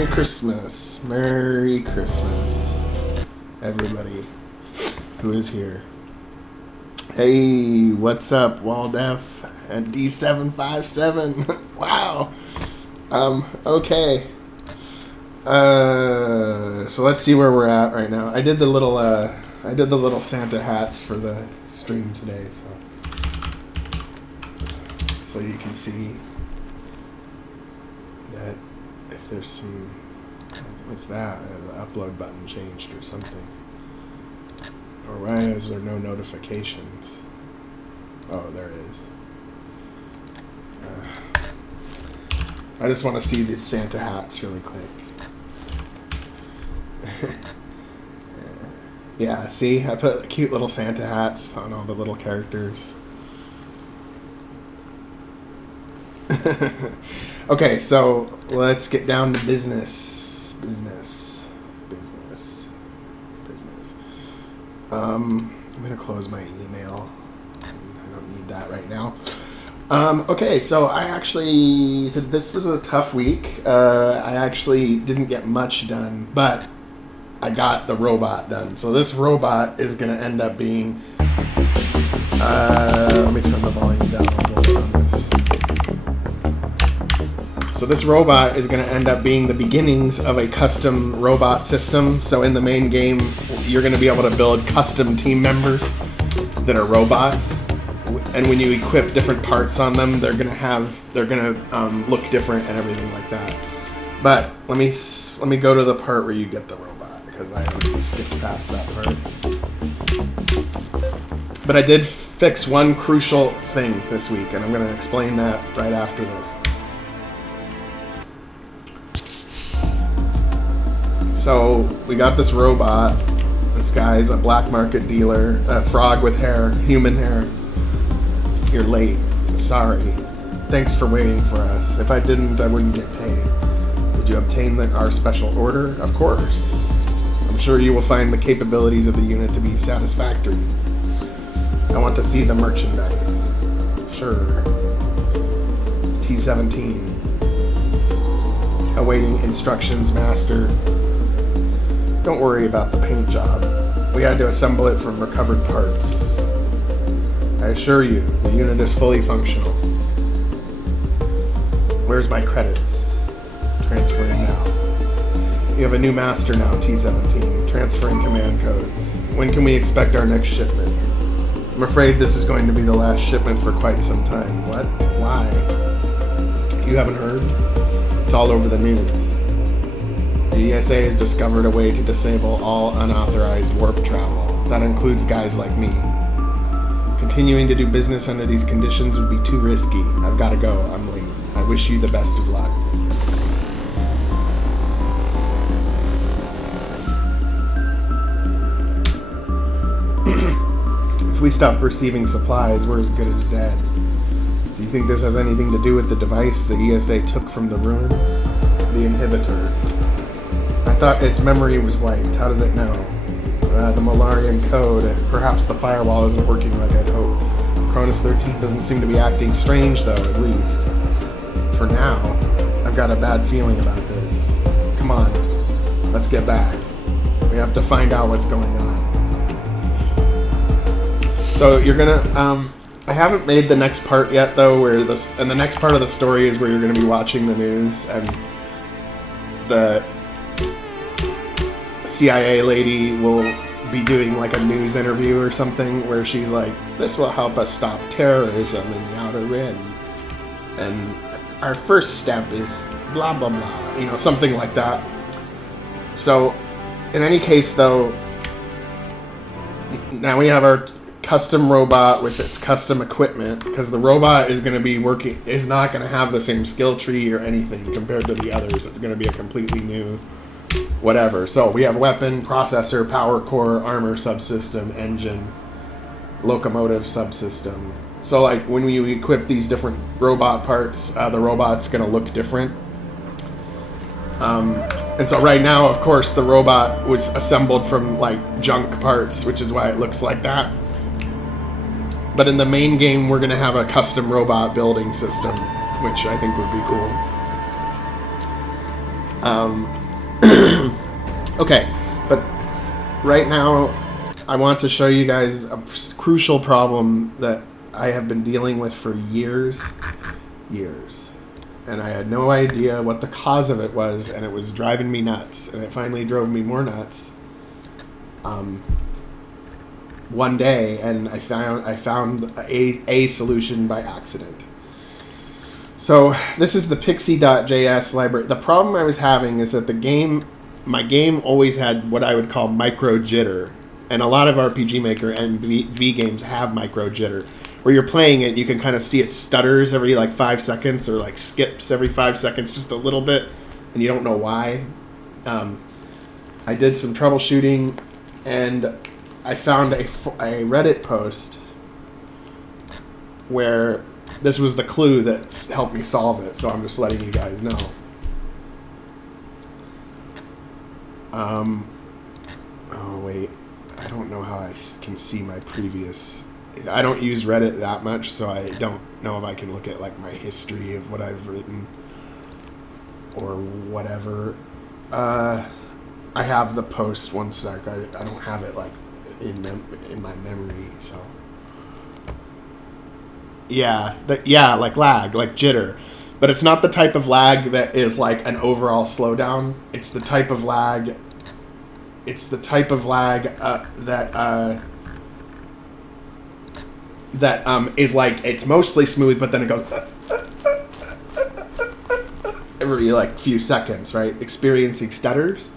Merry Christmas. Merry Christmas, everybody who is here. Hey, what's up, Waldef and D757? Wow. Okay. So let's see where we're at right now. I did the little Santa hats for the stream today, so you can see that if there's some, what's that? The upload button changed or something. Or why is there no notifications? Oh, there is. I just want to see these Santa hats really quick. Yeah, see? I put cute little Santa hats on all the little characters. Okay, so let's get down to business. I'm going to close my email. I don't need that right now. Okay, so this was a tough week. I actually didn't get much done, but I got the robot done. So this robot is going to end up being... let me turn the volume down a little on this. So this robot is going to end up being the beginnings of a custom robot system. So in the main game, you're going to be able to build custom team members that are robots. And when you equip different parts on them, they're gonna look different and everything like that. But let me go to the part where you get the robot, because I already skipped past that part. But I did fix one crucial thing this week, and I'm gonna explain that right after this. So we got this robot. This guy's a black market dealer, a frog with hair, human hair. You're late. Sorry. Thanks for waiting for us. If I didn't, I wouldn't get paid. Did you obtain our special order? Of course. I'm sure you will find the capabilities of the unit to be satisfactory. I want to see the merchandise. Sure. T17. Awaiting instructions, master. Don't worry about the paint job. We had to assemble it from recovered parts. I assure you, the unit is fully functional. Where's my credits? Transferring now. You have a new master now, T17. Transferring command codes. When can we expect our next shipment? I'm afraid this is going to be the last shipment for quite some time. What? Why? You haven't heard? It's all over the news. The ESA has discovered a way to disable all unauthorized warp travel. That includes guys like me. Continuing to do business under these conditions would be too risky. I've got to go. I'm late. I wish you the best of luck. If we stop receiving supplies, we're as good as dead. Do you think this has anything to do with the device the ESA took from the ruins? The inhibitor. I thought its memory was wiped. How does it know? The Malarian code. Perhaps the firewall isn't working like I'd hoped. Cronus 13 doesn't seem to be acting strange, though, at least. For now, I've got a bad feeling about this. Come on, let's get back. We have to find out what's going on. So you're gonna, I haven't made the next part yet, though, and the next part of the story is where you're gonna be watching the news, and the CIA lady will be doing like a news interview or something where she's like, this will help us stop terrorism in the Outer Rim. And our first step is blah, blah, blah. Something like that. So, in any case, though, now we have our custom robot with its custom equipment, because the robot is going to be is not going to have the same skill tree or anything compared to the others. It's going to be a completely new whatever. So we have weapon, processor, power core, armor subsystem, engine, locomotive subsystem. So like when you equip these different robot parts, the robot's gonna look different. And so right now, of course, the robot was assembled from like junk parts, which is why it looks like that. But in the main game, we're gonna have a custom robot building system, which I think would be cool. Okay, but right now I want to show you guys a crucial problem that I have been dealing with for years. And I had no idea what the cause of it was, and it was driving me nuts, and it finally drove me more nuts. One day, and I found a solution by accident. So this is the pixie.js library. The problem I was having is that my game always had what I would call micro jitter, and a lot of RPG Maker and V games have micro jitter, where you're playing it, you can kind of see it stutters every like 5 seconds, or like skips every 5 seconds just a little bit, and you don't know why. I did some troubleshooting, and I found a Reddit post where this was the clue that helped me solve it, so I'm just letting you guys know. Oh wait, I don't know how I can see my previous... I don't use Reddit that much, so I don't know if I can look at like my history of what I've written or whatever. I have the post, one sec. I don't have it like in my memory, so yeah, like lag, like jitter, but it's not the type of lag that is like an overall slowdown. It's the type of lag. That is like, it's mostly smooth, but then it goes every like few seconds, right? Experiencing stutters.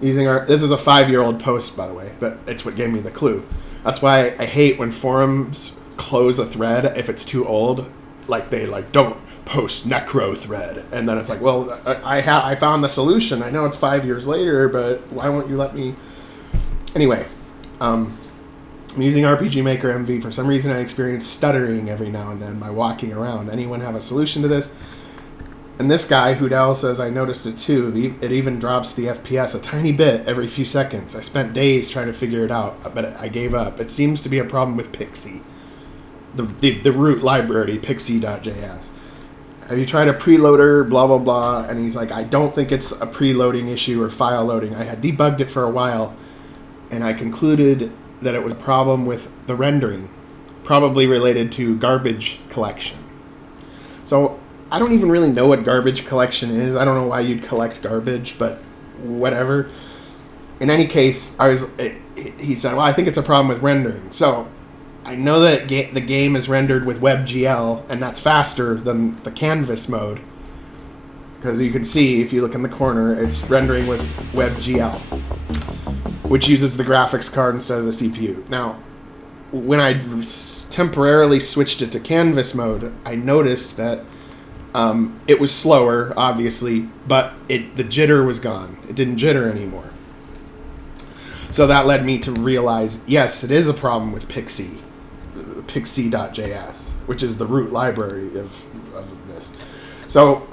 This is a 5-year-old post, by the way, but it's what gave me the clue. That's why I hate when forums close a thread if it's too old. Like they like, don't post necro thread, and then it's like, well, I found the solution. I know it's 5 years later, but why won't you let me? Anyway, I'm using RPG Maker MV. For some reason, I experience stuttering every now and then by walking around. Anyone have a solution to this? And this guy, Hoodell, says, I noticed it too. It even drops the FPS a tiny bit every few seconds. I spent days trying to figure it out, but I gave up. It seems to be a problem with Pixie, the root library, pixie.js. Have you tried a preloader, blah, blah, blah? And he's like, I don't think it's a preloading issue or file loading. I had debugged it for a while, and I concluded that it was a problem with the rendering, probably related to garbage collection. So I don't even really know what garbage collection is. I don't know why you'd collect garbage, but whatever. In any case, he said, well, I think it's a problem with rendering. So I know that the game is rendered with WebGL, and that's faster than the canvas mode. Because you can see, if you look in the corner, it's rendering with WebGL, which uses the graphics card instead of the CPU. Now, when I temporarily switched it to canvas mode, I noticed that it was slower, obviously, but the jitter was gone. It didn't jitter anymore. So that led me to realize, yes, it is a problem with Pixie, pixie.js, which is the root library of this. So,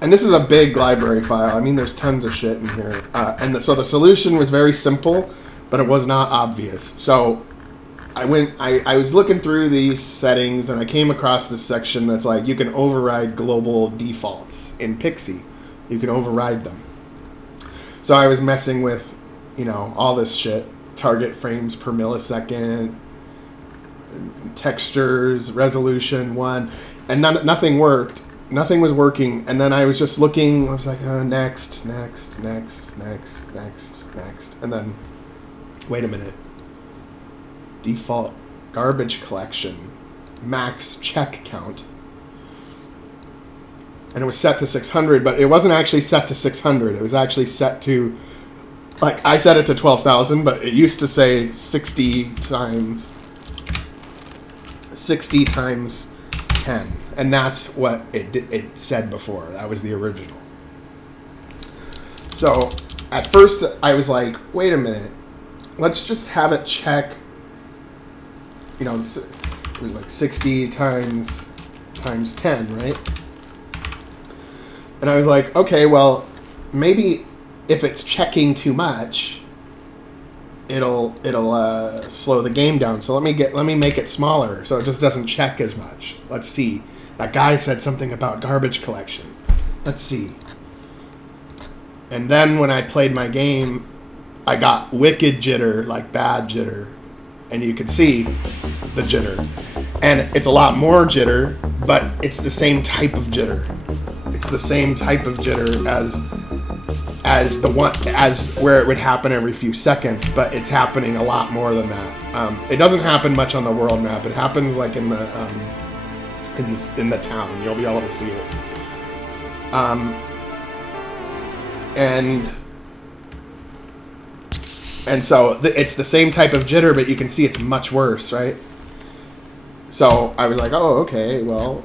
and this is a big library file. I mean, there's tons of shit in here. So the solution was very simple, but it was not obvious. So I was looking through these settings, and I came across this section that's like, you can override global defaults in Pixie. You can override them. So I was messing with, all this shit. Target frames per millisecond, textures, resolution 1, and nothing worked. Nothing was working, and then I was just looking. I was like, next, and then, wait a minute. Default garbage collection, max check count, and it was set to 600, but it wasn't actually set to 600. It was actually set to, like, I set it to 12,000, but it used to say 60 times 10. And that's what it said before. That was the original. So at first I was like, wait a minute. Let's just have it check. It was like 60 times 10, right? And I was like, okay, well, maybe if it's checking too much, it'll slow the game down. So let me make it smaller so it just doesn't check as much. Let's see. That guy said something about garbage collection. let's see. And then when I played my game, I got wicked jitter, like bad jitter. And you can see the jitter. And it's a lot more jitter, but it's the same type of jitter. It's the same type of jitter as where it would happen every few seconds, but it's happening a lot more than that. It doesn't happen much on the world map. It happens like in the town. You'll be able to see it. And so it's the same type of jitter, but you can see it's much worse, right? So I was like, oh, okay, well,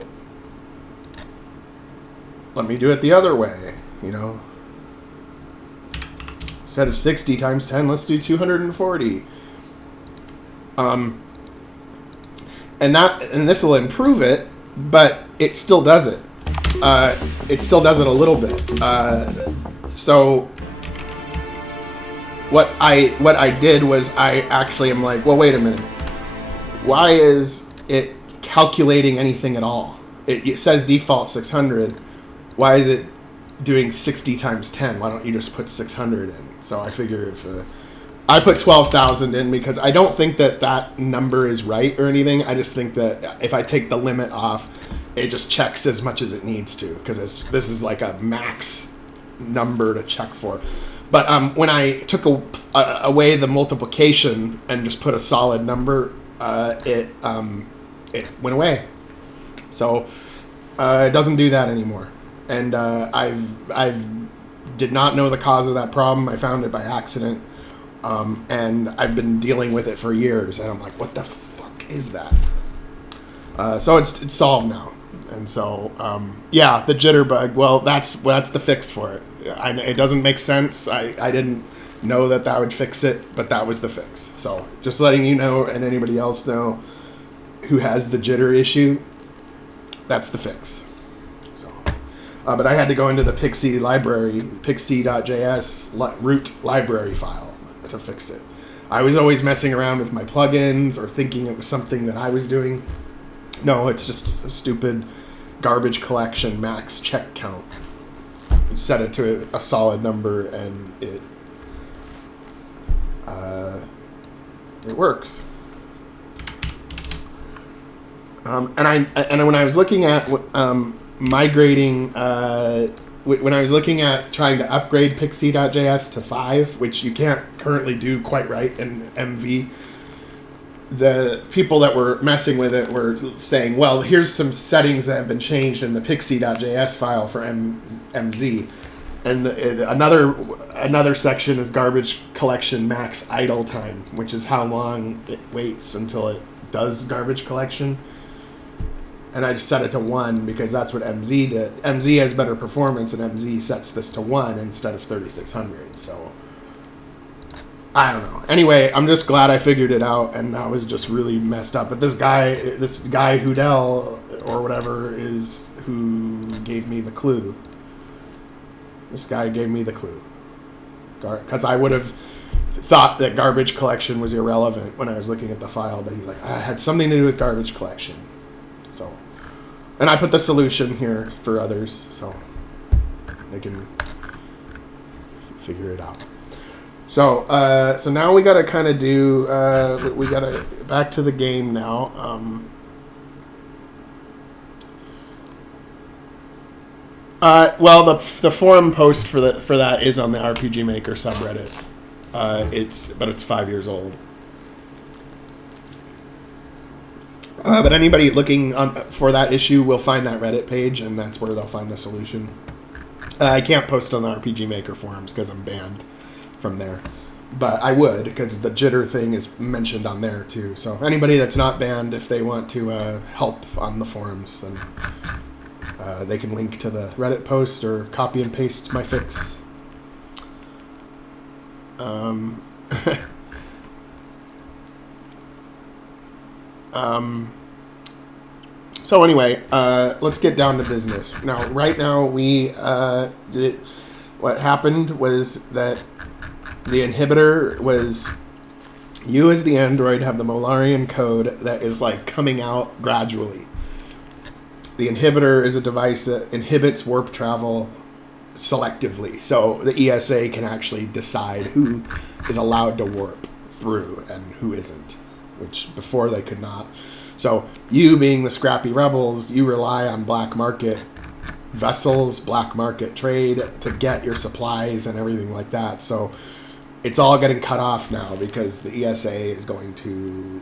let me do it the other way, you know? Instead of 60 times 10, let's do 240. And this will improve it, but it still does it. It still does it a little bit. So what I did was I actually am like, well, wait a minute. Why is it calculating anything at all? It says default 600. Why is it doing 60 times 10? Why don't you just put 600 in? So I figure if I put 12,000 in because I don't think that number is right or anything. I just think that if I take the limit off, it just checks as much as it needs to because this is like a max number to check for. But when I took away the multiplication and just put a solid number, it went away. So it doesn't do that anymore. And I've did not know the cause of that problem. I found it by accident, and I've been dealing with it for years. And I'm like, what the fuck is that? So it's solved now. And so yeah, the jitter bug. Well, that's the fix for it. It doesn't make sense. I didn't know that would fix it, but that was the fix. So just letting you know and anybody else know who has the jitter issue, that's the fix. So, but I had to go into the Pixie library, pixie.js root library file to fix it. I was always messing around with my plugins or thinking it was something that I was doing. No, it's just a stupid garbage collection max check count. Set it to a solid number and it works. And when I was looking at migrating, when I was looking at trying to upgrade Pixie.js to 5, which you can't currently do quite right in MV, the people that were messing with it were saying, well, here's some settings that have been changed in the Pixie.js file for MZ. And another section is garbage collection max idle time, which is how long it waits until it does garbage collection. And I just set it to 1 because that's what MZ did. MZ has better performance, and MZ sets this to 1 instead of 3600. So I don't know. Anyway, I'm just glad I figured it out, and I was just really messed up. But this guy Hoodell or whatever is who gave me the clue. This guy gave me the clue. Because I would have thought that garbage collection was irrelevant when I was looking at the file, but he's like, it had something to do with garbage collection. So, and I put the solution here for others, so they can figure it out. So, so now we got to kind of do, we got to back to the game now. Well, the forum post for that is on the rpgmaker subreddit. But it's 5 years old. But anybody looking for that issue will find that Reddit page, and that's where they'll find the solution. I can't post on the rpgmaker forums because I'm banned from there. But I would, because the jitter thing is mentioned on there too. So anybody that's not banned, if they want to help on the forums, then they can link to the Reddit post or copy and paste my fix. So anyway, let's get down to business. Now, right now, what happened was that the inhibitor was, you as the Android have the Molarian code that is like coming out gradually. The inhibitor is a device that inhibits warp travel selectively. So the ESA can actually decide who is allowed to warp through and who isn't, which before they could not. So you, being the scrappy rebels, you rely on black market vessels, black market trade to get your supplies and everything like that. So it's all getting cut off now because the ESA is going to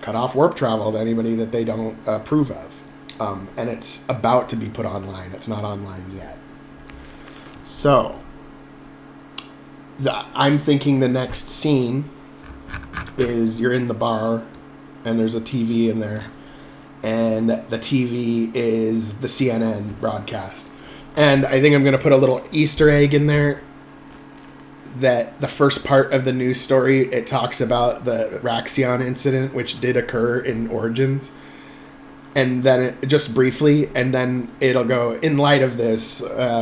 cut off warp travel to anybody that they don't approve of. And it's about to be put online. It's not online yet. So I'm thinking the next scene is you're in the bar and there's a TV in there. And the TV is the CNN broadcast. And I think I'm going to put a little Easter egg in there that the first part of the news story, it talks about the Raxion incident, which did occur in Origins. And then just briefly, and then it'll go, in light of this,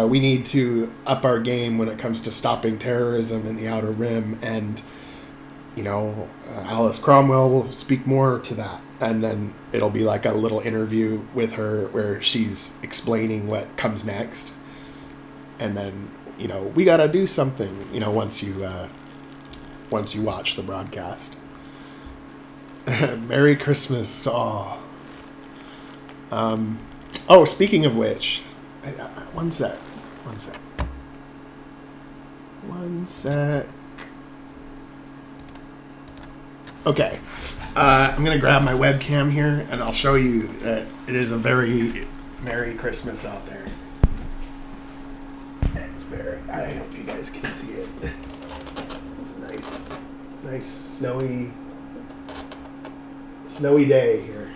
we need to up our game when it comes to stopping terrorism in the Outer Rim. And, Alice Cromwell will speak more to that. And then it'll be like a little interview with her where she's explaining what comes next. And then, we got to do something, once you watch the broadcast. Merry Christmas to all. Speaking of which, one sec. Okay. I'm going to grab my webcam here, and I'll show you that it is a very Merry Christmas out there. I hope you guys can see it. It's a nice snowy day here.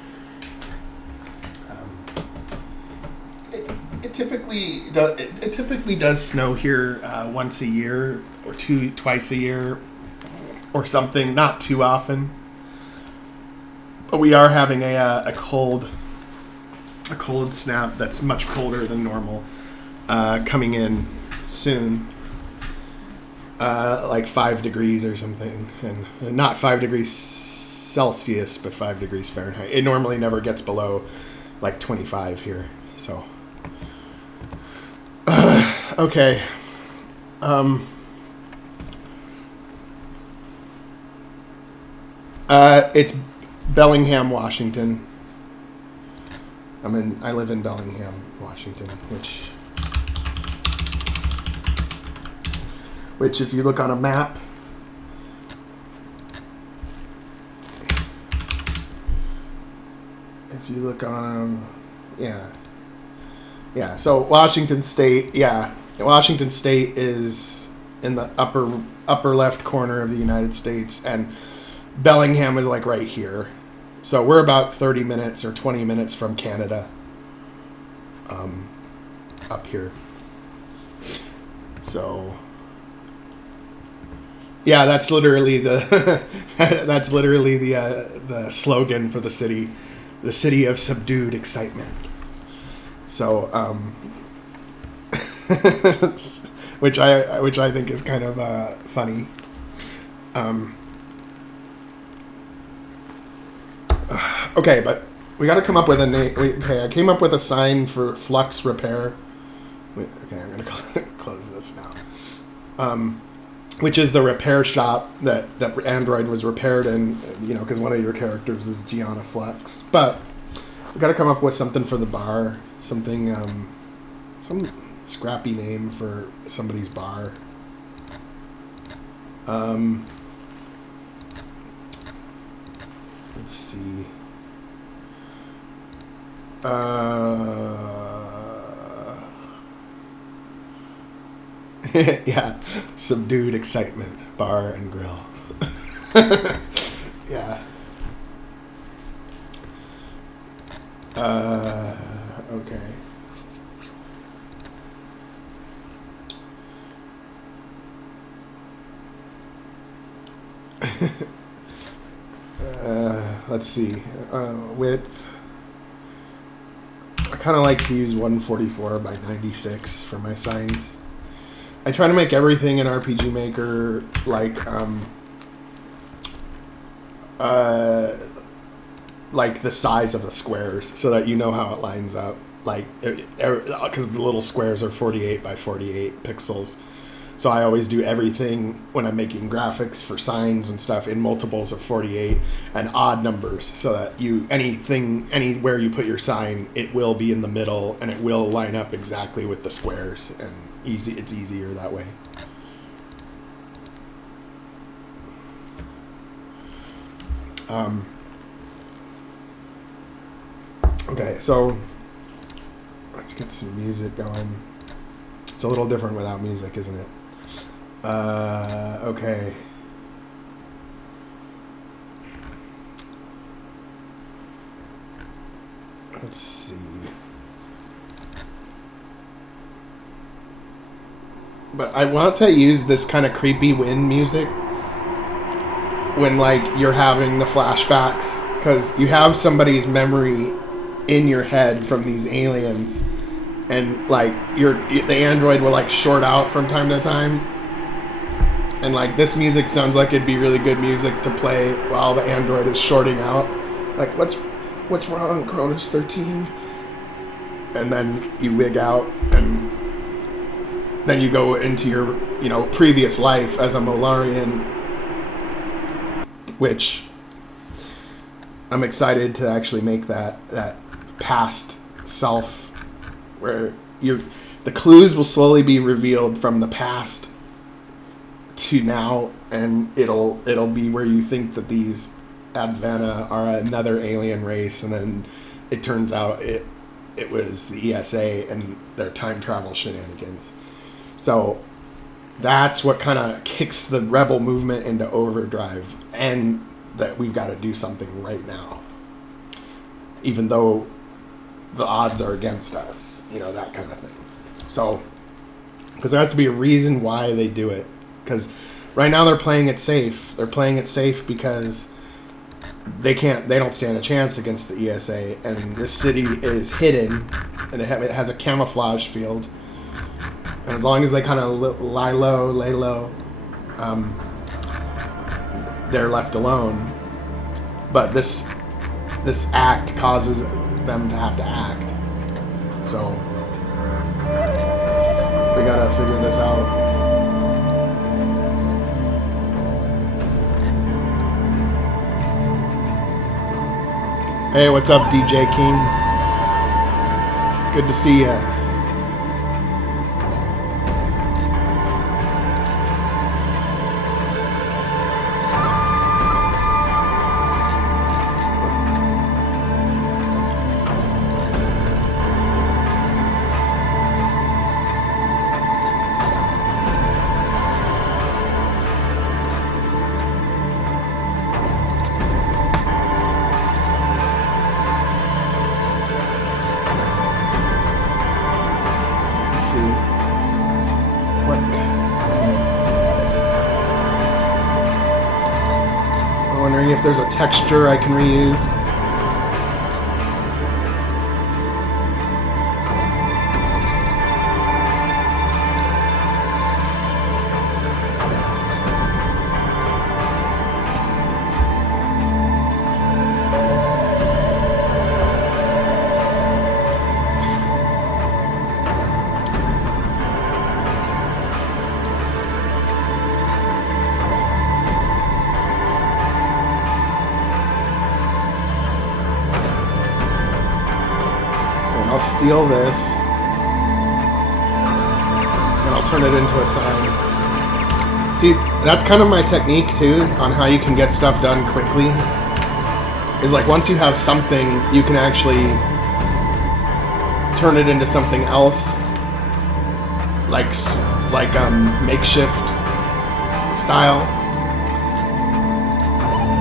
It typically does snow here once a year or twice a year or something, not too often. But we are having a cold snap that's much colder than normal coming in soon, like 5 degrees or something, and not 5 degrees Celsius, but 5 degrees Fahrenheit. It normally never gets below like 25 here, so okay. It's Bellingham, Washington. I live in Bellingham, Washington, which if you look on a map, so Washington State is in the upper left corner of the United States, and Bellingham is like right here. So we're about 30 minutes or 20 minutes from Canada, up here. So yeah, that's literally the the slogan for the city of subdued excitement. So which I think is kind of funny. Okay, but we got to come up with a name. Okay, I came up with a sign for Flux Repair. Okay, I'm going to close this now. Which is the repair shop that Android was repaired in, because one of your characters is Gianna Flux. But we got to come up with something for the bar, some scrappy name for somebody's bar. Let's see. Yeah, subdued excitement, bar and grill. Yeah. Okay. Let's see. Width. I kind of like to use 144 by 96 for my signs. I try to make everything in rpgmaker like the size of the squares so that you know how it lines up. Like, because the little squares are 48 by 48 pixels. So I always do everything when I'm making graphics for signs and stuff in multiples of 48 and odd numbers, so that anywhere you put your sign, it will be in the middle and it will line up exactly with the squares, and it's easier that way. Okay, so let's get some music going. It's a little different without music, isn't it? Okay. Let's see. But I want to use this kind of creepy wind music when, like, you're having the flashbacks, because you have somebody's memory in your head from these aliens, and like the android will like short out from time to time, and like this music sounds like it'd be really good music to play while the android is shorting out. Like, what's wrong, Cronus 13? And then you wig out, and then you go into your previous life as a Molarian, which I'm excited to actually make that past self, where the clues will slowly be revealed from the past to now, and it'll be where you think that these Advana are another alien race, and then it turns out it was the ESA and their time travel shenanigans. So that's what kind of kicks the rebel movement into overdrive, and that we've got to do something right now, even though the odds are against us, that kind of thing. So, because there has to be a reason why they do it. Because right now they're playing it safe. They're playing it safe because they don't stand a chance against the ESA, and this city is hidden, and it has a camouflage field. And as long as they kind of lay low, they're left alone. But this act causes them to have to act. So we gotta figure this out. Hey, what's up, DJ King? Good to see ya. If there's a texture I can reuse. Steal this, and I'll turn it into a sign. See, that's kind of my technique too on how you can get stuff done quickly. Is like, once you have something, you can actually turn it into something else, like makeshift style,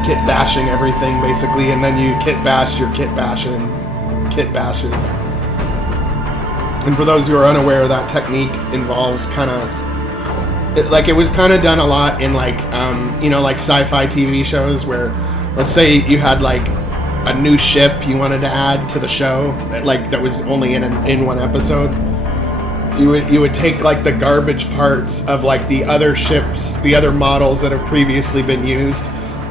kit bashing everything basically, and then you kit bash your kit bashes. And for those who are unaware, that technique involves it was kind of done a lot in like sci-fi TV shows, where let's say you had like a new ship you wanted to add to the show, that was only in one episode. You would take like the garbage parts of like the other ships, the other models that have previously been used,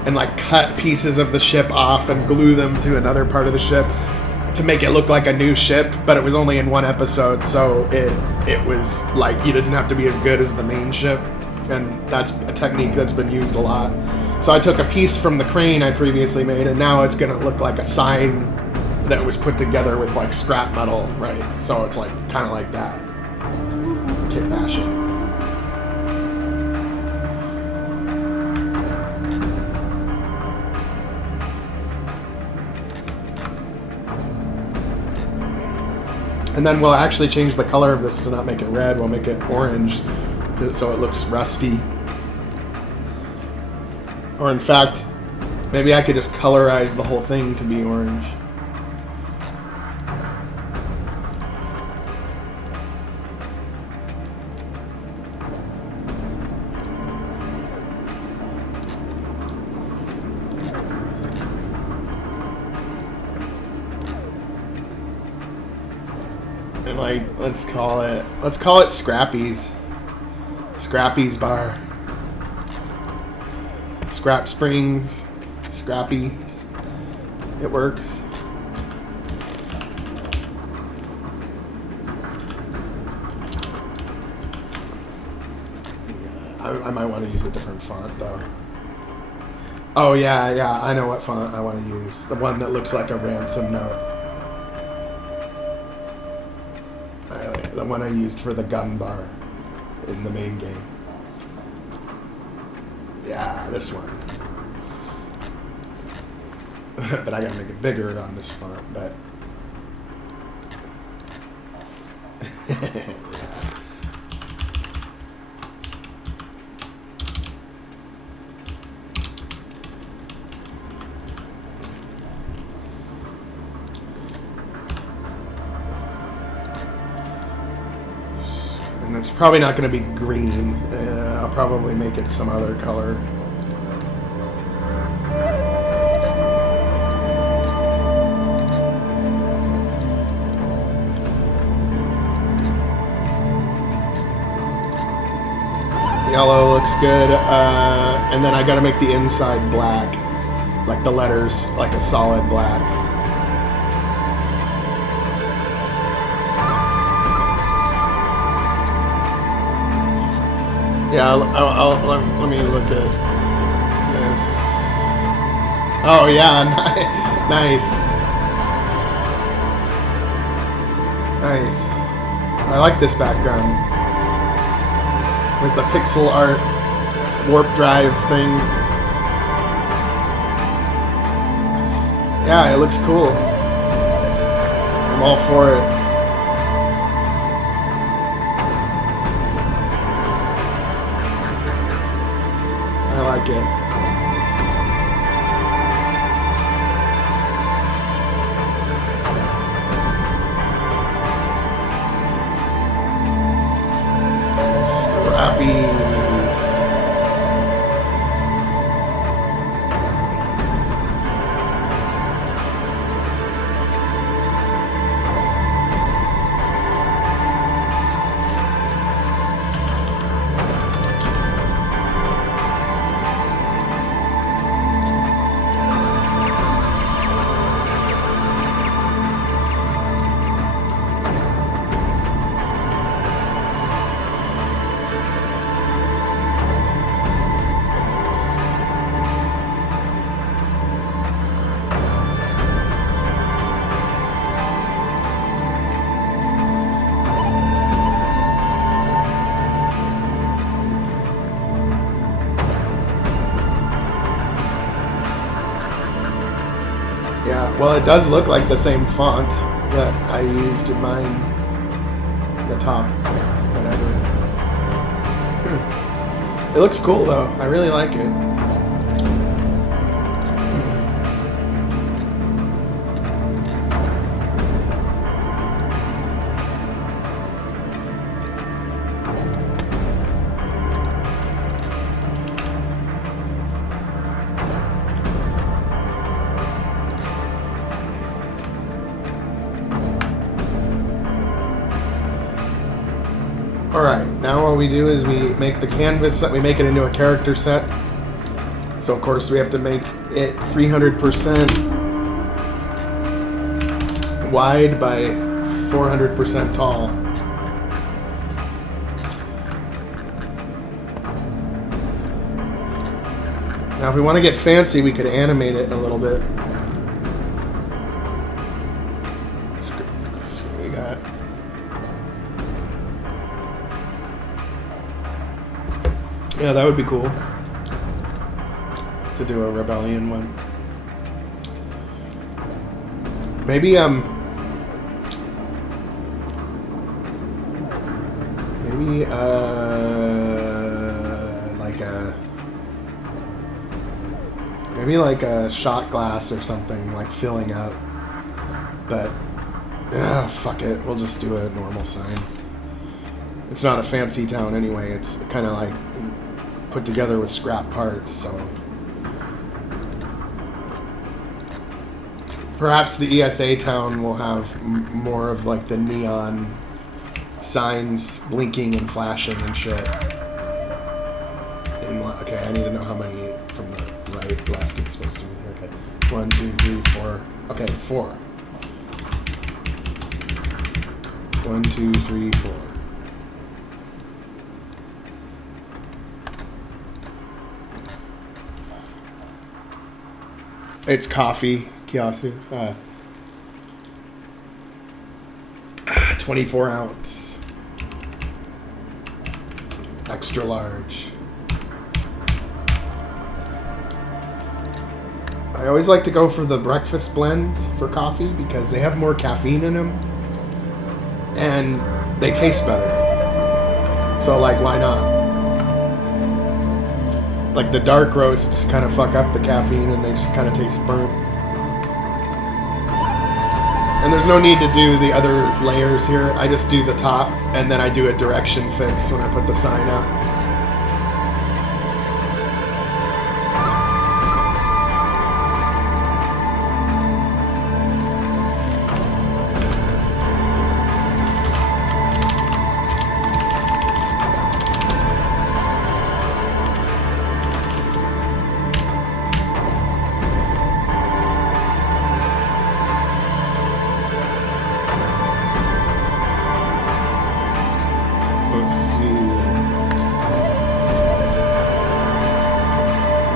and like cut pieces of the ship off and glue them to another part of the ship to make it look like a new ship, but it was only in one episode, so it was like you didn't have to be as good as the main ship, and that's a technique that's been used a lot. So I took a piece from the crane I previously made, and now it's gonna look like a sign that was put together with like scrap metal, right? So it's like kind of like that. Kit bashing. And then we'll actually change the color of this to not make it red. We'll make it orange, so it looks rusty. Or in fact, maybe I could just colorize the whole thing to be orange. And like, let's call it Scrappy's. Scrappy's bar. Scrap Springs, Scrappy's. It works. I might want to use a different font though. Oh yeah, I know what font I want to use. The one that looks like a ransom note. The one I used for the gun bar in the main game. Yeah, this one. But I gotta make it bigger on this font, but... yeah. And it's probably not going to be green. I'll probably make it some other color. Yellow looks good. And then I got to make the inside black. Like the letters, like a solid black. Yeah, let me look at this. Oh yeah, nice. Nice. I like this background. With the pixel art warp drive thing. Yeah, it looks cool. I'm all for it. I like it. Scrappy. Yeah, well, it does look like the same font that I used in mine. The top, whatever. It looks cool, though. I really like it. Alright, now what we do is we make the canvas, we make it into a character set. So of course we have to make it 300% wide by 400% tall. Now if we want to get fancy, we could animate it a little bit. Let's see what we got. Yeah, that would be cool. To do a rebellion one. Maybe like a shot glass or something, like filling up. But fuck it, we'll just do a normal sign. It's not a fancy town anyway, it's kind of like put together with scrap parts, so perhaps the ESA town will have more of like the neon signs blinking and flashing and shit. And okay, I need to know how many from the right, left it's supposed to be. Okay, 1, 2, 3, 4. Okay, 4. 1, 2, 3, 4. It's coffee, Kiyasu. 24 ounce. Extra large. I always like to go for the breakfast blends for coffee because they have more caffeine in them and they taste better. So like, why not? Like the dark roasts kind of fuck up the caffeine and they just kind of taste burnt. And there's no need to do the other layers here. I just do the top and then I do a direction fix when I put the sign up.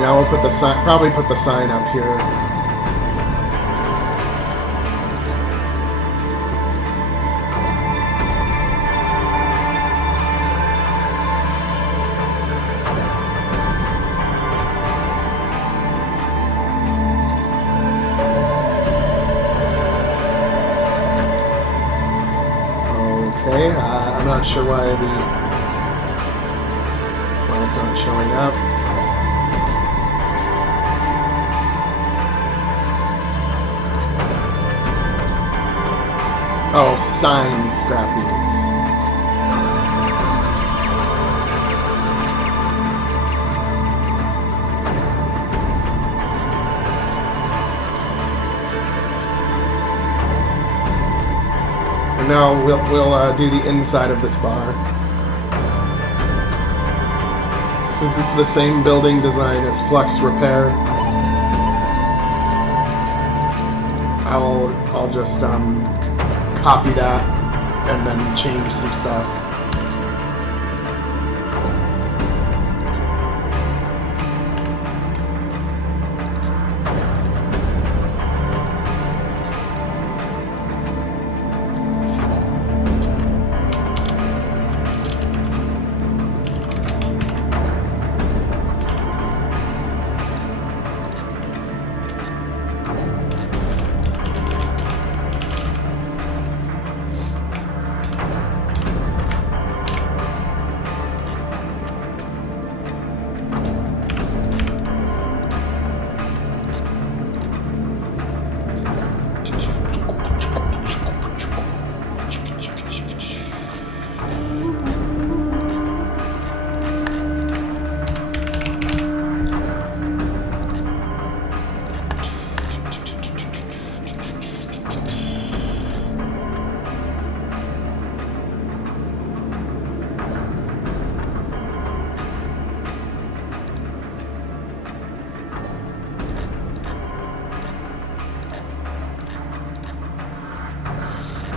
Now we'll put the sign, probably put the sign up here. Okay, I'm not sure why it's not showing up. Oh, sign scrappies. And now we'll do the inside of this bar. Since it's the same building design as Flux Repair, I'll just copy that and then change some stuff.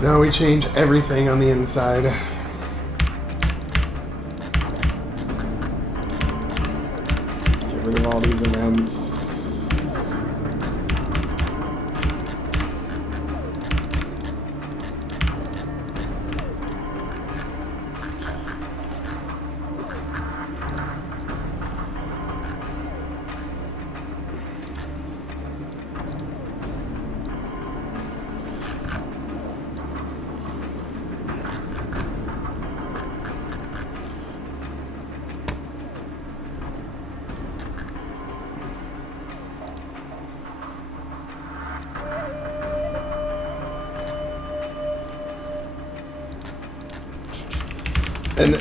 Now we change everything on the inside. Get rid of all these events.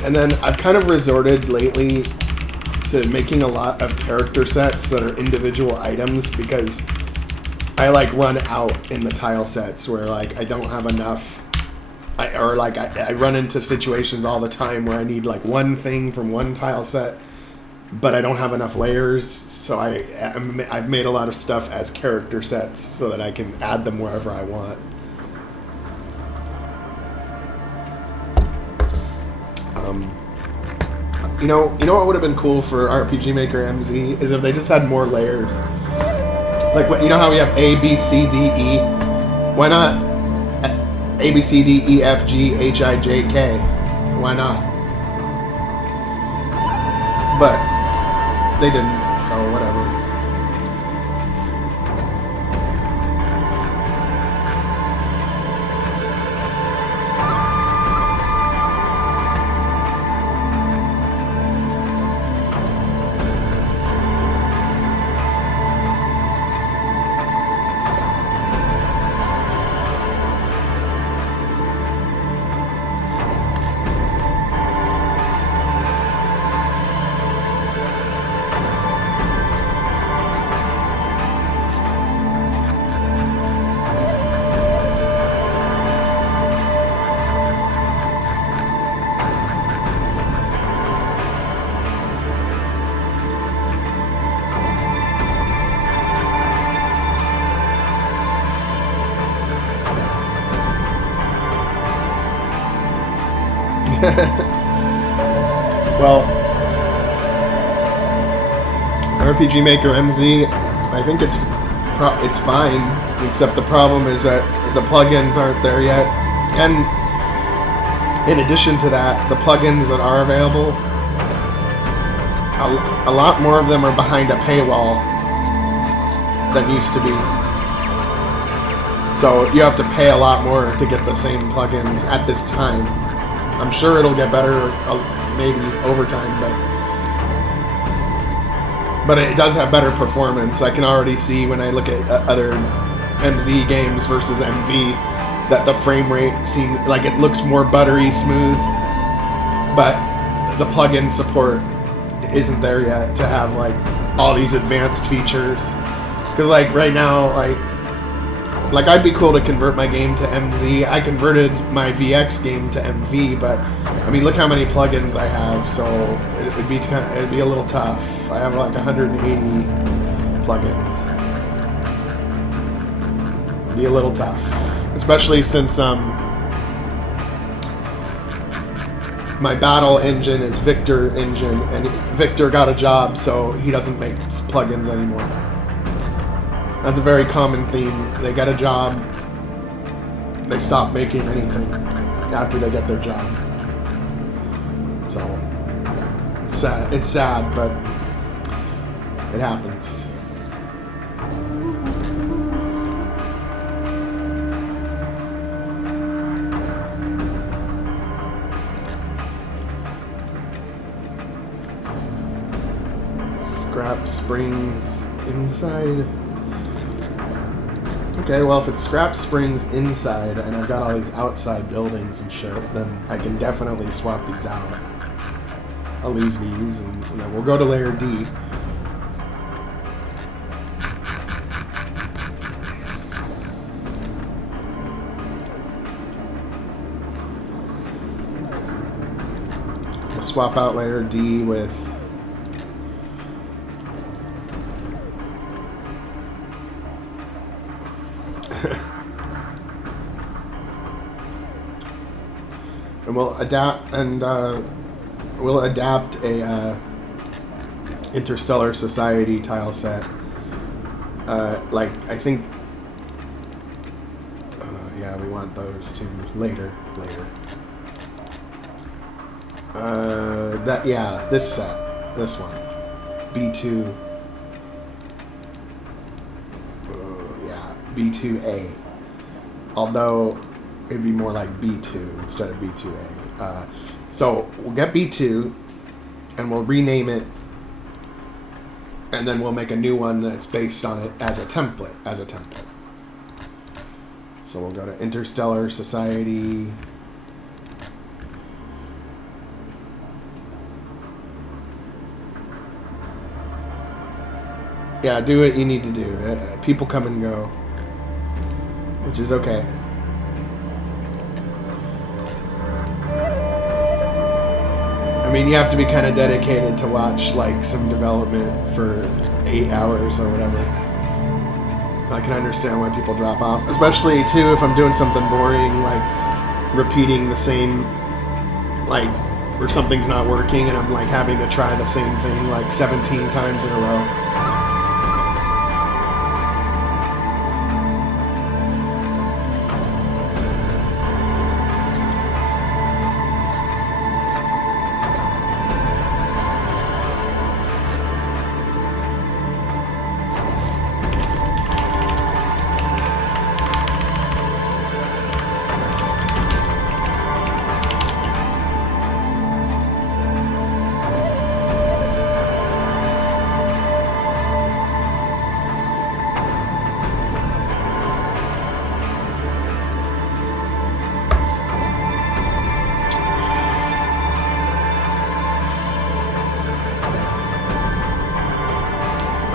And then I've kind of resorted lately to making a lot of character sets that are individual items because I like run out in the tile sets where like I don't have enough. I run into situations all the time where I need like one thing from one tile set, but I don't have enough layers. So I've made a lot of stuff as character sets so that I can add them wherever I want. You know what would have been cool for RPG Maker MZ is if they just had more layers. Like what, you know how we have A, B, C, D, E? Why not A, B, C, D, E, F, G, H, I, J, K? Why not? But they didn't, so whatever. Well, RPG Maker MZ, I think it's fine, except the problem is that the plugins aren't there yet. And in addition to that, the plugins that are available, a lot more of them are behind a paywall than used to be. So you have to pay a lot more to get the same plugins at this time. I'm sure it'll get better, maybe over time, but it does have better performance. I can already see when I look at other MZ games versus MV that the frame rate seems like it looks more buttery smooth, but the plugin support isn't there yet to have like all these advanced features. Because like right now, like I'd be cool to convert my game to MZ. I converted my VX game to MV, but I mean, look how many plugins I have, so it'd be a little tough. I have like 180 plugins. It'd be a little tough, especially since my battle engine is Victor engine, and Victor got a job, so he doesn't make plugins anymore. That's a very common theme. They get a job, they stop making anything after they get their job. So, it's sad. It's sad, but it happens. Scrap springs inside. Okay, well, if it's scrap springs inside and I've got all these outside buildings and shit, then I can definitely swap these out. I'll leave these and then we'll go to layer D. We'll swap out layer D with And we'll adapt a Interstellar Society tile set. Like I think, yeah, we want those too later. This set, this one, B2. B2A. Although it'd be more like B2 instead of B2A. So we'll get B2 and we'll rename it, and then we'll make a new one that's based on it as a template. So we'll go to Interstellar Society. Yeah, do what you need to do. People come and go, which is okay. I mean, you have to be kind of dedicated to watch like some development for 8 hours or whatever. I can understand why people drop off, especially too if I'm doing something boring, like repeating the same, like, or something's not working and I'm like having to try the same thing like 17 times in a row.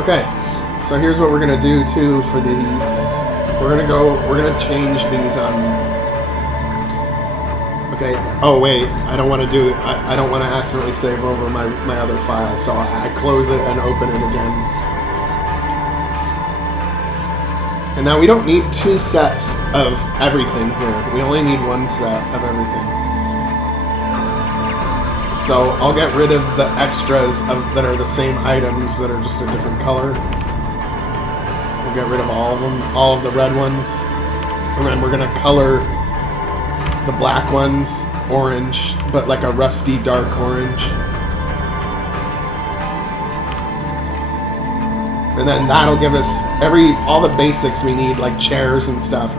Okay, so here's what we're gonna do too for these. We're gonna change these on. Okay. Oh wait, I don't want to do. I don't want to accidentally save over my other file, so I close it and open it again. And now we don't need 2 sets of everything here. We only need 1 set of everything. So I'll get rid of the extras that are the same items that are just a different color. We'll get rid of all of them, all of the red ones. And then we're gonna color the black ones orange, but like a rusty dark orange. And then that'll give us all the basics we need, like chairs and stuff.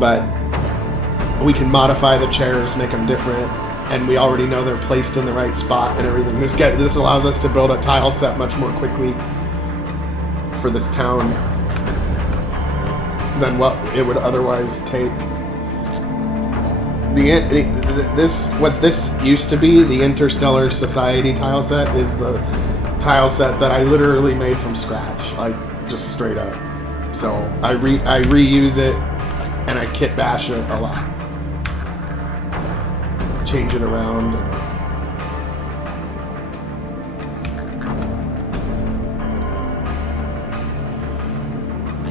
But we can modify the chairs, make them different. And we already know they're placed in the right spot and everything. This allows us to build a tile set much more quickly for this town than what it would otherwise take. What this used to be, the Interstellar Society tile set, is the tile set that I literally made from scratch, like just straight up. So I reuse it and I kit bash it a lot. Change it around.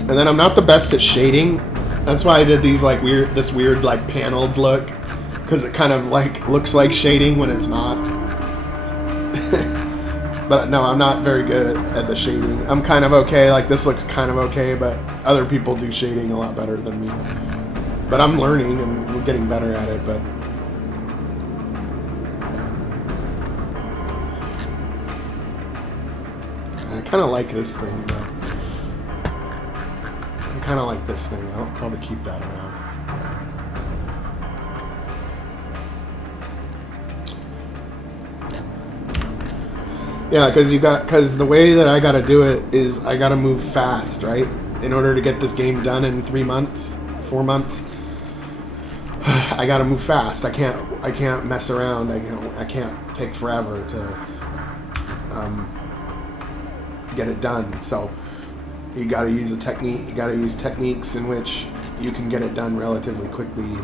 And then I'm not the best at shading. That's why I did these like this weird like paneled look, because it kind of like looks like shading when it's not. But no, I'm not very good at the shading. I'm kind of okay. Like this looks kind of okay, but other people do shading a lot better than me. But I'm learning and we're getting better at it. But I kind of like this thing, though. I kind of like this thing. I'll probably keep that around. Yeah, because the way that I gotta do it is I gotta move fast, right? In order to get this game done in 3 months, 4 months, I gotta move fast. I can't mess around. I can't take forever to get it done. So you gotta use a technique. You gotta use techniques in which you can get it done relatively quickly,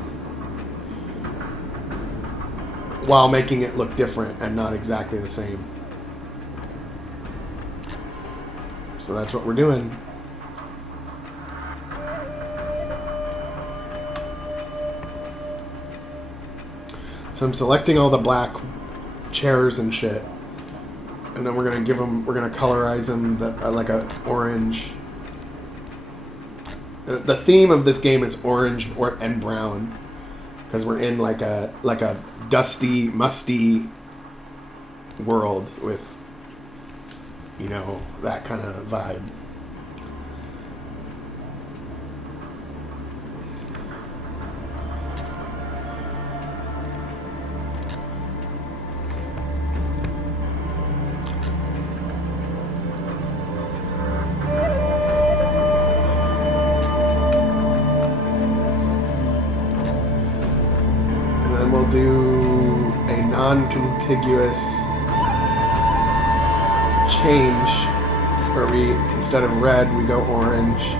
while making it look different and not exactly the same. So that's what we're doing. So I'm selecting all the black chairs and shit. And then we're gonna give them, we're gonna colorize them like a orange. The theme of this game is orange and brown, because we're in like a dusty, musty world with, you know, that kind of vibe. Do a non-contiguous change where we, instead of red, we go orange.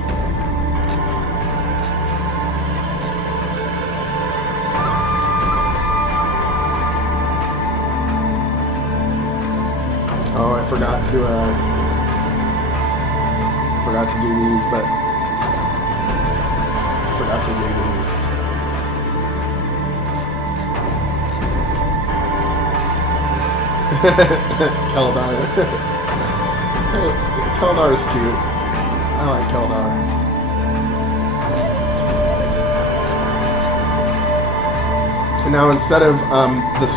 Oh, I forgot to do these, but forgot to do these. Keldar. Keldar is cute. I like Keldar. And now instead of this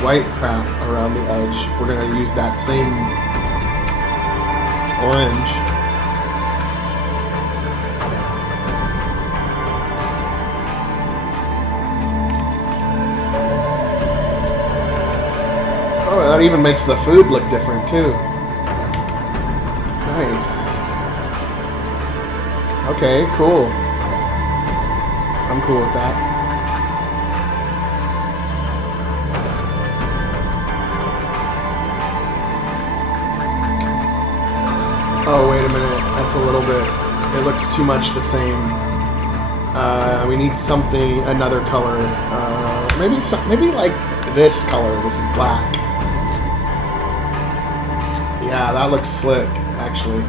white crap around the edge, we're gonna use that same orange. Oh, that even makes the food look different, too. Nice. Okay, cool. I'm cool with that. Oh, wait a minute. That's a little bit... It looks too much the same. We need something, another color. Maybe like this color. This is black. Yeah, that looks slick, actually.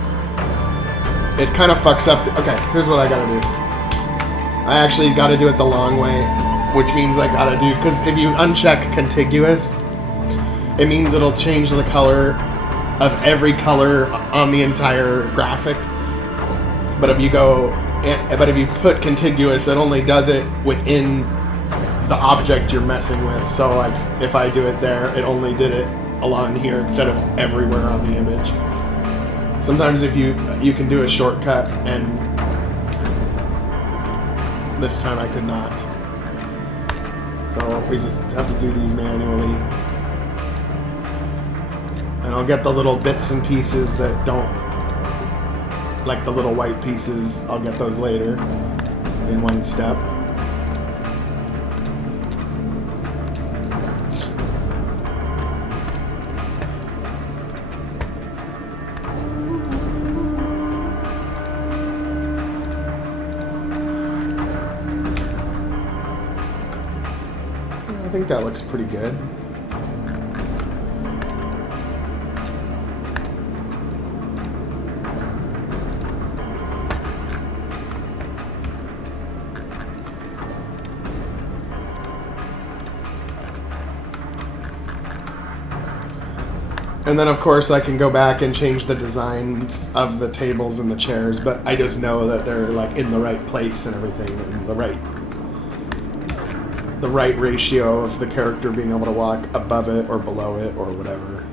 It kind of fucks up... Okay, here's what I gotta do. I actually gotta do it the long way, which means I gotta do... Because if you uncheck contiguous, it means it'll change the color of every color on the entire graphic. But if you put contiguous, it only does it within the object you're messing with. So, like, if I do it there, it only did it along here instead of everywhere on the image. Sometimes if you can do a shortcut, and this time I could not. So we just have to do these manually. And I'll get the little bits and pieces that don't, like the little white pieces, I'll get those later in one step. I think that looks pretty good. And then, of course, I can go back and change the designs of the tables and the chairs, but I just know that they're like in the right place and everything, and the right ratio of the character being able to walk above it or below it or whatever.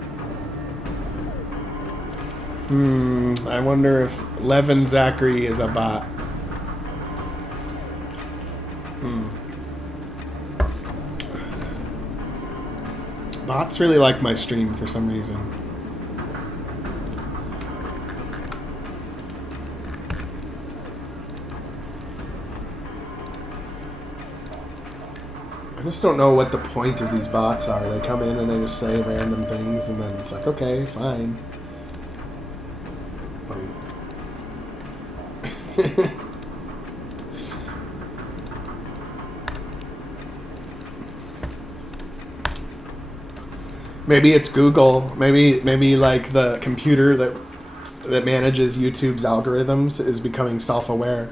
I wonder if Levin Zachary is a bot. Bots really like my stream for some reason. I just don't know what the point of these bots are. They come in and they just say random things, and then it's like, okay, fine. Like... Maybe it's Google. Maybe like the computer that manages YouTube's algorithms is becoming self-aware.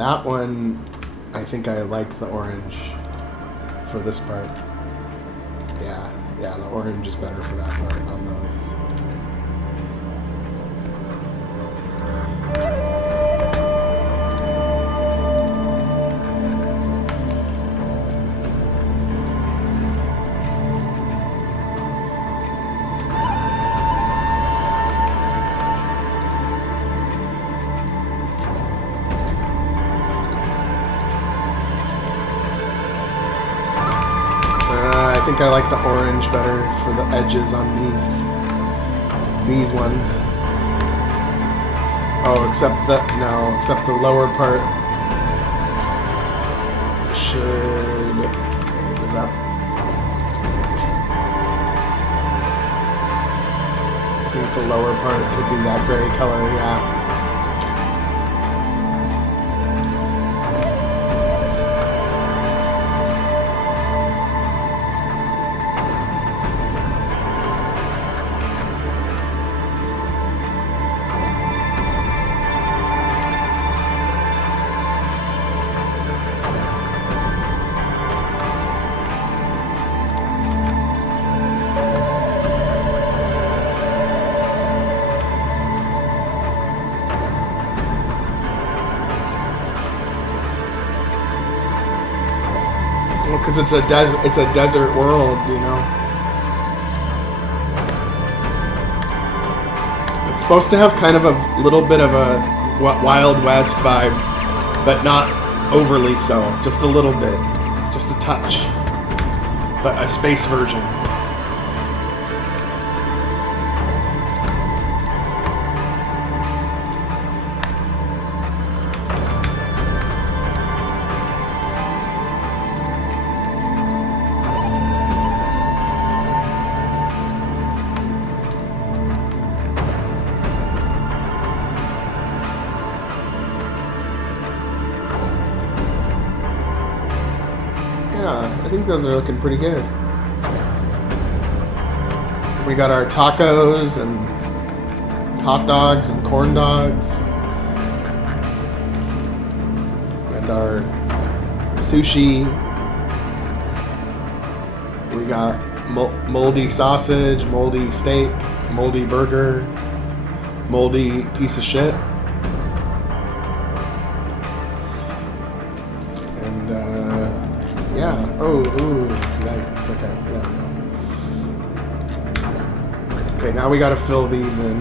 that one, I think I like the orange for this part. Yeah, the orange is better for that part on those. I think I like the orange better for the edges on these ones. Oh, except the lower part should. Was that? I think the lower part could be that gray color. Yeah. Because it's a desert world, you know. It's supposed to have kind of a little bit of a Wild West vibe, but not overly so. Just a little bit, just a touch, but a space version. I think those are looking pretty good. We got our tacos and hot dogs and corn dogs. And our sushi. We got moldy sausage, moldy steak, moldy burger, moldy piece of shit. Yeah. Oh, ooh, yikes. Okay, yeah. Okay, now we gotta fill these in.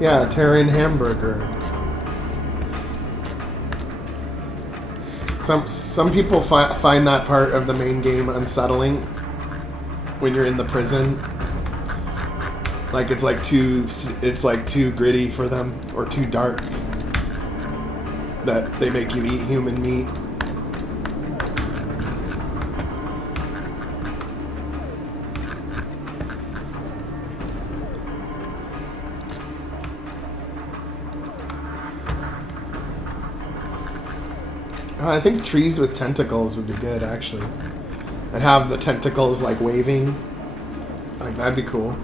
Yeah, Terran hamburger. Some people find that part of the main game unsettling when you're in the prison. Like it's like too gritty for them or too dark that they make you eat human meat. I think trees with tentacles would be good, actually. And have the tentacles, like, waving. Like, that'd be cool.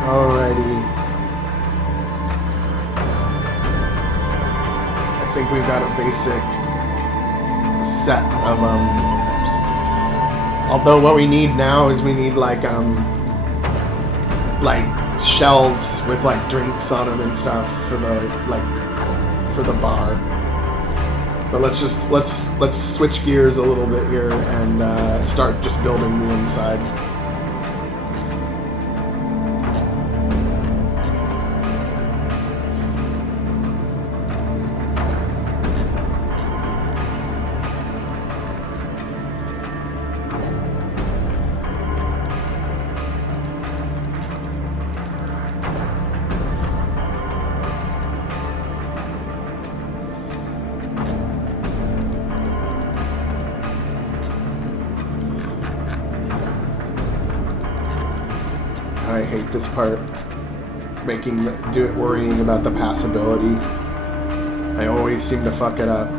Alrighty. I think we've got a basic set of although what we need now is we need like shelves with like drinks on them and stuff for the bar. But let's switch gears a little bit here and start just building the inside. I hate this part, worrying about the passability. I always seem to fuck it up.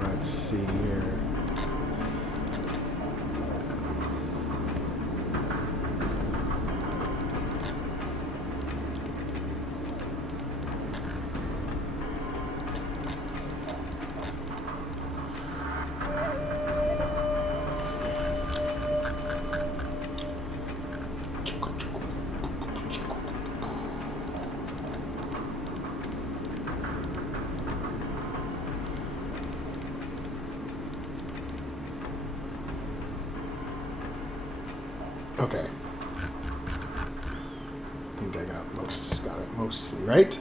Let's see here. Okay. I think I got it mostly right.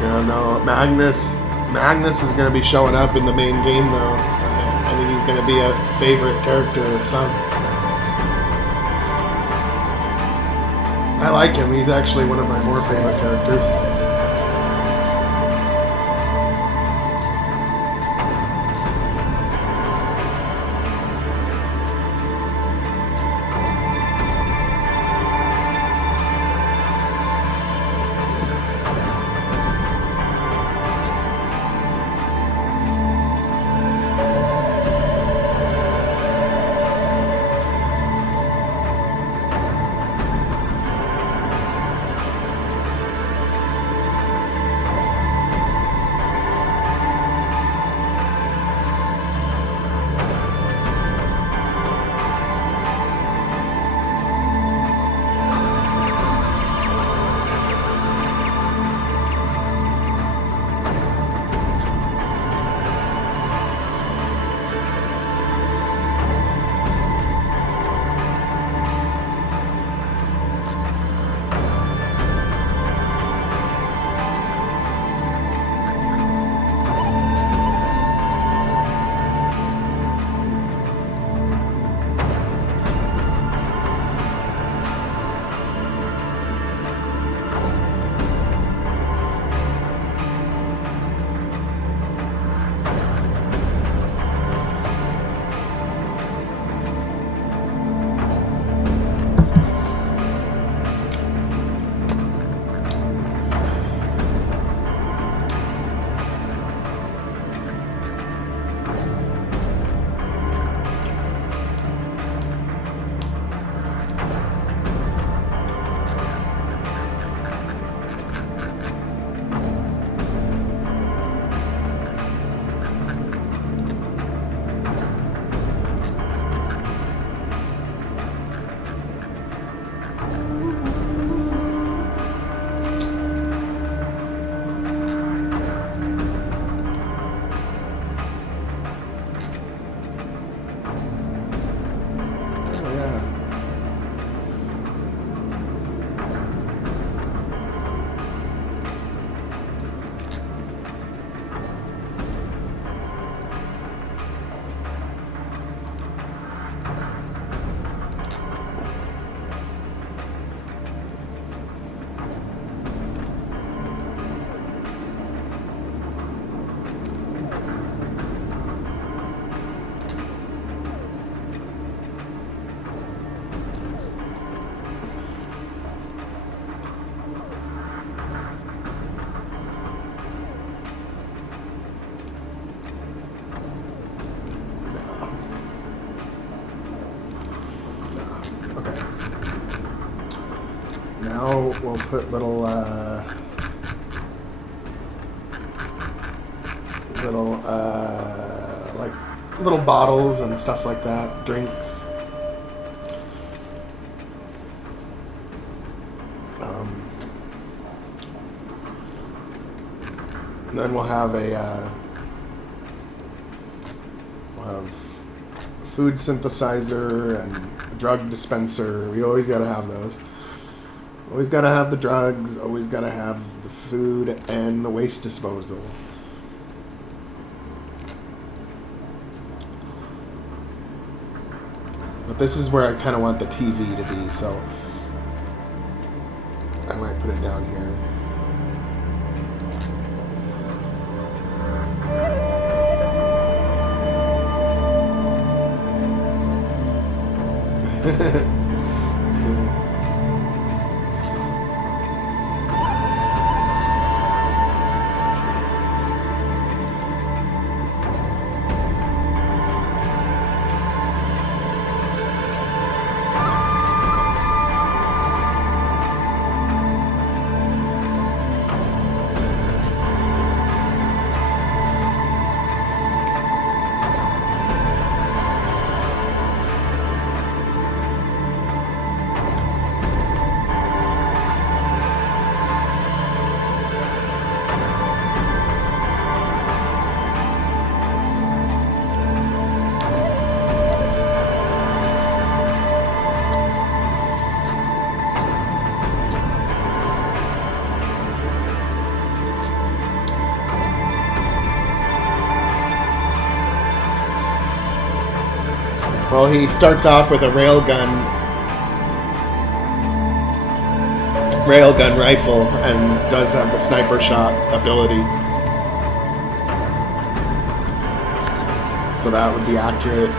Yeah, no, Magnus is going to be showing up in the main game, though. I think he's going to be a favorite character of some. I like him. He's actually one of my more favorite characters. we'll put little like little bottles and stuff like that, drinks. Then we'll have food synthesizer and drug dispenser. We always gotta have those. Always gotta have the drugs. Always gotta have the food and the waste disposal. But this is where I kind of want the TV to be, so I might put it down here. Well, he starts off with a railgun rifle and does have the sniper shot ability. So that would be accurate.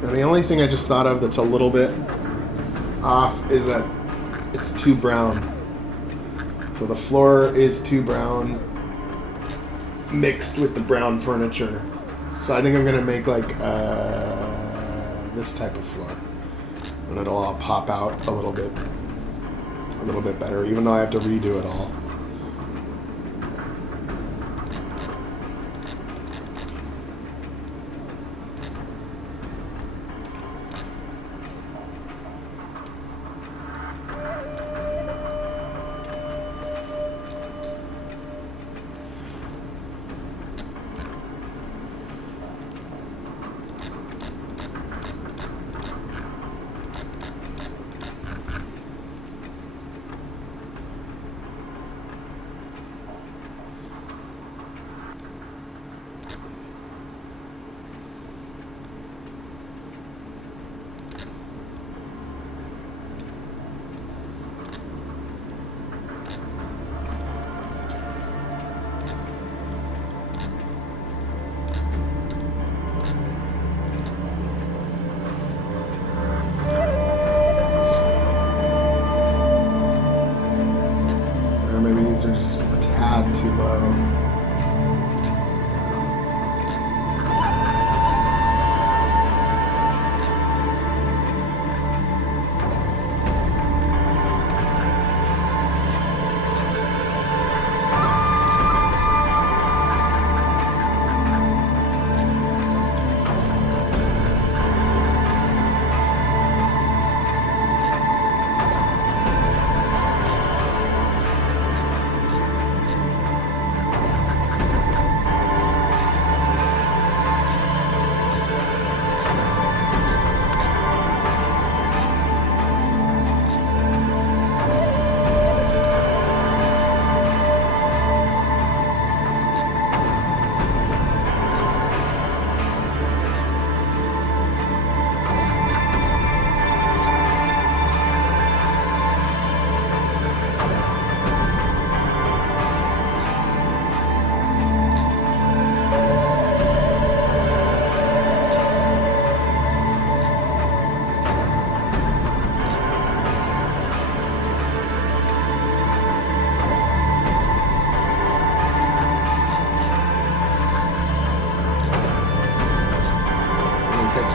And the only thing I just thought of that's a little bit off is that it's too brown. So the floor is too brown mixed with the brown furniture. So I think I'm gonna make like this type of floor, and it'll all pop out a little bit better, even though I have to redo it all. these are just a tad too low.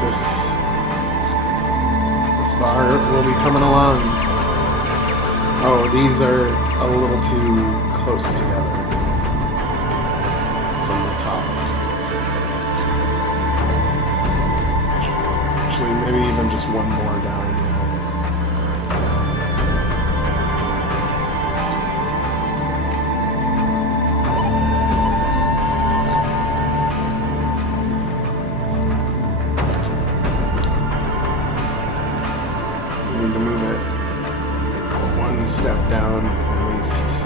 This bar will be coming along. Oh, these are a little too close together from the top. Actually, maybe even just one more down. Step down at least.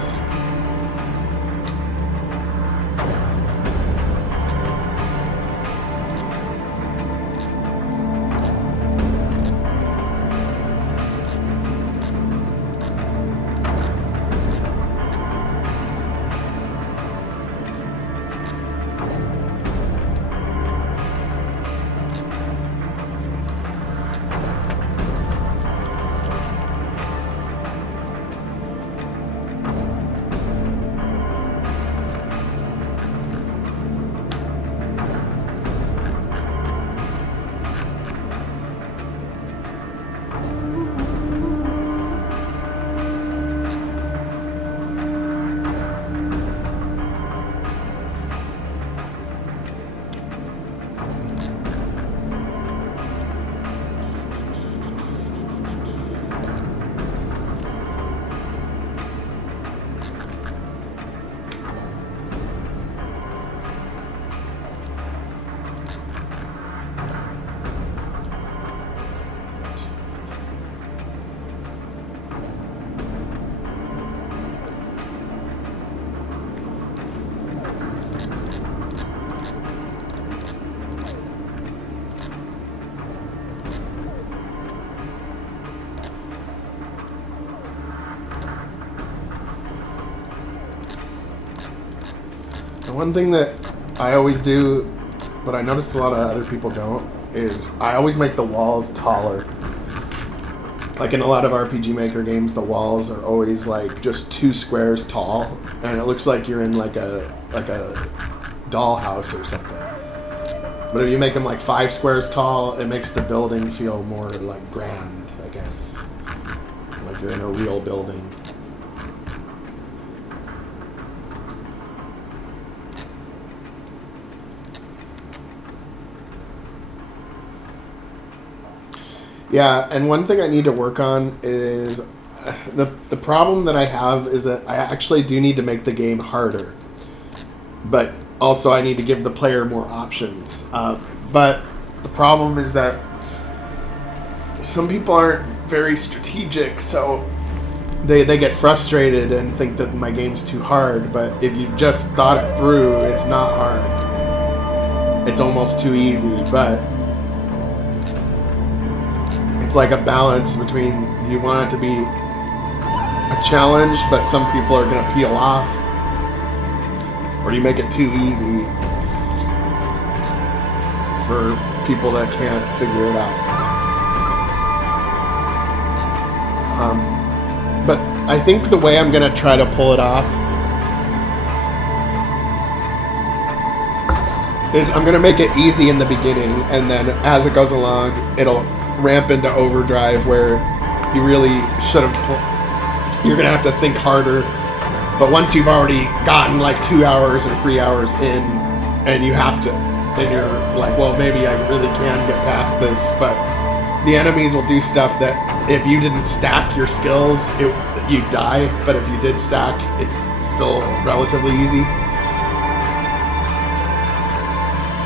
One thing that I always do, but I notice a lot of other people don't, is I always make the walls taller. Like in a lot of RPG Maker games, the walls are always like just 2 squares tall, and it looks like you're in like a dollhouse or something. But if you make them like 5 squares tall, it makes the building feel more like grand, I guess. Like you're in a real building. Yeah, and one thing I need to work on is the problem that I have is that I actually do need to make the game harder, but also I need to give the player more options. But the problem is that some people aren't very strategic, so they get frustrated and think that my game's too hard. But if you just thought it through, it's not hard. It's almost too easy, but it's like a balance between, do you want it to be a challenge, but some people are going to peel off? Or do you make it too easy for people that can't figure it out? But I think the way I'm going to try to pull it off is I'm gonna make it easy in the beginning, and then as it goes along, it'll ramp into overdrive where you really should have. You're gonna have to think harder. But once you've already gotten like 2 hours or 3 hours in, and you have to, then you're like, well, maybe I really can get past this. But the enemies will do stuff that if you didn't stack your skills, you'd die. But if you did stack, it's still relatively easy.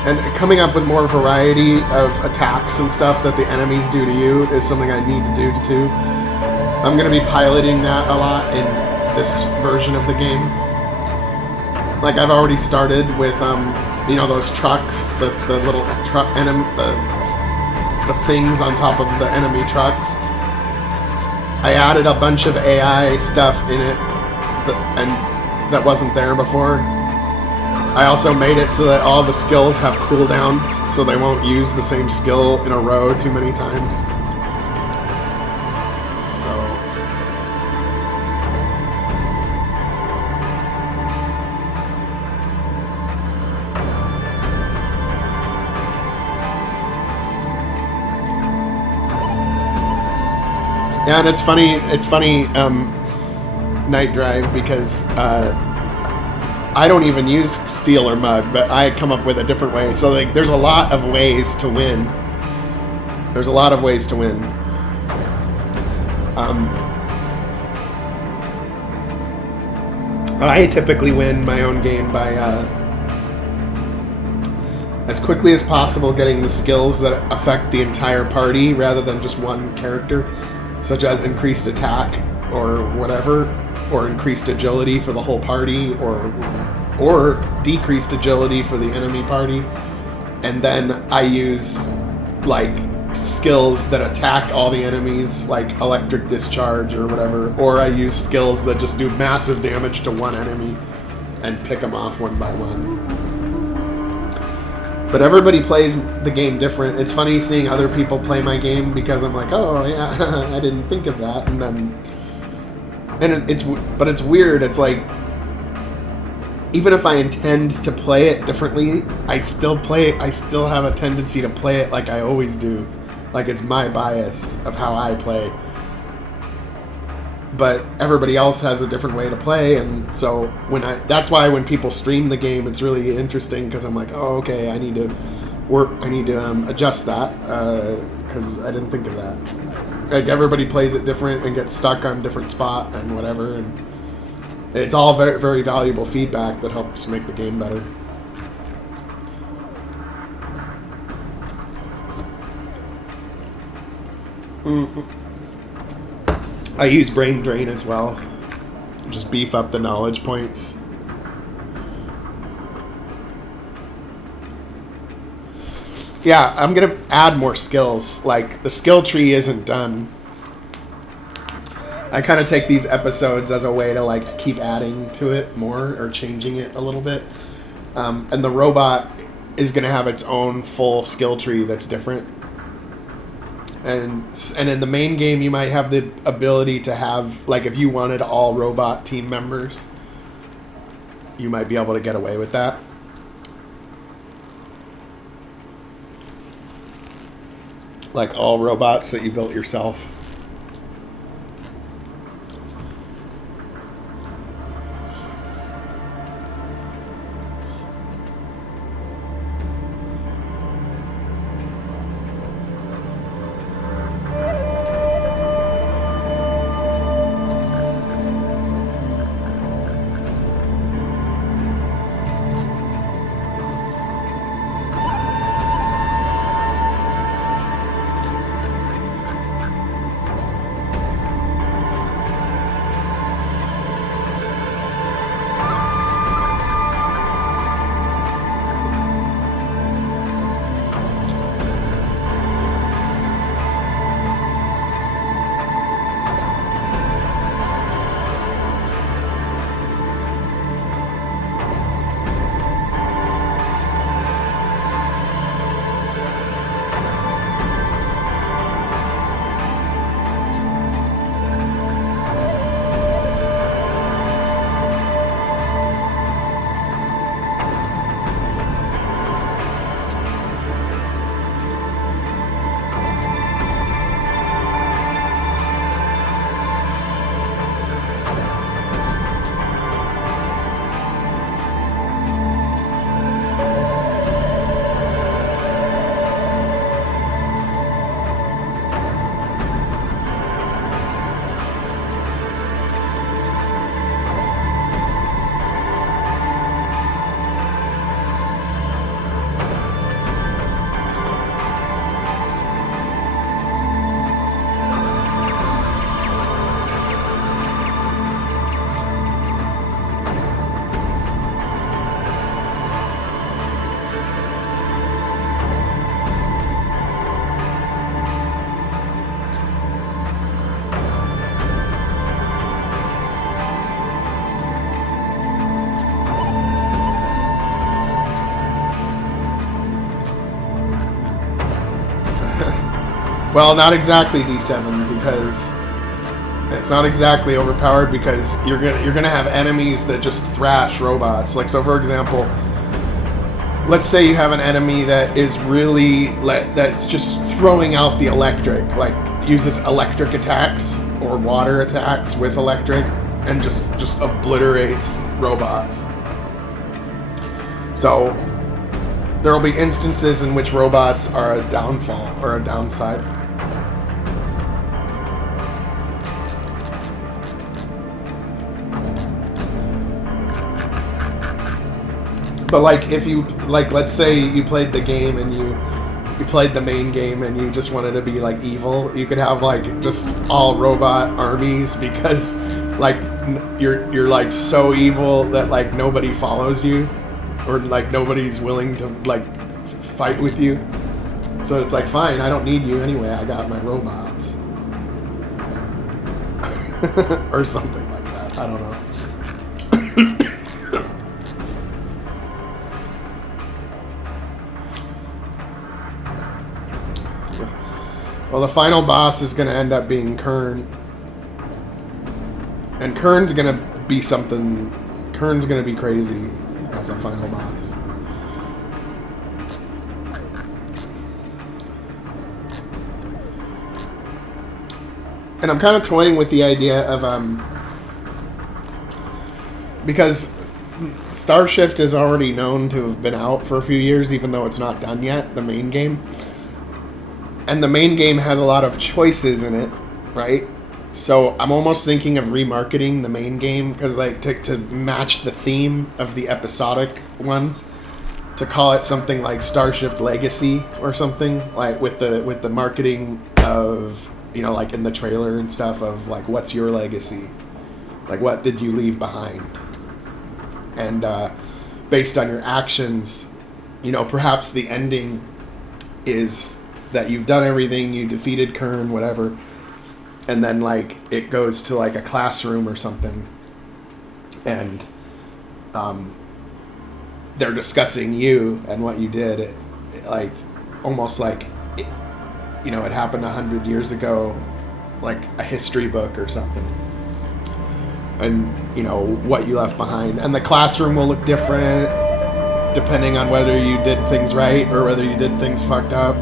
And coming up with more variety of attacks and stuff that the enemies do to you is something I need to do too. I'm going to be piloting that a lot in this version of the game. Like I've already started with, you know, those trucks, the little truck, the things on top of the enemy trucks. I added a bunch of AI stuff in it, and that wasn't there before. I also made it so that all the skills have cooldowns, so they won't use the same skill in a row too many times. So... yeah, and it's funny, Night Drive, because, I don't even use steel or mud, but I come up with a different way. So like, there's a lot of ways to win. There's a lot of ways to win. I typically win my own game by as quickly as possible getting the skills that affect the entire party rather than just one character, such as increased attack or whatever, or increased agility for the whole party, or decreased agility for the enemy party. And then I use like skills that attack all the enemies, like electric discharge or whatever, or I use skills that just do massive damage to one enemy and pick them off one by one. But everybody plays the game different. It's funny seeing other people play my game because I'm like, oh yeah, I didn't think of that, and then it's weird. It's like, even if I intend to play it differently, I still have a tendency to play it like I always do. Like it's my bias of how I play. But everybody else has a different way to play, and so that's why when people stream the game, it's really interesting, because I'm like, oh, okay, I need to adjust that, because I didn't think of that. Like everybody plays it different and gets stuck on different spot and whatever, and it's all very, very valuable feedback that helps make the game better. I use brain drain as well. Just beef up the knowledge points. Yeah, I'm gonna add more skills. Like, the skill tree isn't done. I kind of take these episodes as a way to like keep adding to it more, or changing it a little bit. And the robot is gonna have its own full skill tree that's different. And in the main game, you might have the ability to have, like, if you wanted all robot team members, you might be able to get away with that. Like all robots that you built yourself. Well, not exactly D7 because it's not exactly overpowered because you're gonna have enemies that just thrash robots. Like, so for example, let's say you have an enemy that is really that's just throwing out the electric, like uses electric attacks or water attacks with electric, and just obliterates robots. So there will be instances in which robots are a downfall or a downside. But like if you let's say you played the game and you played the main game and you just wanted to be like evil, you could have like just all robot armies because like you're like so evil that like nobody follows you or like nobody's willing to like fight with you. So it's like, fine, I don't need you anyway. I got my robots. Or something like that. I don't know. Well, the final boss is going to end up being Kern. And Kern's going to be something... Kern's going to be crazy as a final boss. And I'm kind of toying with the idea of... because Starshift is already known to have been out for a few years, even though it's not done yet, the main game. And the main game has a lot of choices in it, right? So I'm almost thinking of remarketing the main game because, like, to match the theme of the episodic ones, to call it something like Starshift Legacy or something, like with the marketing of, you know, like in the trailer and stuff of like, what's your legacy? Like, what did you leave behind? And based on your actions, you know, perhaps the ending is that you've done everything, you defeated Kern, whatever, and then like it goes to like a classroom or something, and they're discussing you and what you did, like almost like it, you know, it happened 100 years ago, like a history book or something, and you know what you left behind, and the classroom will look different depending on whether you did things right or whether you did things fucked up.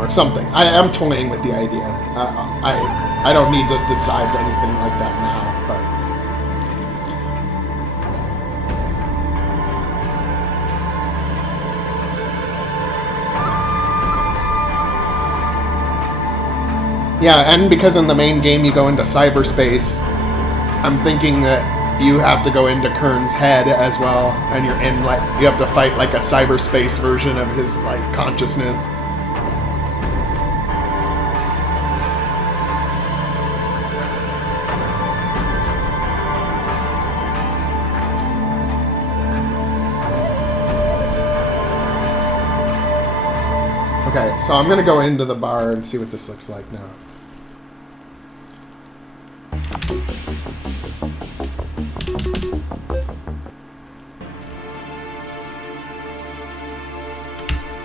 Or something. I am toying with the idea. I don't need to decide anything like that now, but yeah, and because in the main game you go into cyberspace, I'm thinking that you have to go into Kern's head as well, and you're in like you have to fight like a cyberspace version of his like consciousness. Okay, so I'm gonna go into the bar and see what this looks like now.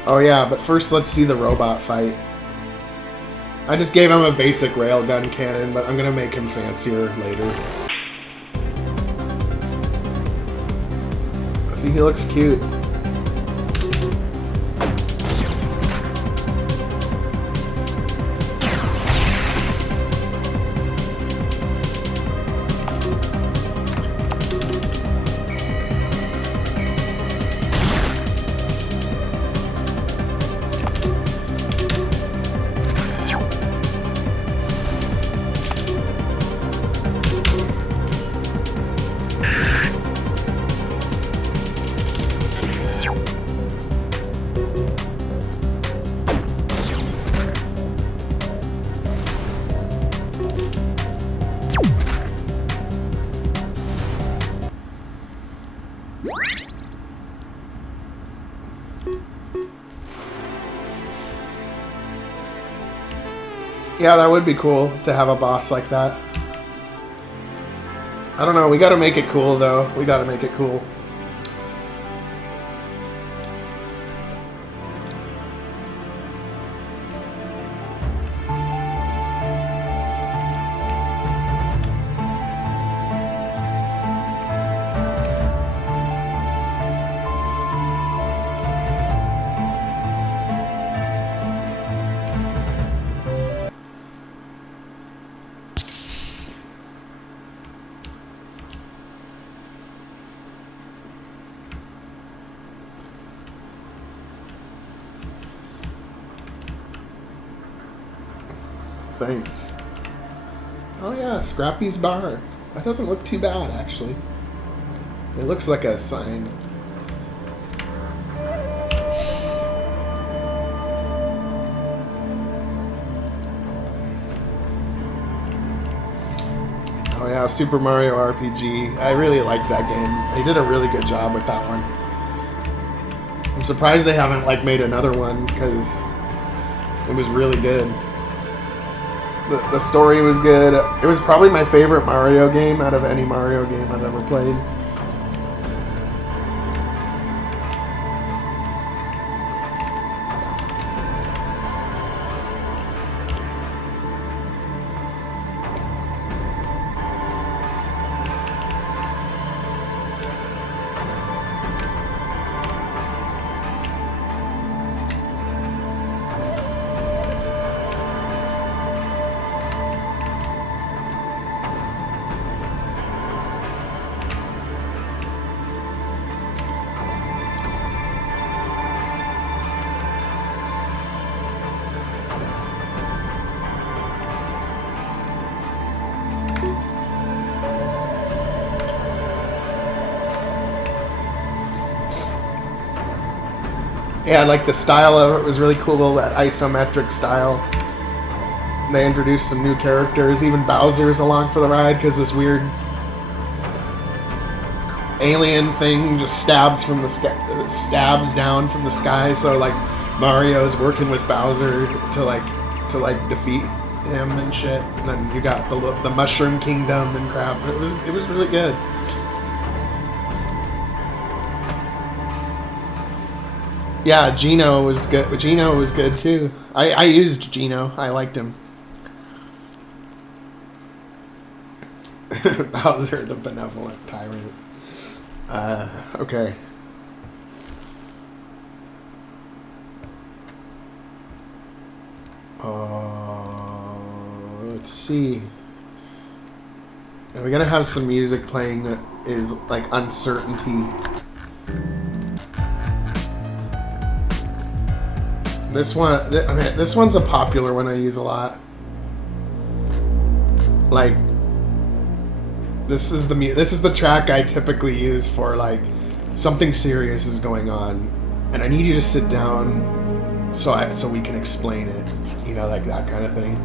Oh yeah, but first let's see the robot fight. I just gave him a basic railgun cannon, but I'm gonna make him fancier later. See, he looks cute. Yeah, that would be cool to have a boss like that. I don't know, we gotta make it cool though. We gotta make it cool. thanks. Oh yeah, Scrappy's bar. That doesn't look too bad, actually. It looks like a sign. Oh yeah, Super Mario RPG. I really liked that game. They did a really good job with that one. I'm surprised they haven't like made another one because it was really good. The story was good. It was probably my favorite Mario game out of any Mario game I've ever played. Yeah, like the style of it was really cool, that isometric style. They introduced some new characters, even Bowser's along for the ride, because this weird alien thing just stabs from the stabs down from the sky. So like Mario's working with Bowser to defeat him and shit. And then you got the Mushroom Kingdom and crap. It was really good. Yeah, Gino was good. Gino was good too. I used Gino. I liked him. Bowser the benevolent tyrant. Okay. Let's see. Now we're gonna have some music playing that is like uncertainty. This one, this one's a popular one I use a lot. Like, this is the track I typically use for like something serious is going on, and I need you to sit down so we can explain it. You know, like that kind of thing.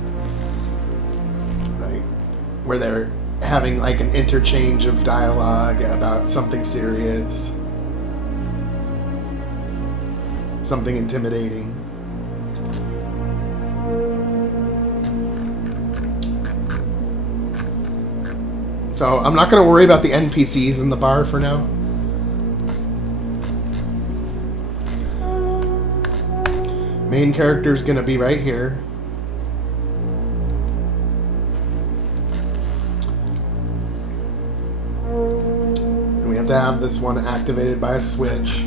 Like where they're having like an interchange of dialogue about something serious, something intimidating. So I'm not going to worry about the NPCs in the bar for now. Main character's going to be right here. And we have to have this one activated by a switch.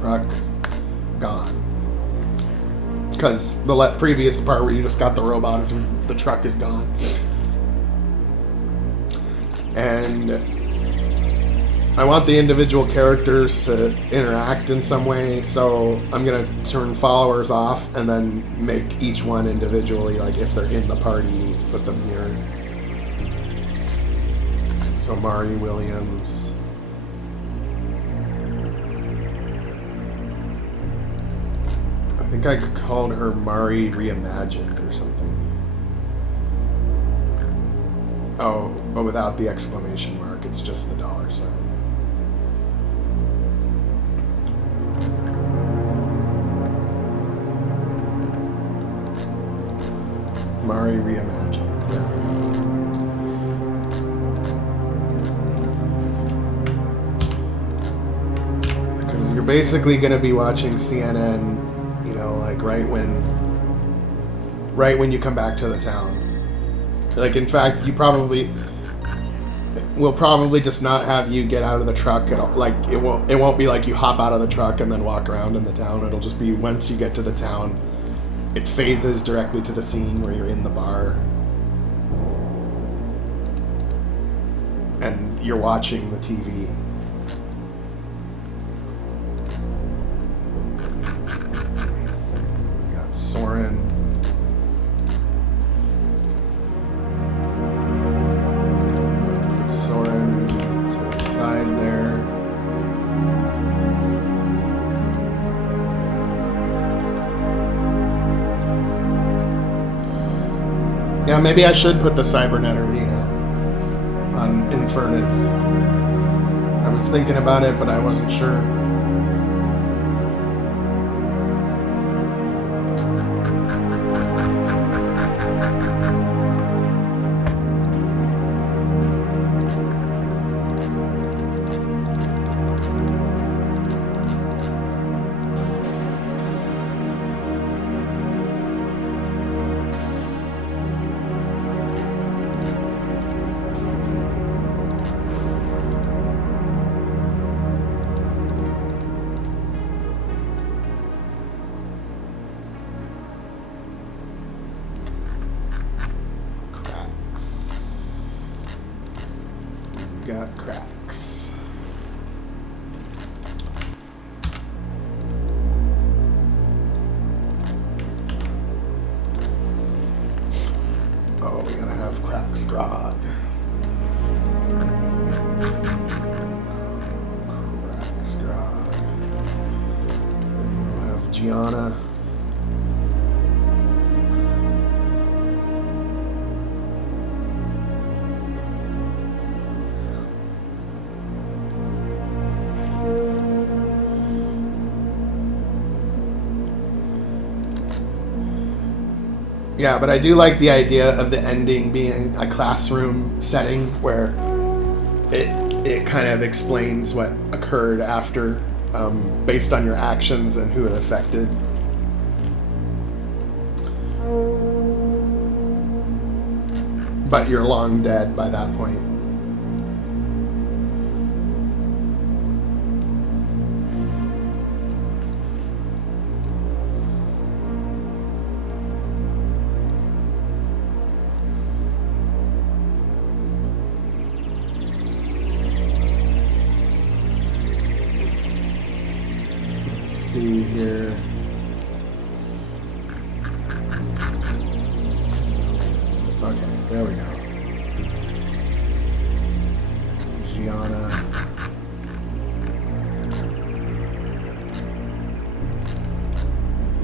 Truck gone. Because the previous part where you just got the robot, the truck is gone. And I want the individual characters to interact in some way, so I'm going to turn followers off and then make each one individually, like if they're in the party, put them here. So Mari Williams. I think I called her Mari Reimagined or something. Oh, but without the exclamation mark, it's just the $sign. Mari Reimagined. Yeah. Because you're basically going to be watching CNN, you know, like right when you come back to the town. Like, in fact, we'll probably just not have you get out of the truck at all. Like, it won't be like you hop out of the truck and then walk around in the town. It'll just be once you get to the town, it phases directly to the scene where you're in the bar. And you're watching the TV. Yeah, maybe I should put the Cybernet Arena on Infernis. I was thinking about it, but I wasn't sure. Got cracks. Oh, we gotta have cracks grog. Cracks grog. We'll have Gianna. Yeah, but I do like the idea of the ending being a classroom setting where it kind of explains what occurred after, based on your actions and who it affected. But you're long dead by that point. See here. Okay, there we go. Gianna.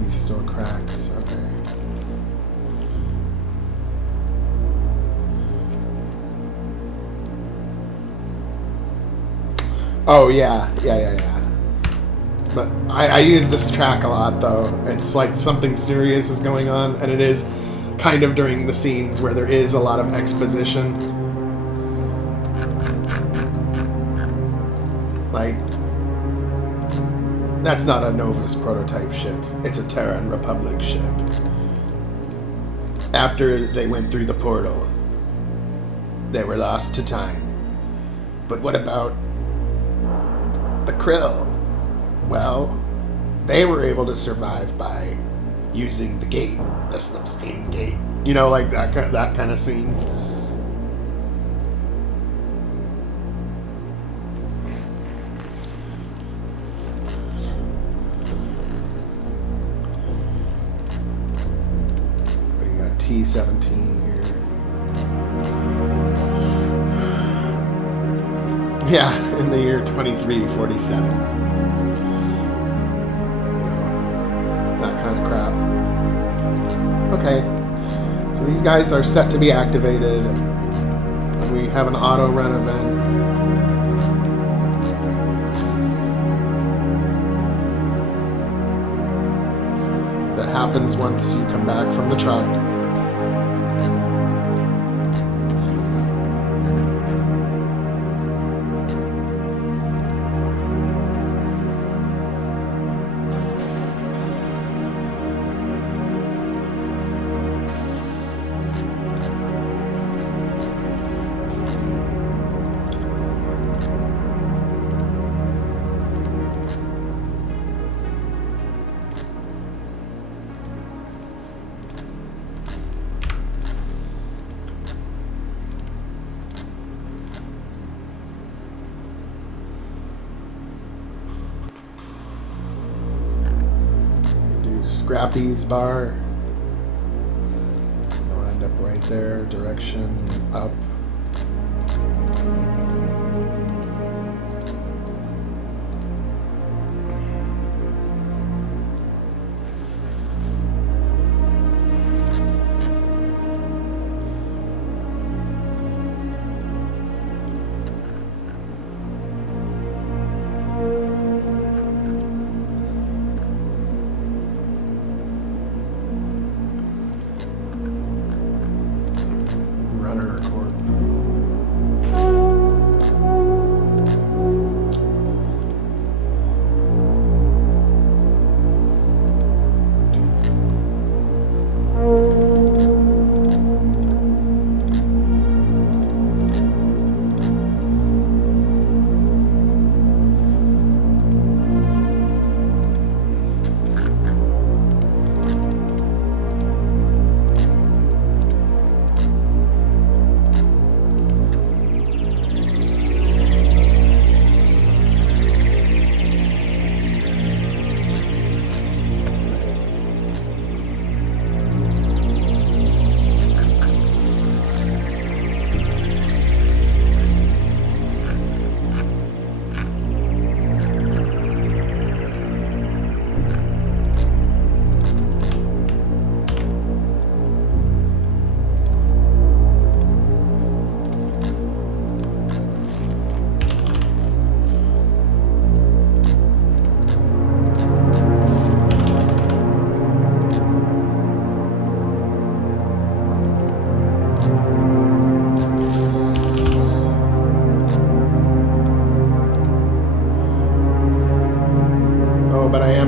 He still cracks. Okay. Oh yeah. But I use this track a lot, though. It's like something serious is going on, and it is kind of during the scenes where there is a lot of exposition. Like, that's not a Novus prototype ship. It's a Terran Republic ship. After they went through the portal, they were lost to time. But what about the Krill? Well, they were able to survive by using the gate, the slipstream gate. You know, like that kind of scene. We got T-17 here. Yeah, in the year 2347. Crap. Okay, so these guys are set to be activated. We have an auto run event. That happens once you come back from the truck. Scrappy's bar. You'll end up right there, direction up.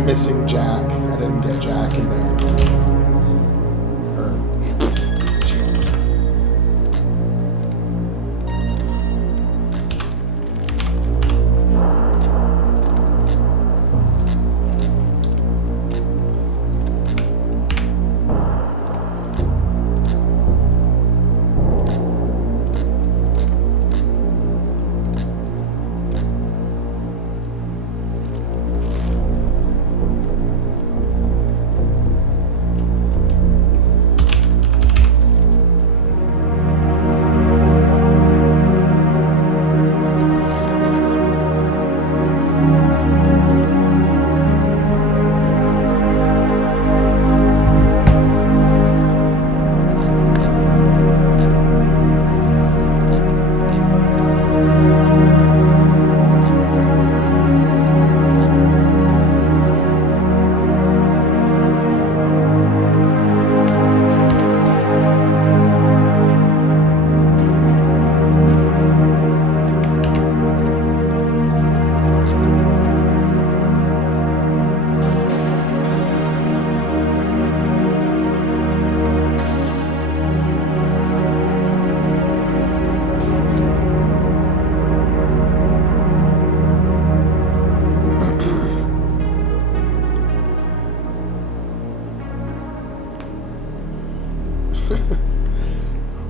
missing Jack. I didn't get Jack in there.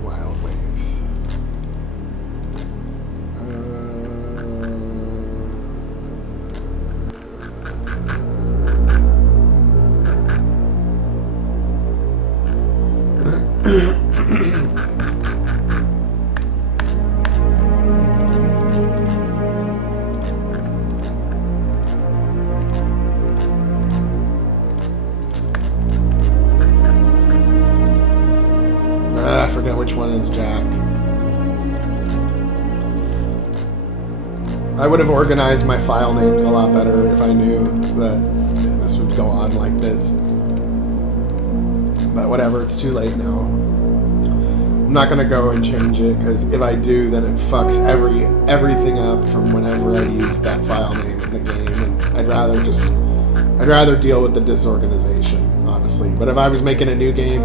Wild waves. I forget which one is Jack. I would have organized my file names a lot better if I knew that this would go on like this. But whatever, it's too late now. I'm not gonna go and change it, because if I do, then it fucks everything up from whenever I use that file name in the game, and I'd rather deal with the disorganization, honestly. But if I was making a new game,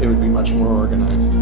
it would be much more organized.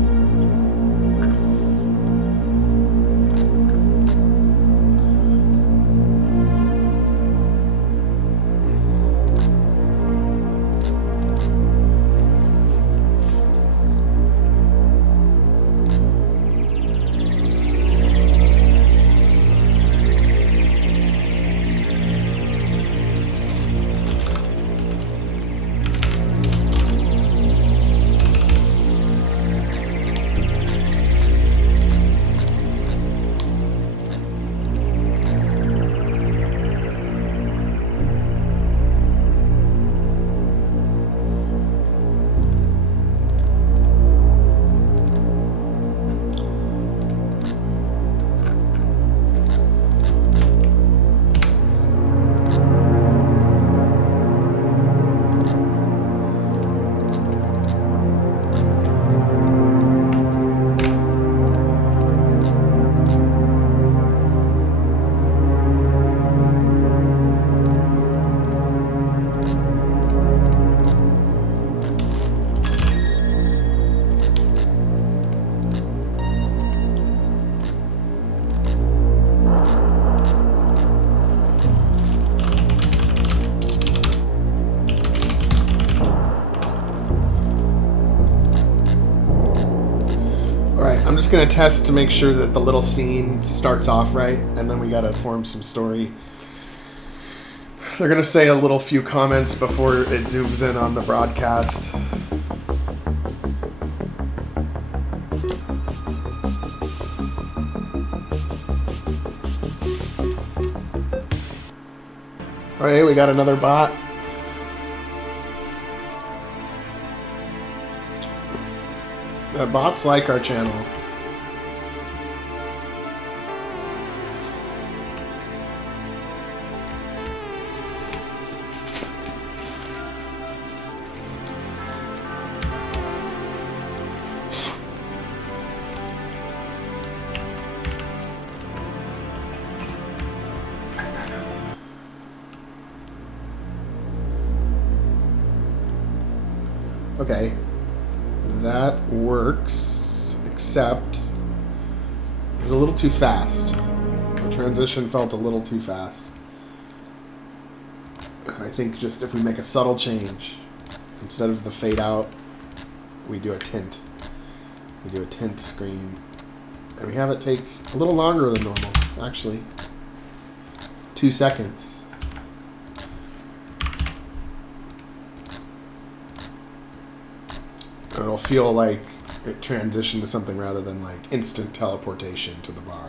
I'm just going to test to make sure that the little scene starts off right, and then we got to form some story. They're going to say a little few comments before it zooms in on the broadcast. Alright, we got another bot. Bots like our channel. Okay. That works, except it was a little too fast. The transition felt a little too fast. And I think just if we make a subtle change, instead of the fade out, we do a tint. We do a tint screen. And we have it take a little longer than normal, actually. 2 seconds. And it'll feel like it transitioned to something rather than like instant teleportation to the bar.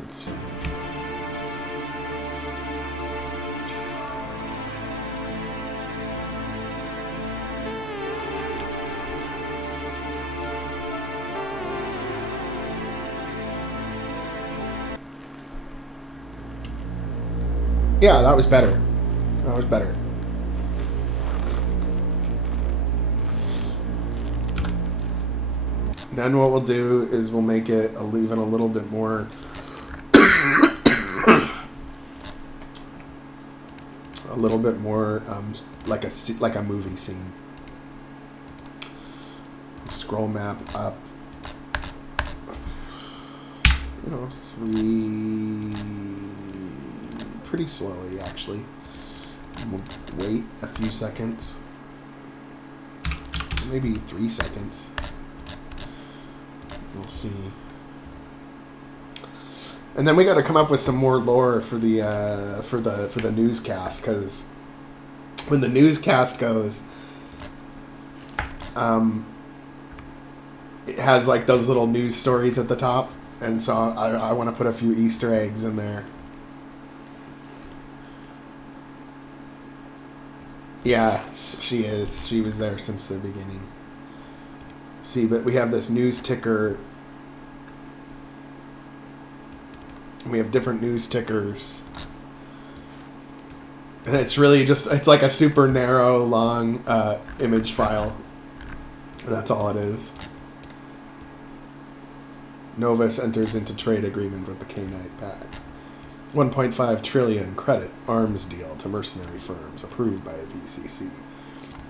Let's see. Yeah, that was better. That was better. Then what we'll do is we'll make it even a little bit more like a movie scene. Scroll map up. You know, pretty slowly actually. We'll wait a few seconds. Maybe 3 seconds. We'll see. And then we got to come up with some more lore for the newscast, because when the newscast goes, it has like those little news stories at the top, and so I want to put a few Easter eggs in there. Yeah, she is. She was there since the beginning. See, but we have this news ticker. We have different news tickers. And it's really just, it's like a super narrow, long image file. That's all it is. Novus enters into trade agreement with the K-Knight Pact. 1.5 trillion credit arms deal to mercenary firms approved by VCC.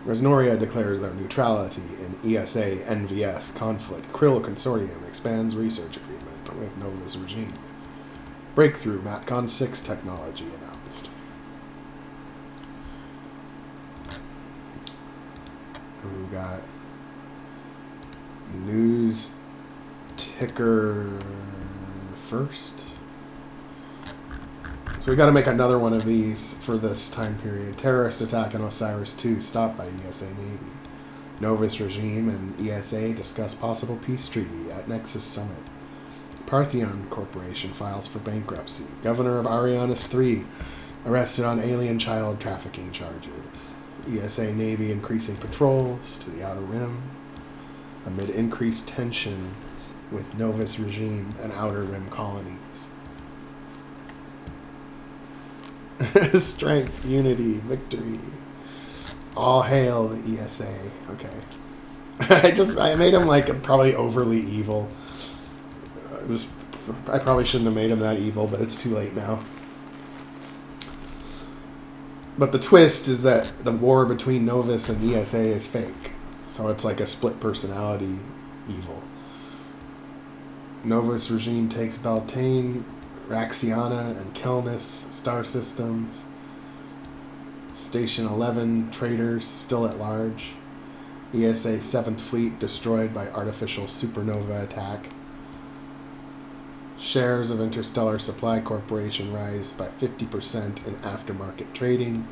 Resnoria declares their neutrality in ESA NVS conflict. Krill Consortium expands research agreement with Novus regime. Breakthrough Matcon 6 technology announced. And we've got news ticker first. So we got to make another one of these for this time period. Terrorist attack on Osiris 2 stopped by ESA Navy. Novus regime and ESA discuss possible peace treaty at Nexus Summit. Partheon Corporation files for bankruptcy. Governor of Arianis 3 arrested on alien child trafficking charges. ESA Navy increasing patrols to the Outer Rim amid increased tensions with Novus regime and Outer Rim colonies. Strength, unity, victory. All hail the ESA. Okay. I made him like probably overly evil. I probably shouldn't have made him that evil, but it's too late now. But the twist is that the war between Novus and ESA is fake. So it's like a split personality evil. Novus regime takes Beltane, Raxiana, and Kelnis star systems. Station 11 traitors still at large. ESA 7th Fleet destroyed by artificial supernova attack. Shares of Interstellar Supply Corporation rise by 50% in aftermarket trading.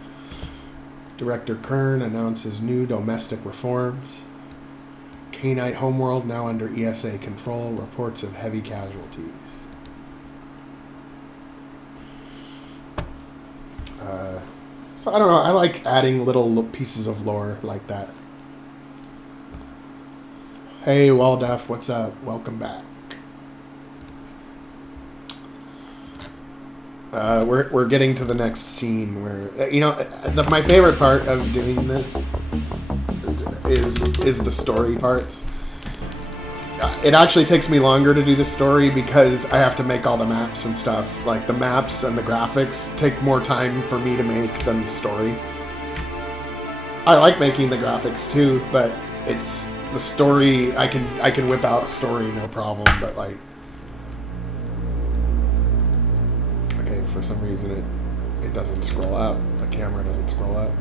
Director Kern announces new domestic reforms. K-Knight Homeworld now under ESA control. Reports of heavy casualties. So I don't know. I like adding little pieces of lore like that. Hey, Waldef, what's up? Welcome back. We're getting to the next scene where, you know, my favorite part of doing this is the story parts. it actually takes me longer to do the story because I have to make all the maps and stuff. Like, the maps and the graphics take more time for me to make than the story. I like making the graphics too, but it's the story. I can whip out story no problem, but like, okay, for some reason it doesn't scroll up. The camera doesn't scroll up.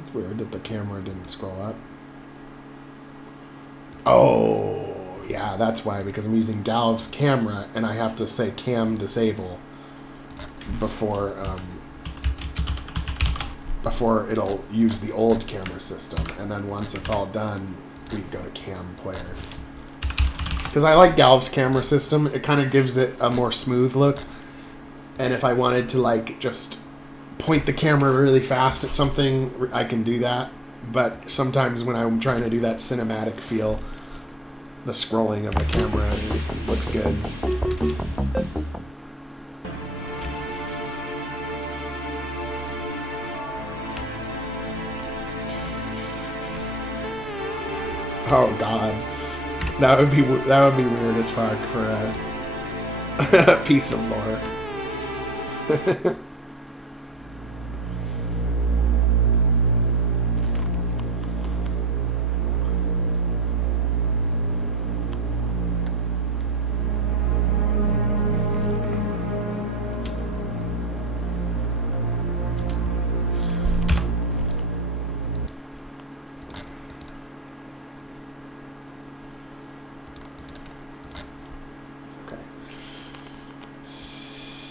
It's weird that the camera didn't scroll up. Oh, yeah, that's why, because I'm using Galv's camera and I have to say cam disable before it'll use the old camera system, and then once it's all done, we go to cam player. Because I like Galv's camera system, it kind of gives it a more smooth look, and if I wanted to like just point the camera really fast at something, I can do that. But sometimes when I'm trying to do that cinematic feel, the scrolling of the camera looks good. Oh God, that would be weird as fuck for a piece of lore.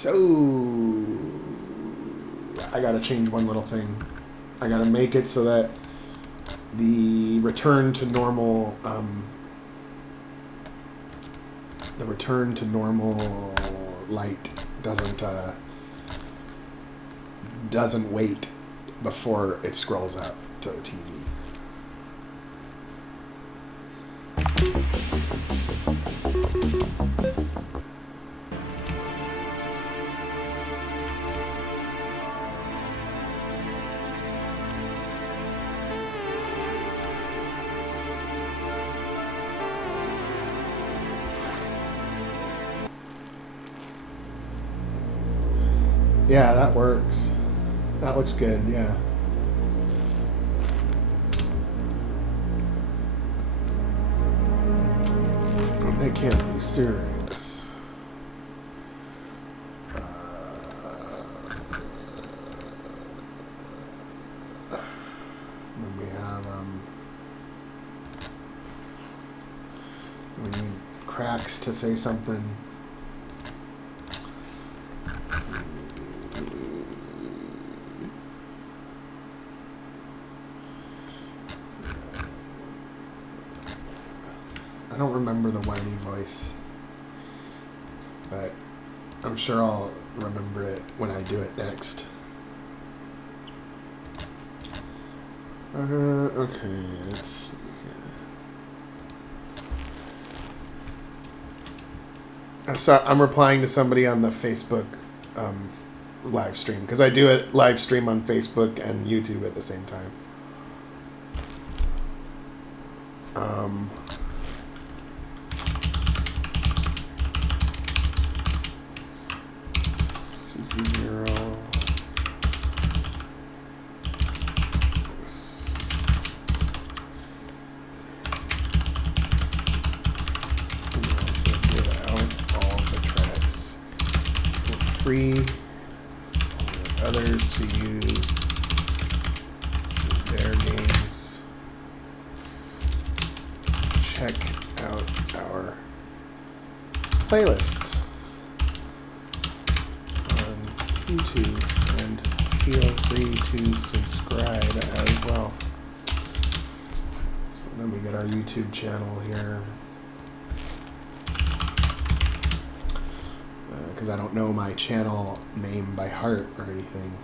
So I gotta change one little thing. I gotta make it so that the return to normal light doesn't wait before it scrolls up to the TV. Yeah, that works. That looks good, yeah. They can't be serious. Then we have, we need cracks to say something. I don't remember the whiny voice, but I'm sure I'll remember it when I do it next. Okay, let's see here. So I'm replying to somebody on the Facebook live stream, because I do a live stream on Facebook and YouTube at the same time. CC0. Also give out all the tracks for free for others to use in their games. Check out our playlist on YouTube and feel free to subscribe as well. So then we get our YouTube channel here, because I don't know my channel name by heart or anything.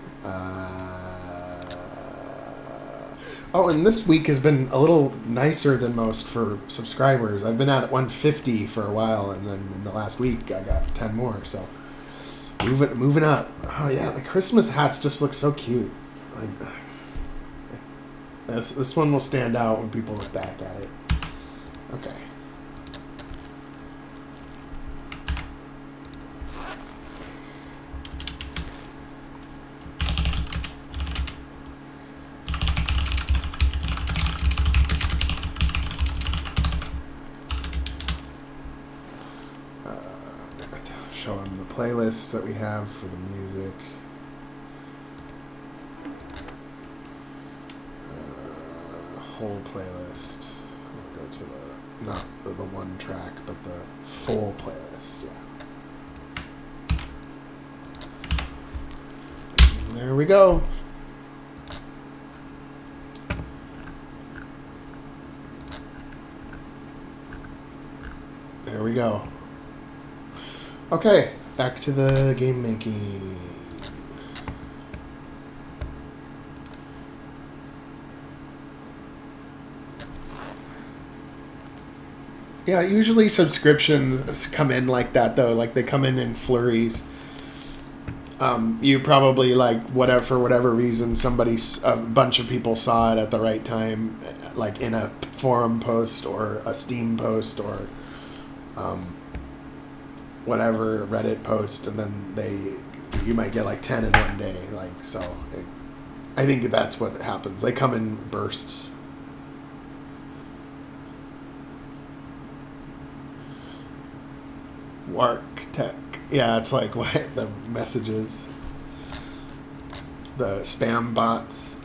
Oh, and this week has been a little nicer than most for subscribers. I've been at 150 for a while, and then in the last week I got 10 more, so Moving up. Oh yeah, the Christmas hats just look so cute. Like, this one will stand out when people look back at it. Okay. Show them the playlists that we have for the music. Whole playlist. We'll go to the, not the one track, but the full playlist. Yeah. There we go. There we go. Okay, back to the game making. Yeah, usually subscriptions come in like that though, like they come in flurries. You probably for whatever reason, a bunch of people saw it at the right time, like in a forum post or a Steam post or whatever Reddit post, and then you might get like 10 in one day. I think that's what happens. They come in bursts. Wark Tech. Yeah, it's like what the messages, the spam bots.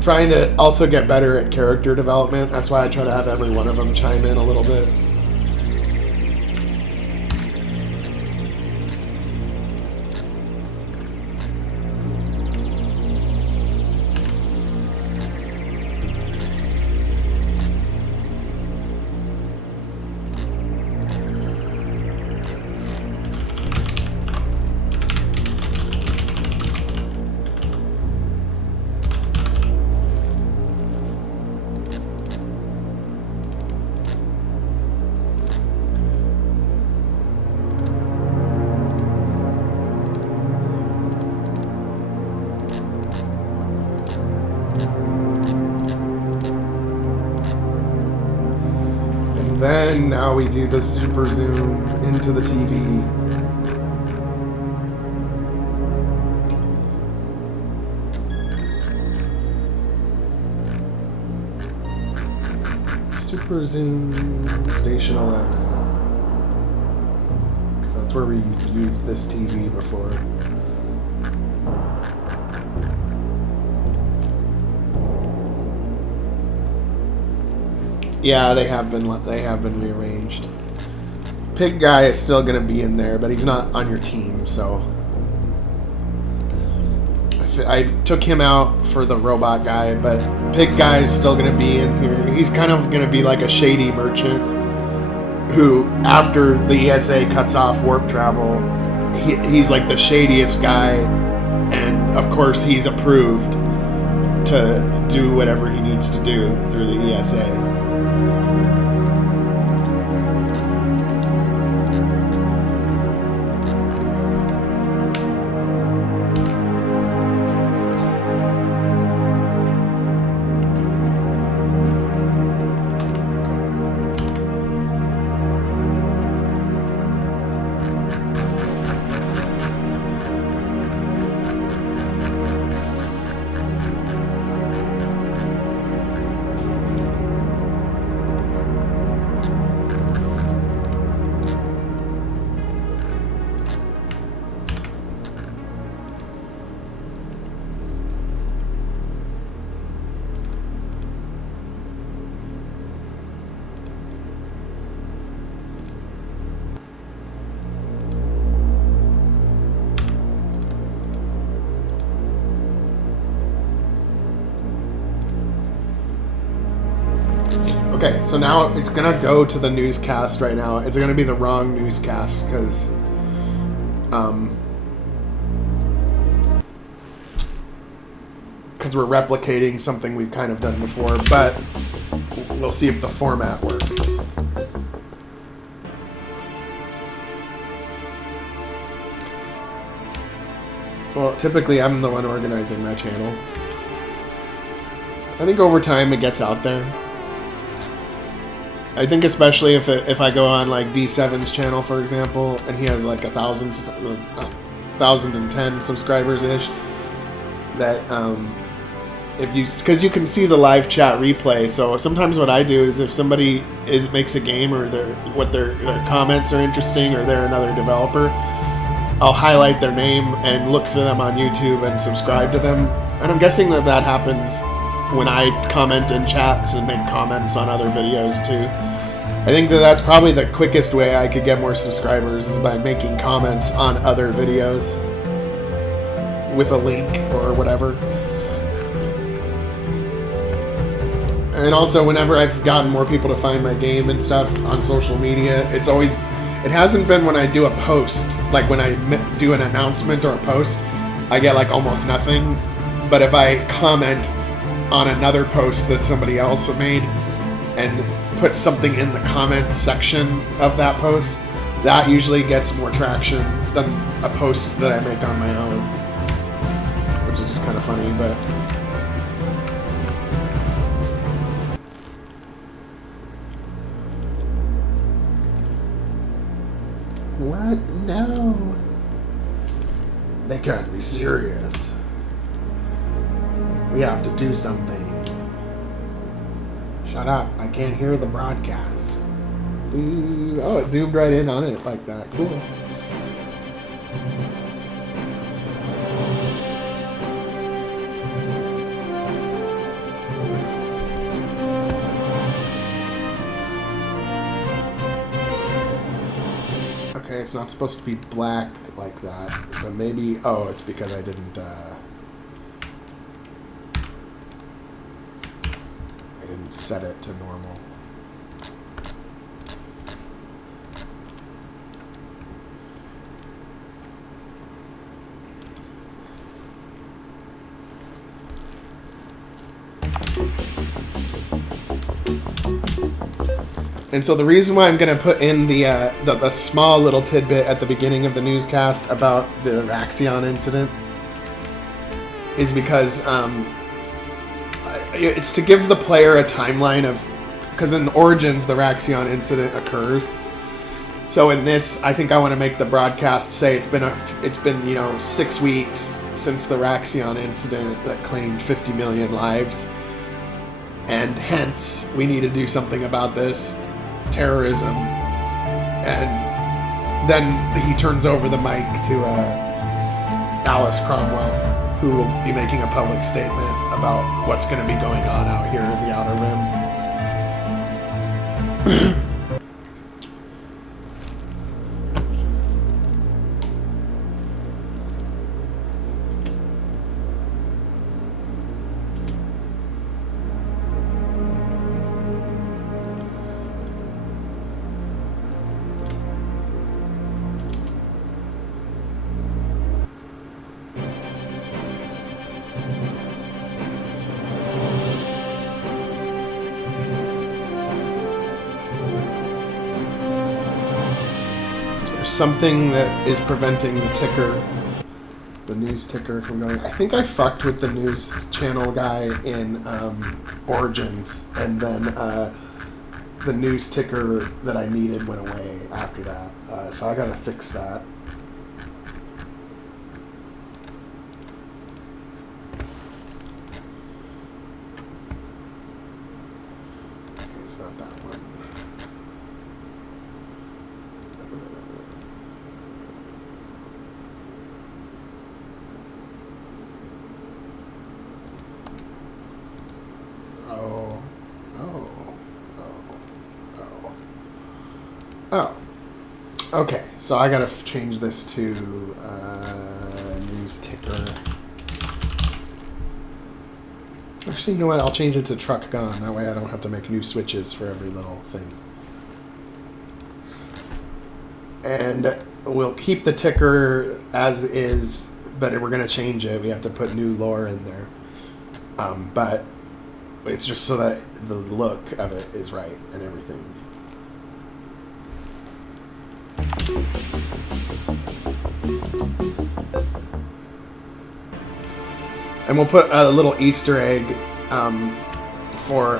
Trying to also get better at character development. That's why I try to have every one of them chime in a little bit. Then now we do the super zoom into the TV. Super zoom station 11. Because that's where we've used this TV before. Yeah, they have been rearranged. Pig guy is still gonna be in there, but he's not on your team, so I took him out for the robot guy, but Pig guy is still gonna be in here. He's kind of gonna be like a shady merchant who, after the ESA cuts off warp travel, he's like the shadiest guy, and of course he's approved to do whatever he needs to do through the ESA. Okay, so now it's gonna go to the newscast right now. It's gonna be the wrong newscast because we're replicating something we've kind of done before, but we'll see if the format works. Well, typically I'm the one organizing my channel. I think over time it gets out there. I think especially if I go on like D7's channel, for example, and he has like 1,010 subscribers-ish, that because you can see the live chat replay. So sometimes what I do is if somebody makes a game or their comments are interesting or they're another developer, I'll highlight their name and look for them on YouTube and subscribe to them. And I'm guessing that happens when I comment in chats and make comments on other videos too. I think that's probably the quickest way I could get more subscribers is by making comments on other videos with a link or whatever. And also, whenever I've gotten more people to find my game and stuff on social media, it hasn't been when I do a post, like when I do an announcement or a post, I get like almost nothing. But if I comment on another post that somebody else made and put something in the comments section of that post, that usually gets more traction than a post that I make on my own, which is just kind of funny, but what? No. They can't be serious. We have to do something. Shut up. I can't hear the broadcast. Oh, it zoomed right in on it like that. Cool. Okay, it's not supposed to be black like that, but maybe... Oh, it's because I didn't set it to normal. And so the reason why I'm going to put in the small little tidbit at the beginning of the newscast about the Raxion incident is because it's to give the player a timeline of, because in Origins the Raxion incident occurs. So in this, I think I want to make the broadcast say it's been 6 weeks since the Raxion incident that claimed 50 million lives, and hence we need to do something about this terrorism. And then he turns over the mic to Alice Cromwell, who will be making a public statement about what's going to be going on out here in the Outer Rim. Something that is preventing the ticker, the news ticker, from going. I think I fucked with the news channel guy in Origins, and then the news ticker that I needed went away after that. So I gotta fix that. Okay, it's not that one. Oh, okay. So I gotta change this to news ticker. Actually, you know what? I'll change it to truck gone. That way I don't have to make new switches for every little thing. And we'll keep the ticker as is, but we're going to change it. We have to put new lore in there. But it's just so that the look of it is right and everything. And we'll put a little Easter egg for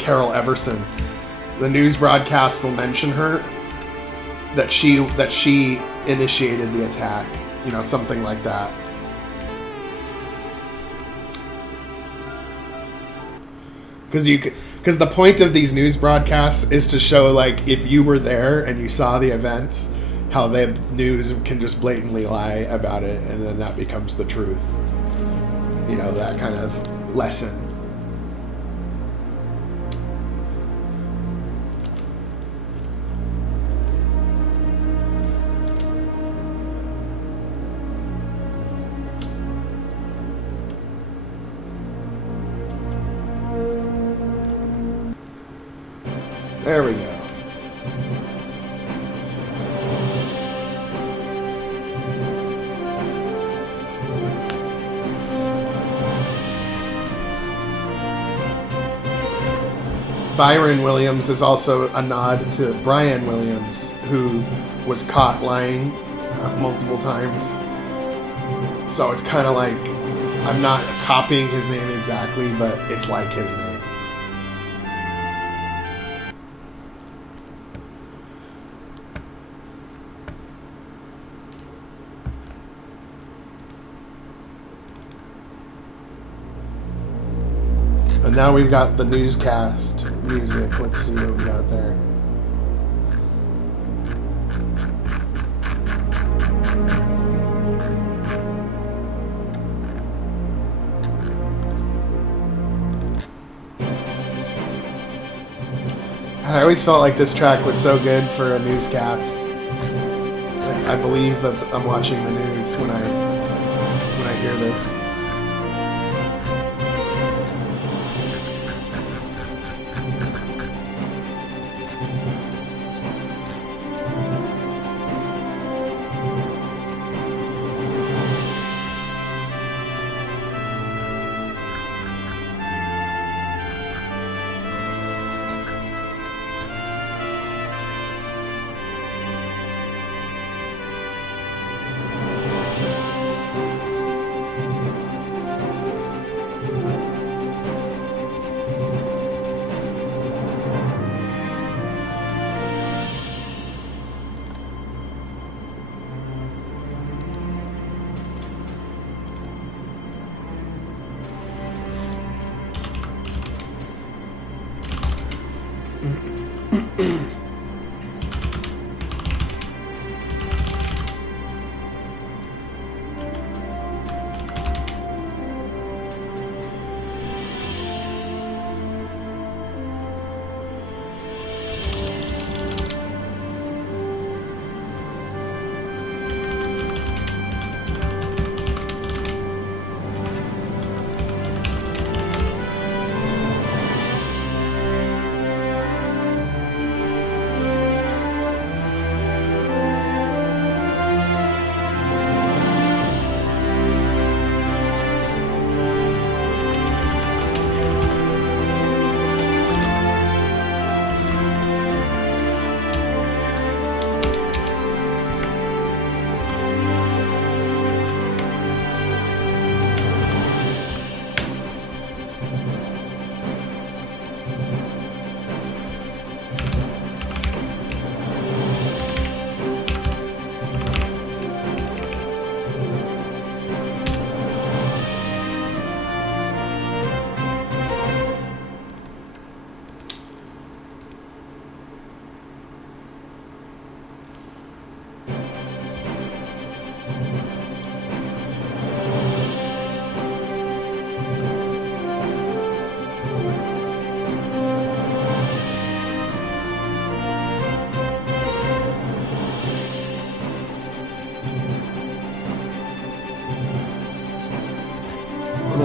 Carol Everson. The news broadcast will mention her, that she initiated the attack, you know, something like that. Because the point of these news broadcasts is to show, like, if you were there and you saw the events, how the news can just blatantly lie about it, and then that becomes the truth. You know, that kind of lesson. There we go. Byron Williams is also a nod to Brian Williams, who was caught lying multiple times. So it's kind of like, I'm not copying his name exactly, but it's like his name. And now we've got the newscast music. Let's see what we got there. I always felt like this track was so good for a newscast. Like, I believe that I'm watching the news when I hear this.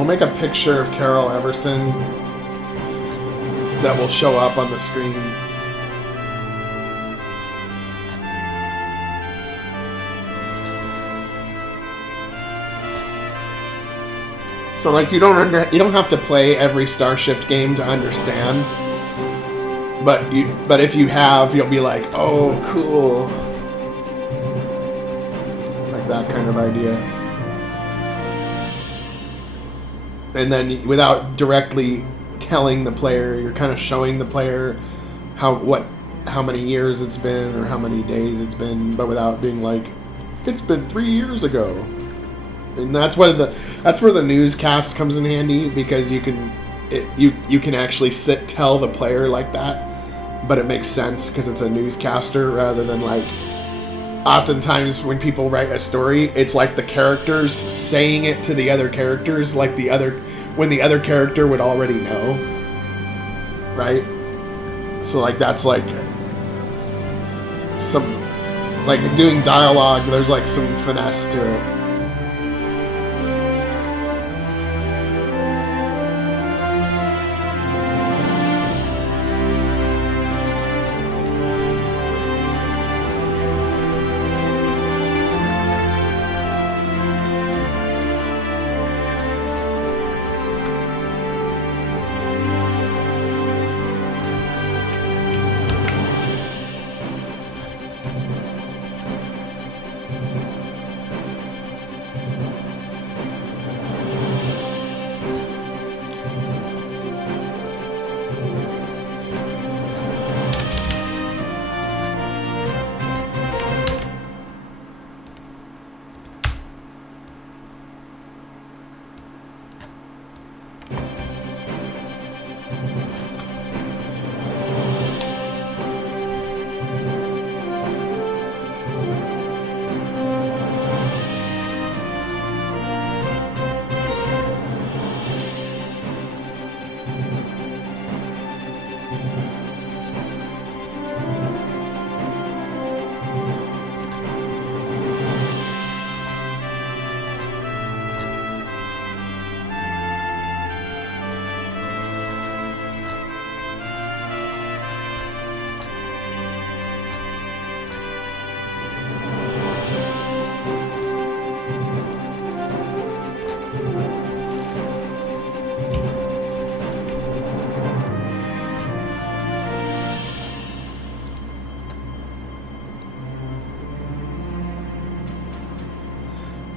we'll make a picture of Carol Everson that will show up on the screen. So like you don't have to play every Starshift game to understand, but if you have, you'll be like, oh, cool, like that kind of idea. And then without directly telling the player, you're kind of showing the player how many years it's been or how many days it's been, but without being like, it's been 3 years ago. And that's where the newscast comes in handy, because you can actually tell the player like that, but it makes sense because it's a newscaster rather than like. Oftentimes when people write a story, it's like the characters saying it to the other characters, like when the other character would already know, right? So like that's like some like doing dialogue. There's like some finesse to it.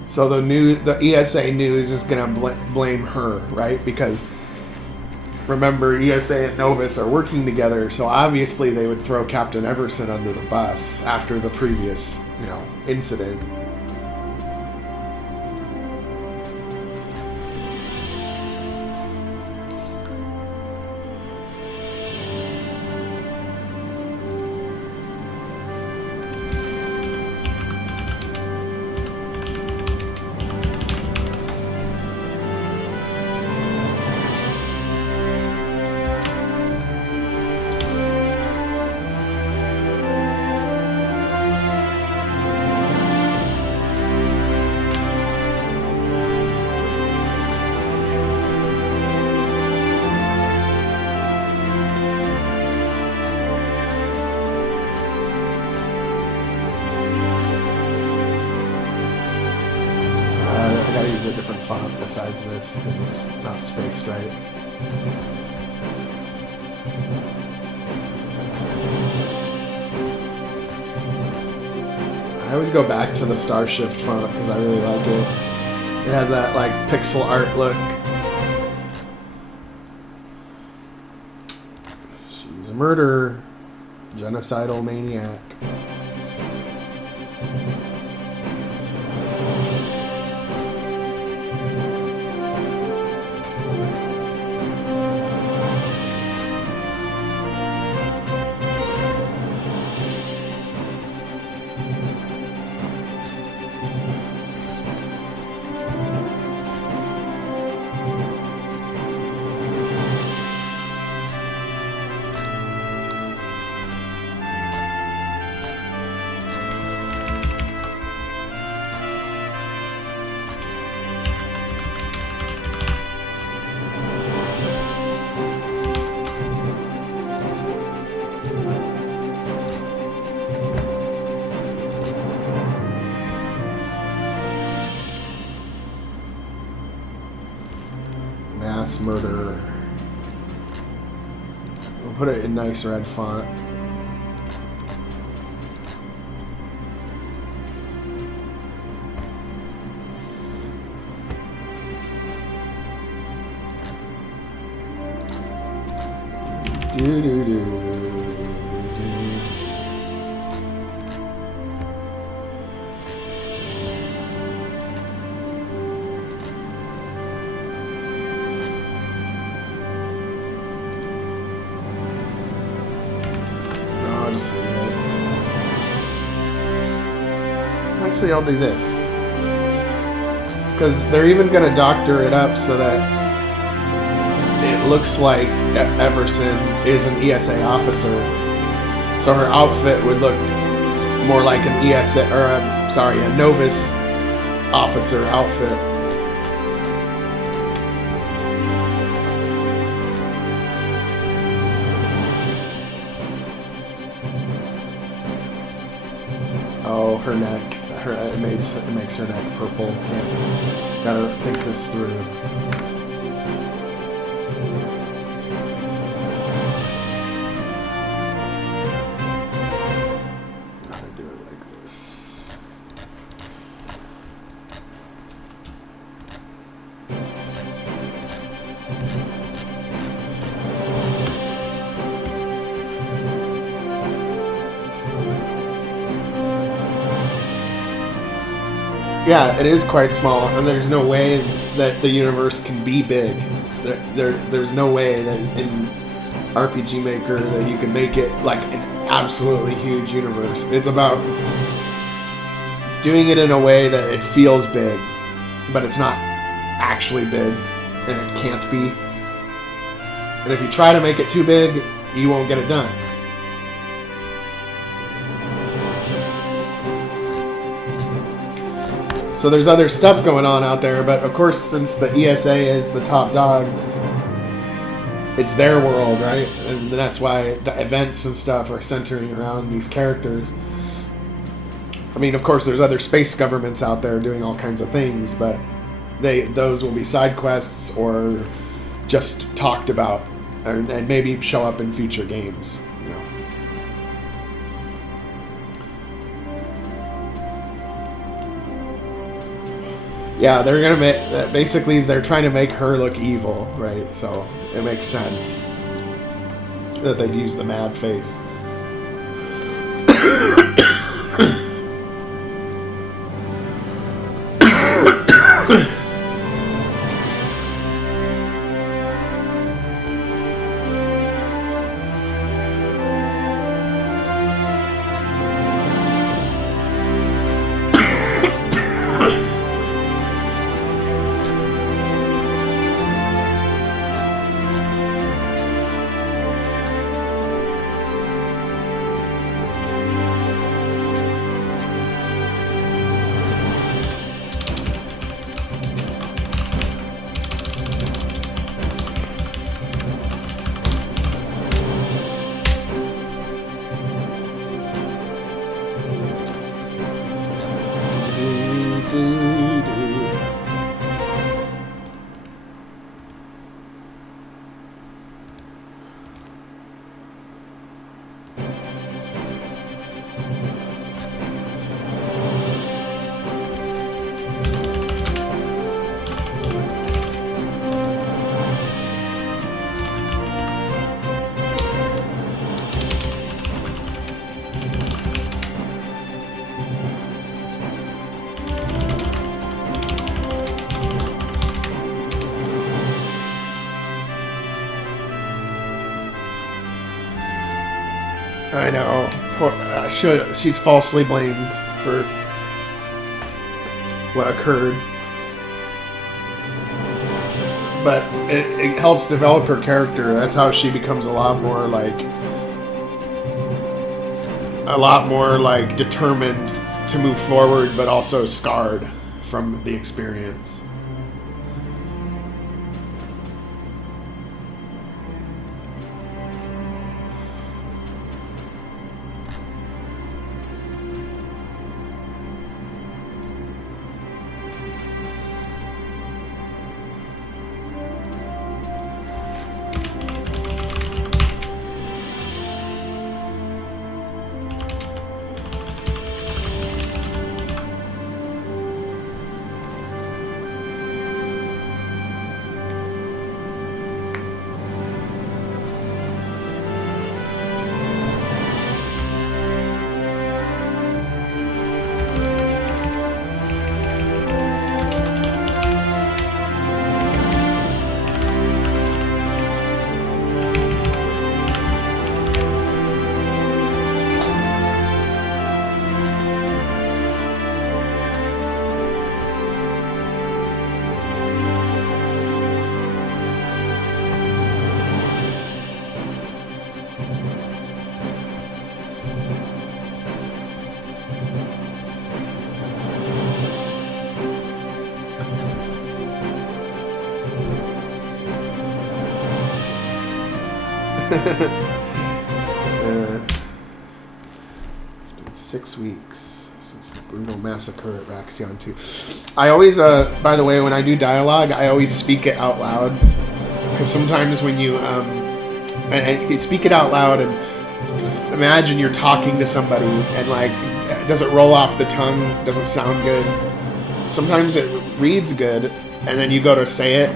So the ESA news is gonna blame her, right? Because remember, ESA and Novus are working together, so obviously they would throw Captain Everson under the bus after the previous, incident. Besides this, because it's not spaced right. I always go back to the Starshift font because I really like it. It has that like pixel art look. She's a murderer, genocidal maniac. mass murderer. We'll put it in nice red font. Actually, I'll do this. Because they're even going to doctor it up so that it looks like Everson is an ESA officer. So her outfit would look more like an ESA, or a Novus officer outfit. Oh, her neck. It makes her neck purple. Gotta think this through. Gotta do it like this. Yeah, it is quite small, and there's no way that the universe can be big. There's no way that in RPG Maker that you can make it like an absolutely huge universe. It's about doing it in a way that it feels big, but it's not actually big, and it can't be. And if you try to make it too big, you won't get it done. So there's other stuff going on out there, but of course, since the ESA is the top dog, it's their world, right? And that's why the events and stuff are centering around these characters. I mean, of course, there's other space governments out there doing all kinds of things, but those will be side quests or just talked about, and maybe show up in future games. Yeah, they're gonna make basically they're trying to make her look evil, right? So it makes sense that they'd use the mad face. I know. Poor, she's falsely blamed for what occurred. But it helps develop her character. That's how she becomes a lot more like determined to move forward, but also scarred from the experience. It's been 6 weeks since the brutal massacre at Raxion 2. I always, by the way, when I do dialogue, I always speak it out loud. Because sometimes when you, and you speak it out loud and imagine you're talking to somebody and like, does it roll off the tongue? Does it sound good? Sometimes it reads good and then you go to say it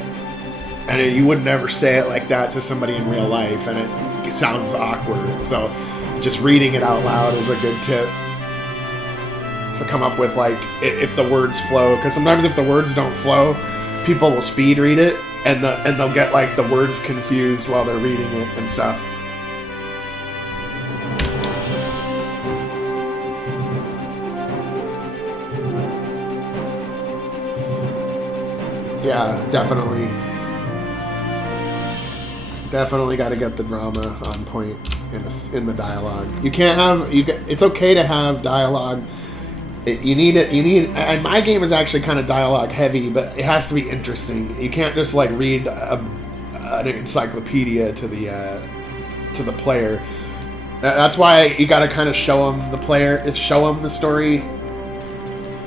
and you would never say it like that to somebody in real life and it sounds awkward. So just reading it out loud is a good tip to come up with, like, if the words flow. Because sometimes if the words don't flow, people will speed read it and they'll get like the words confused while they're reading it and stuff. Yeah, definitely got to get the drama on point in the dialogue. You can't have it's okay to have dialogue. You need it. And my game is actually kind of dialogue heavy, but it has to be interesting. You can't just like read an encyclopedia to the player. That's why you got to kind of show them the story,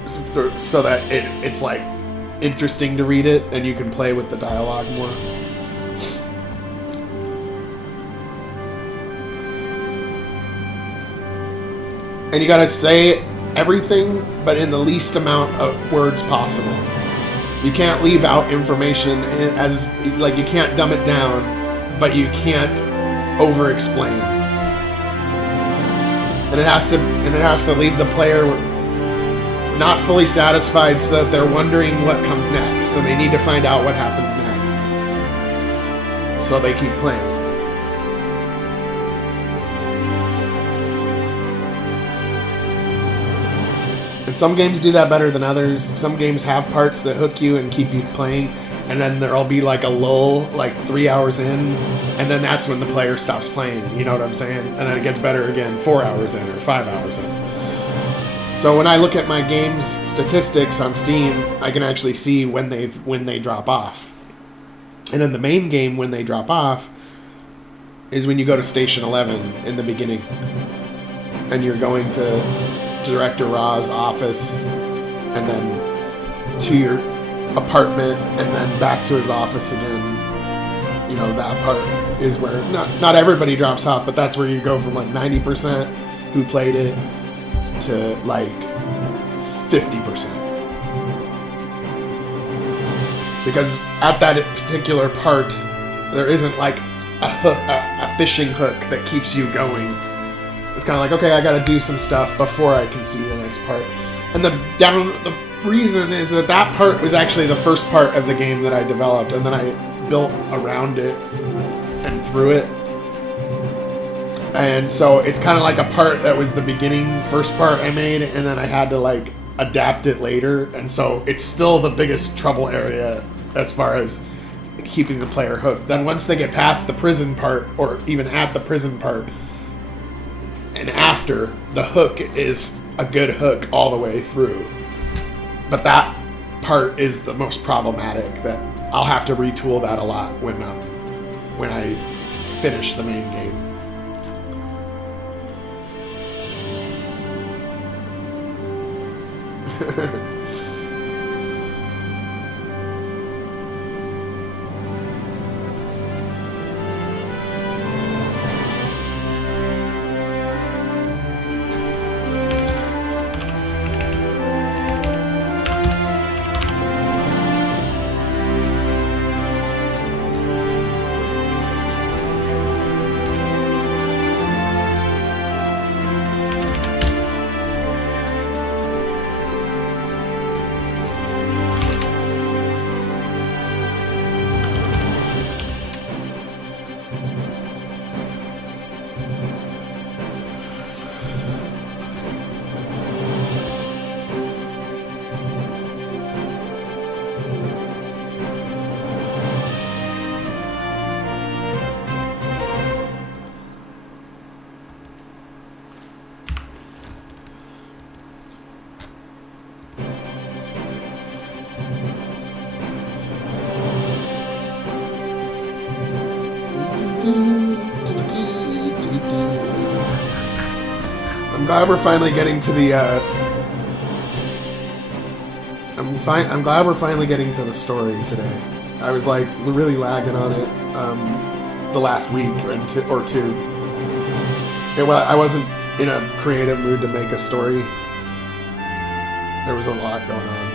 so that it's like interesting to read it, and you can play with the dialogue more. And you gotta say everything, but in the least amount of words possible. You can't leave out information, as like you can't dumb it down, but you can't over-explain. And it has to leave the player not fully satisfied, so that they're wondering what comes next, and they need to find out what happens next, so they keep playing. And some games do that better than others. Some games have parts that hook you and keep you playing, and then there'll be like a lull, like 3 hours in, and then that's when the player stops playing, you know what I'm saying? And then it gets better again 4 hours in or 5 hours in. So when I look at my game's statistics on Steam, I can actually see when they drop off. And in the main game, when they drop off is when you go to Station 11 in the beginning, and you're going to Director Ra's office, and then to your apartment, and then back to his office again. You know, that part is where not everybody drops off, but that's where you go from like 90% who played it to like 50%. Because at that particular part, there isn't like a fishing hook that keeps you going. It's kind of like, okay, I got to do some stuff before I can see the next part. And the reason is that part was actually the first part of the game that I developed, and then I built around it and through it. And so it's kind of like a part that was the beginning, first part I made, and then I had to like adapt it later. And so it's still the biggest trouble area as far as keeping the player hooked. Then once they get past the prison part, or even at the prison part, and after, the hook is a good hook all the way through. But that part is the most problematic, that I'll have to retool that a lot when I finish the main game. glad we're finally getting to the. I'm glad we're finally getting to the story today. I was like really lagging on it the last week or two. I wasn't in a creative mood to make a story. There was a lot going on.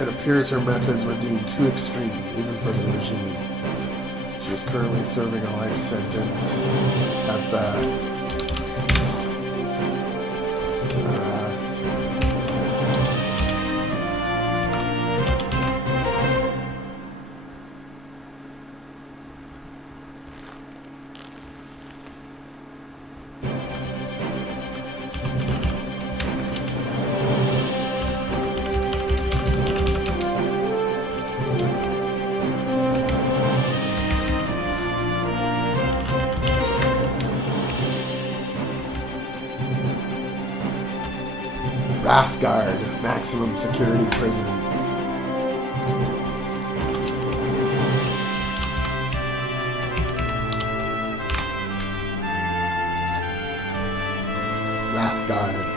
It appears her methods were deemed too extreme, even for the regime. She is currently serving a life sentence at the Wrathguard, maximum security prison. Wrathguard.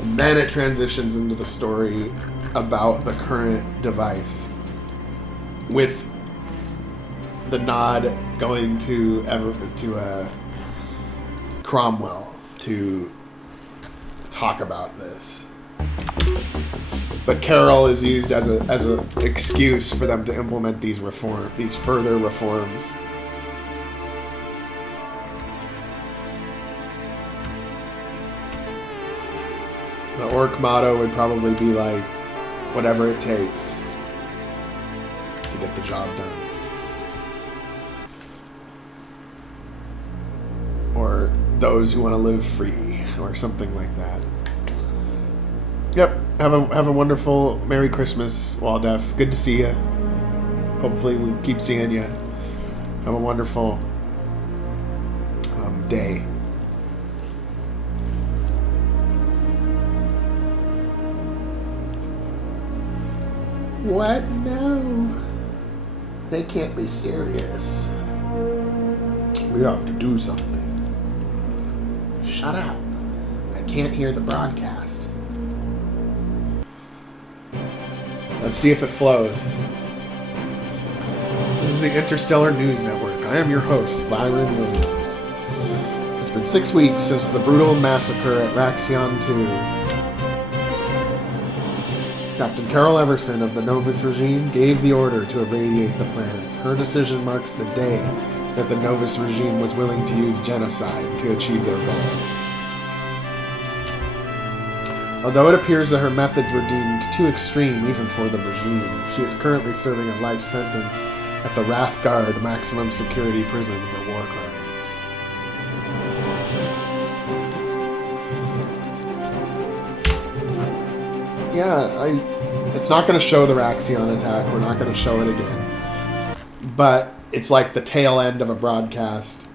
And then it transitions into the story about the current device, with the nod going to Cromwell to talk about this. But Carol is used as a excuse for them to implement these further reforms. The orc motto would probably be like, whatever it takes to get the job done. Or those who want to live free, or something like that. Yep. Have a wonderful Merry Christmas, Waldef. Good to see you. Hopefully we keep seeing you. Have a wonderful day. What? No. They can't be serious. We have to do something. Shut up. I can't hear the broadcast. Let's see if it flows. This is the Interstellar News Network. I am your host, Byron Williams. It's been 6 weeks since the brutal massacre at Raxion 2. Captain Carol Everson of the Novus regime gave the order to irradiate the planet. Her decision marks the day that the Novus regime was willing to use genocide to achieve their goals. Although it appears that her methods were deemed too extreme even for the regime, she is currently serving a life sentence at the Wrathguard maximum security prison for war crimes. Yeah, it's not going to show the Raxion attack. We're not going to show it again. But it's like the tail end of a broadcast.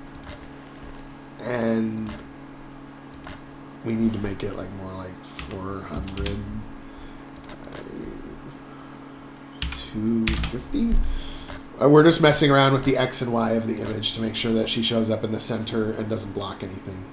And we need to make it like more like 400, 250. We're just messing around with the X and Y of the image to make sure that she shows up in the center and doesn't block anything.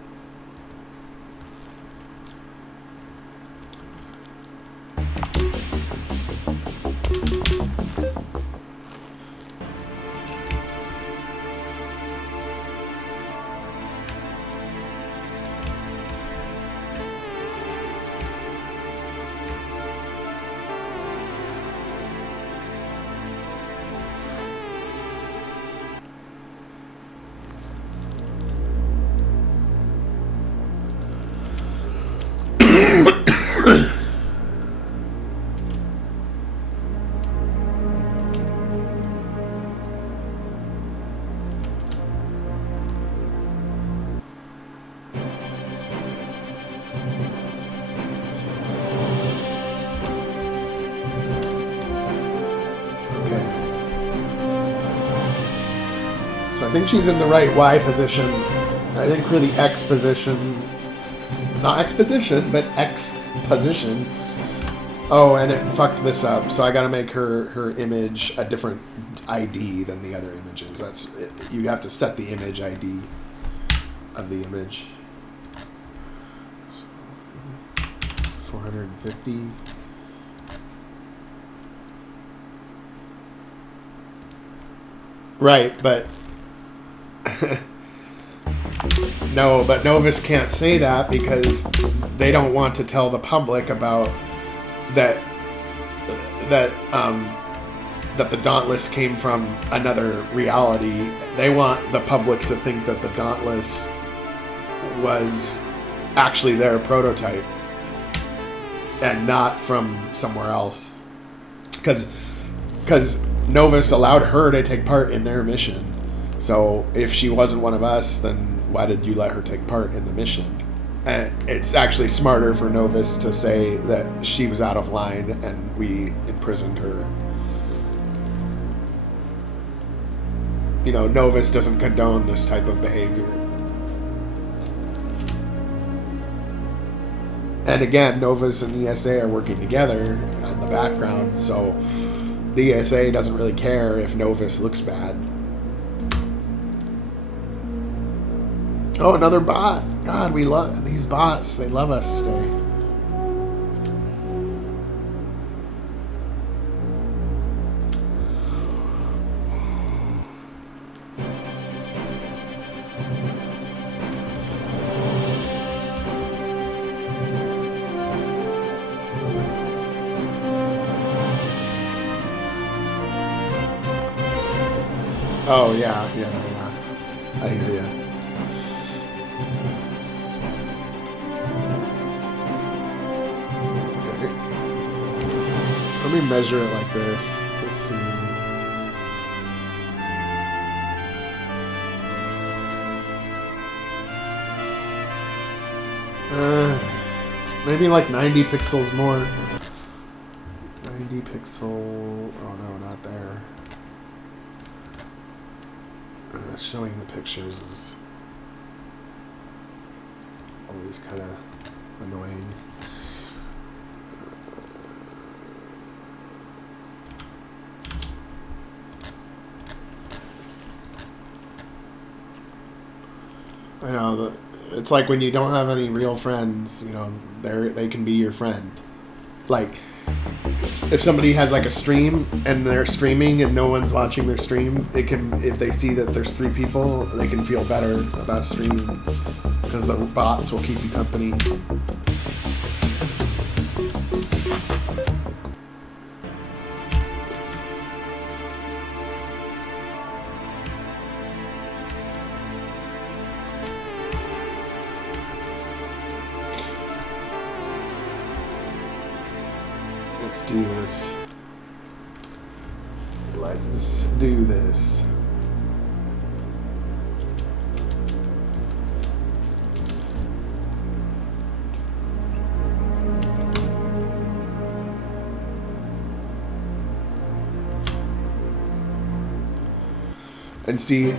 I think she's in the right Y position. I think for the X position, not X position, but X position. Oh, and it fucked this up. So I got to make her image a different ID than the other images. That's you have to set the image ID of the image. 450. Right, but no, but Novus can't say that because they don't want to tell the public about that the Dauntless came from another reality. They want the public to think that the Dauntless was actually their prototype and not from somewhere else. Because Novus allowed her to take part in their mission. So if she wasn't one of us, then why did you let her take part in the mission? And it's actually smarter for Novus to say that she was out of line and we imprisoned her. You know, Novus doesn't condone this type of behavior. And again, Novus and ESA are working together in the background, so the ESA doesn't really care if Novus looks bad. Oh, another bot. God, we love these bots. They love us today. Oh, yeah. I hear ya. Okay. Let me measure it like this. Let's see. Maybe like 90 pixels more. 90 pixel... Oh no, not there. Showing the pictures is always kind of annoying. I know, it's like when you don't have any real friends, you know, they can be your friend. Like, if somebody has like a stream and they're streaming and no one's watching their stream, it can, if they see that there's 3 people, they can feel better about streaming because the bots will keep you company. Let's do this. Let's do this. And see,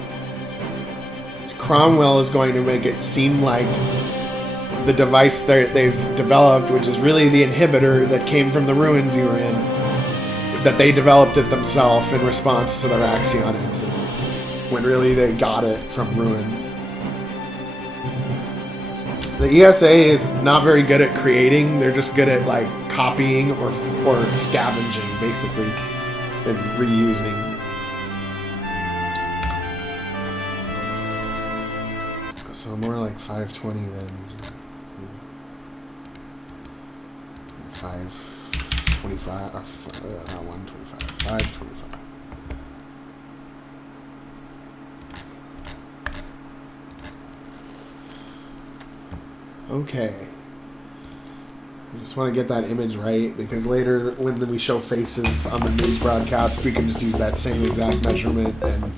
Cromwell is going to make it seem like the device they've developed, which is really the inhibitor that came from the ruins you were in, that they developed it themselves in response to the Raxion incident, when really they got it from ruins. The ESA is not very good at creating, they're just good at like copying or scavenging, basically, and reusing. So more like 520 then. 525, not 125, 525. Okay. I just want to get that image right, because later when we show faces on the news broadcast, we can just use that same exact measurement and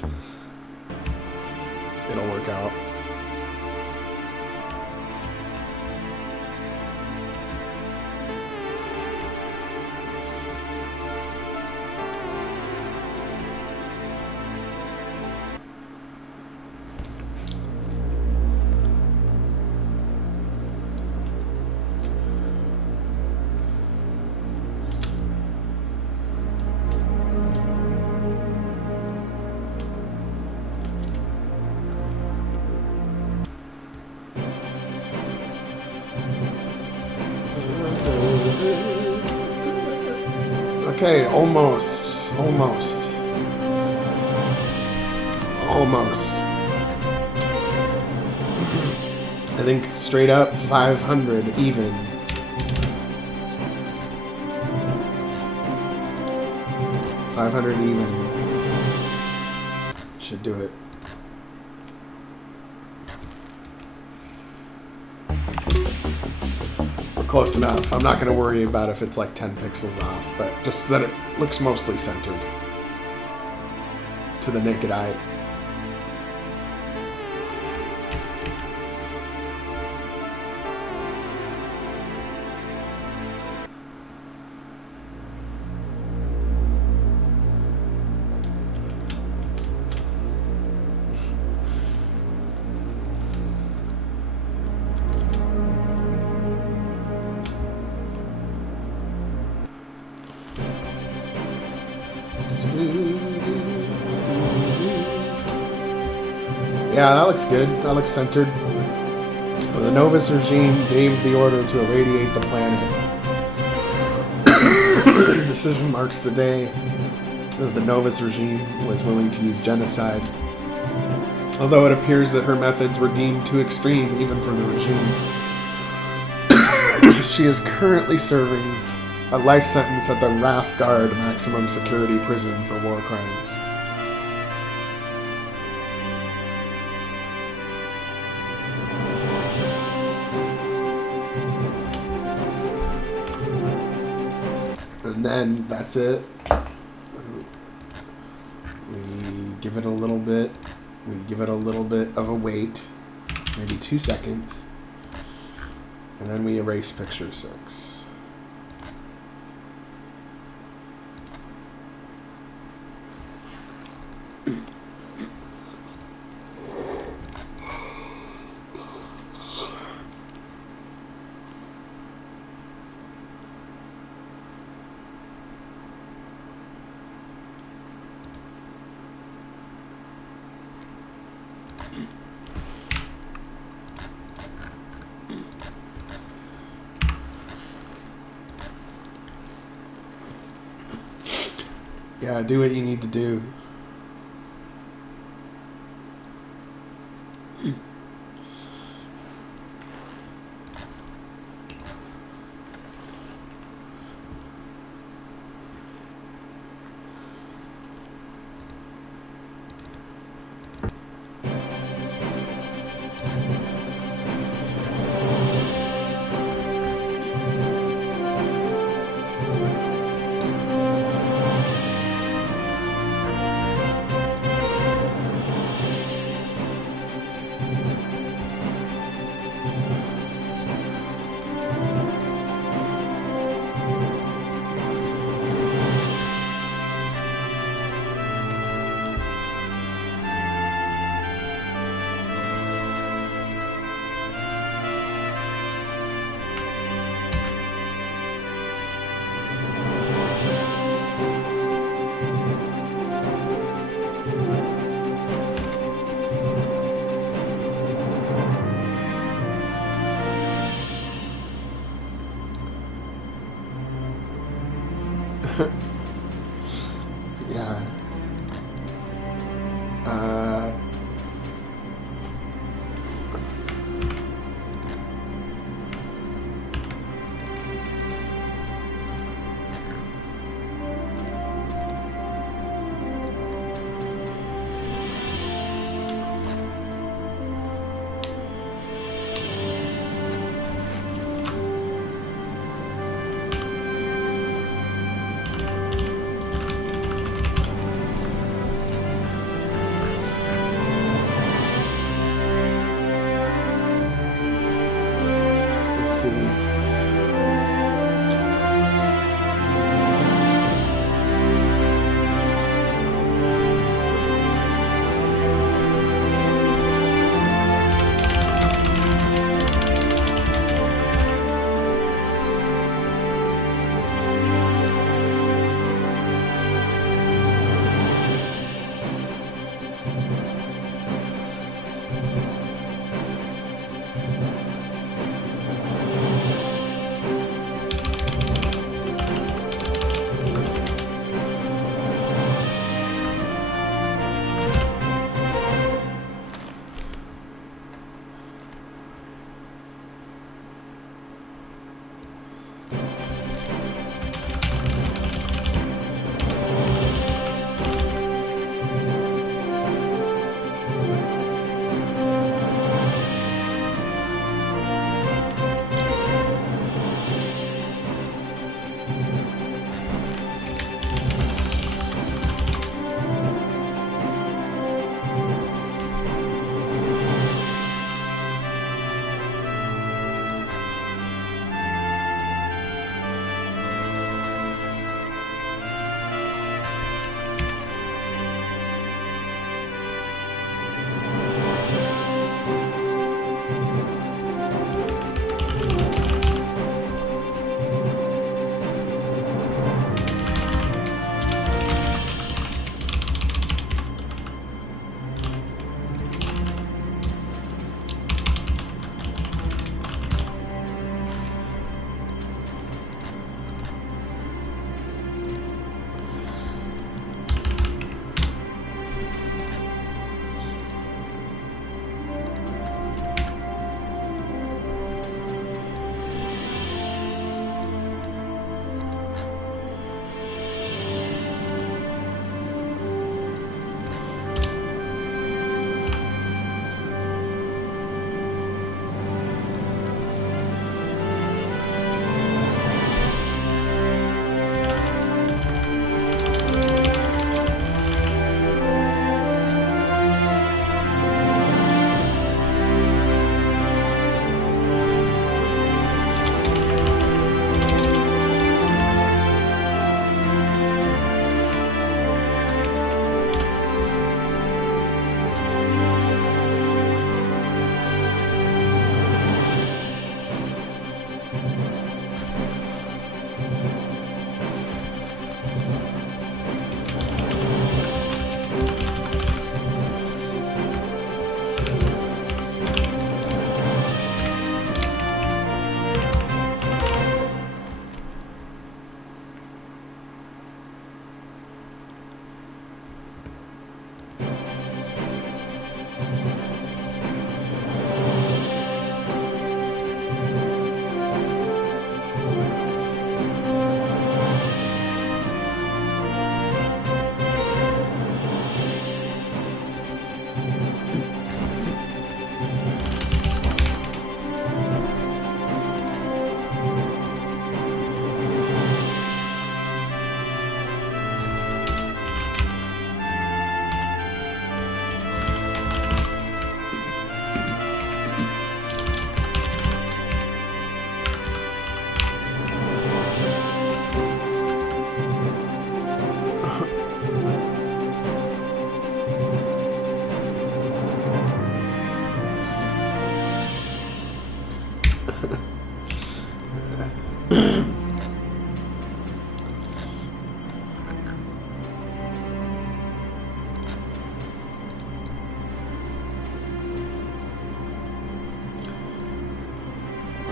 it'll work out. Okay, almost. I think straight up 500 even. $500 even. Should do it. Close enough. I'm not going to worry about if it's like 10 pixels off, but just that it looks mostly centered to the naked eye. Yeah, that looks good. That looks centered. The Novus regime gave the order to irradiate the planet. The decision marks the day that the Novus regime was willing to use genocide. Although it appears that her methods were deemed too extreme even for the regime. She is currently serving a life sentence at the Wrath Guard maximum security prison for war crimes. And then that's it. We give it a little bit. We give it a little bit of a wait, maybe 2 seconds, and then we erase picture 6. Yeah, do what you need to do.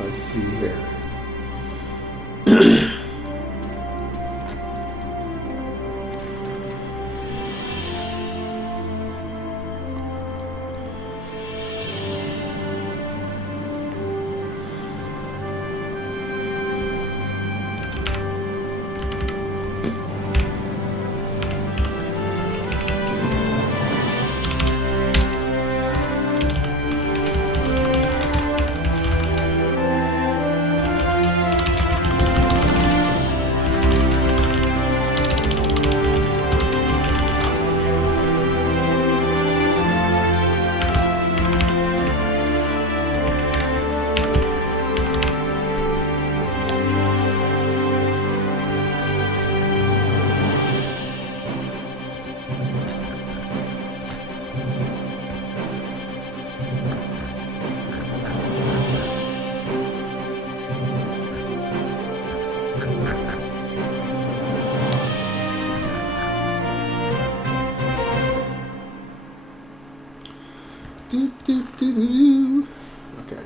let's see here. Okay.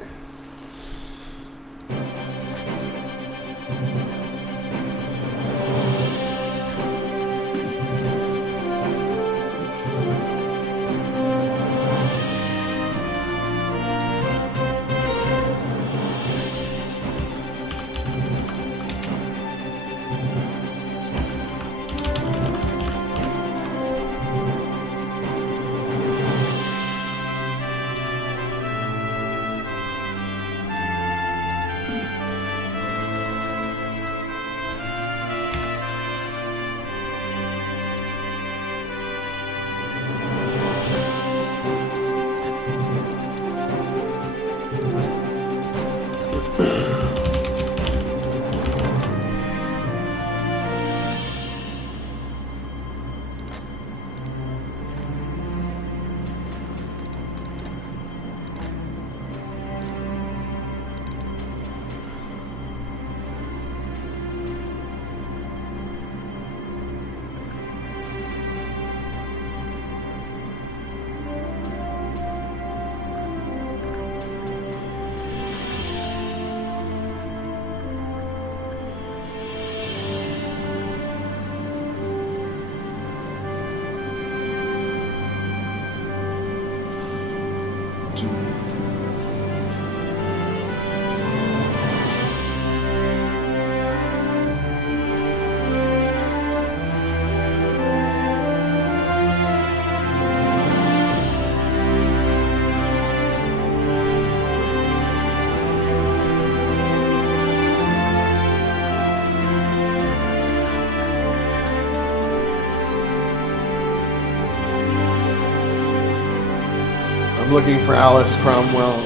Looking for Alice Cromwell.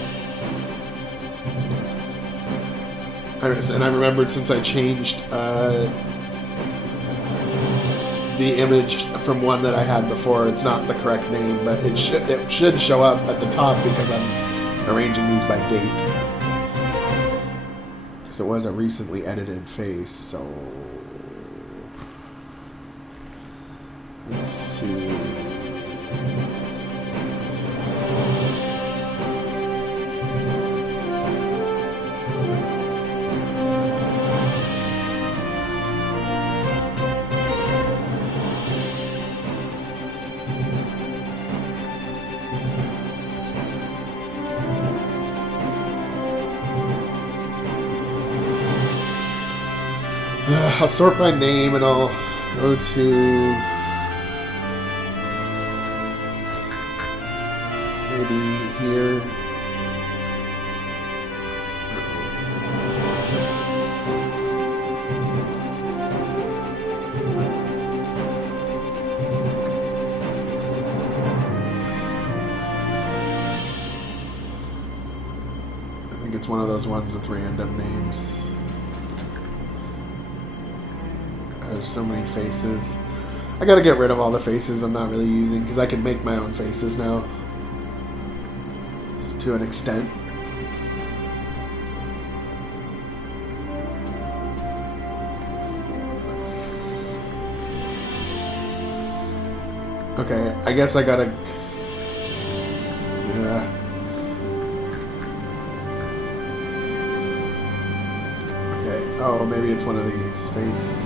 And I remembered since I changed the image from one that I had before, it's not the correct name, but it should show up at the top because I'm arranging these by date. Because it was a recently edited face, so... Let's see... I'll sort by name and I'll go to maybe here. I think it's one of those ones with random names. There's so many faces. I gotta get rid of all the faces I'm not really using because I can make my own faces now. To an extent. Okay, I guess I gotta... Yeah. Oh, maybe it's one of these. Face.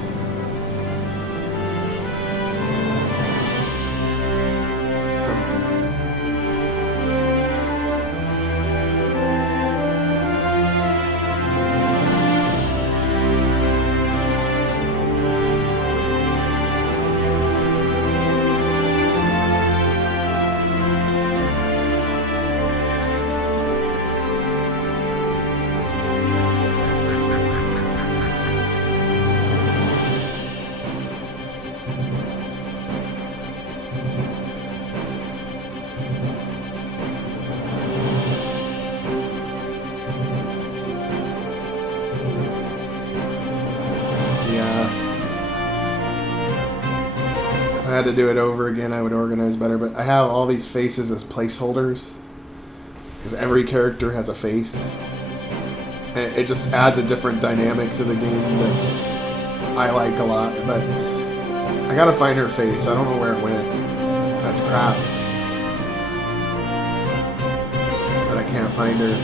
I had to do it over again, I would organize better, but I have all these faces as placeholders because every character has a face, and it just adds a different dynamic to the game that's I like a lot. But I gotta find her face. I don't know where it went. That's crap that I can't find her.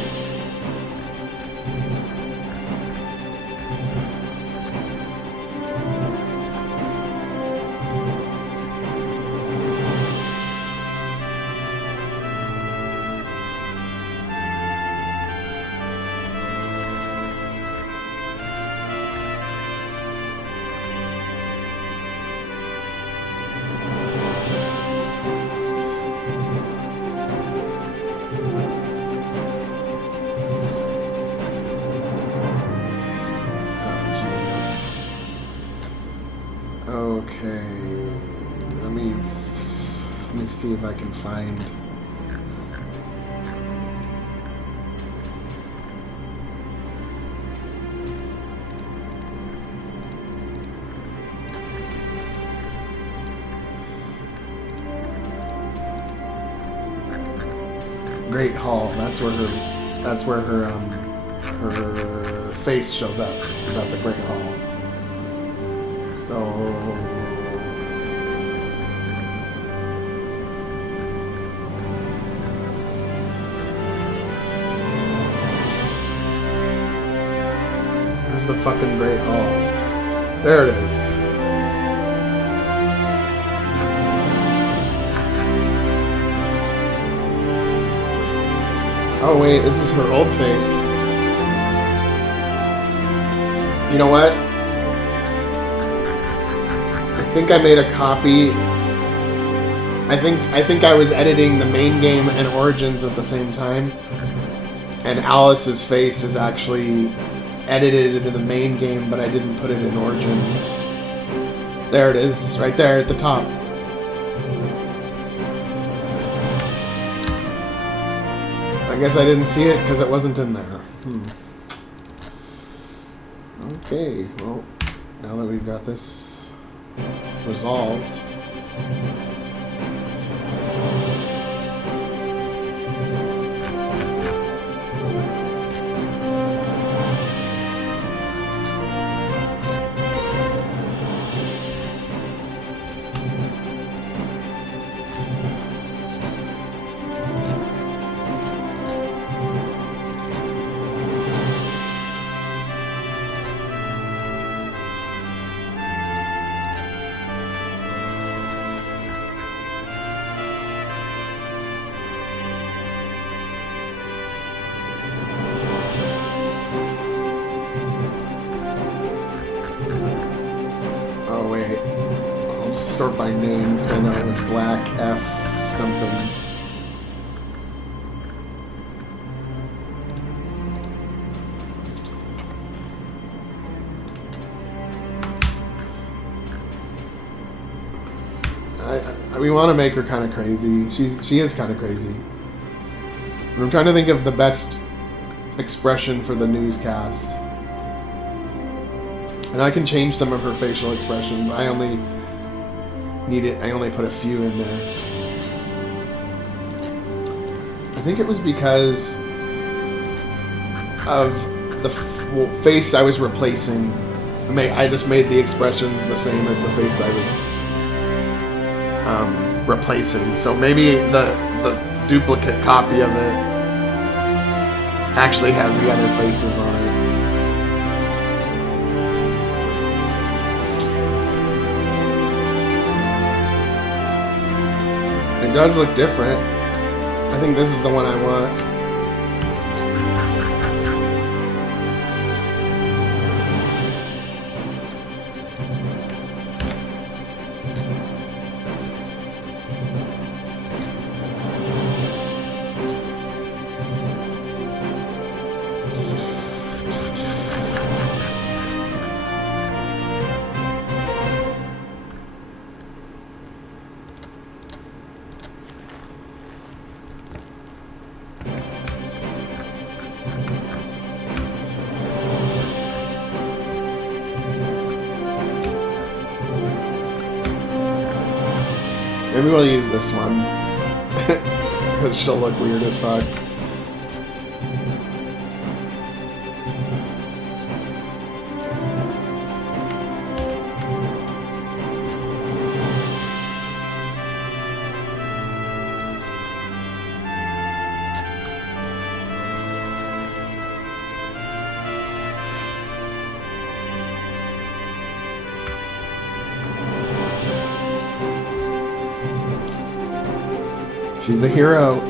Okay, let me see if I can find. Great Hall. That's where her face shows up. Is at the Great Hall. So there's the fucking Great Hall. There it is. Oh wait, this is her old face. You know what? I think I made a copy. I think I was editing the main game and Origins at the same time, and Alice's face is actually edited into the main game, but I didn't put it in Origins. There it is, right there at the top. I guess I didn't see it because it wasn't in there. Okay, well, now that we've got this resolved. Sort by name because I know it was Black F something. We want to make her kind of crazy. She is kind of crazy. And I'm trying to think of the best expression for the newscast. And I can change some of her facial expressions. I only put a few in there. I think it was because of the face I was replacing. I just made the expressions the same as the face I was replacing. So maybe the duplicate copy of it actually has the other faces on it. It does look different. I think this is the one I want. Maybe we'll use this one. It'll still look weird as fuck. She's a hero.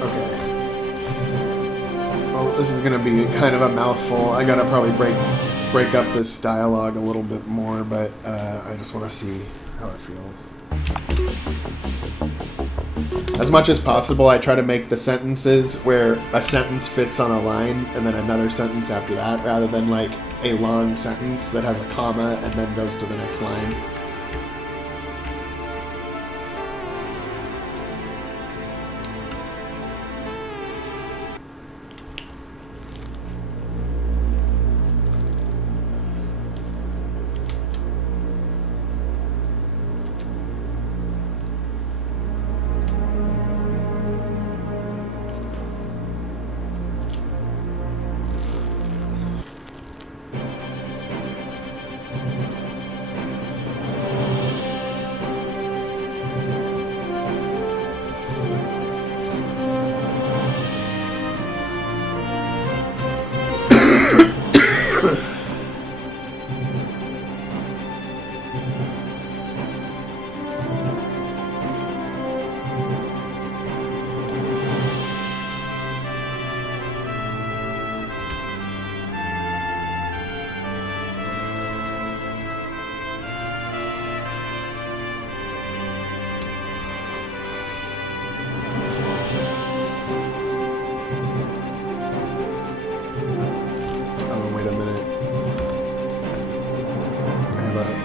Okay. Well, this is gonna be kind of a mouthful. I gotta probably break up this dialogue a little bit more, but I just want to see how it feels. As much as possible, I try to make the sentences where a sentence fits on a line and then another sentence after that, rather than like a long sentence that has a comma and then goes to the next line.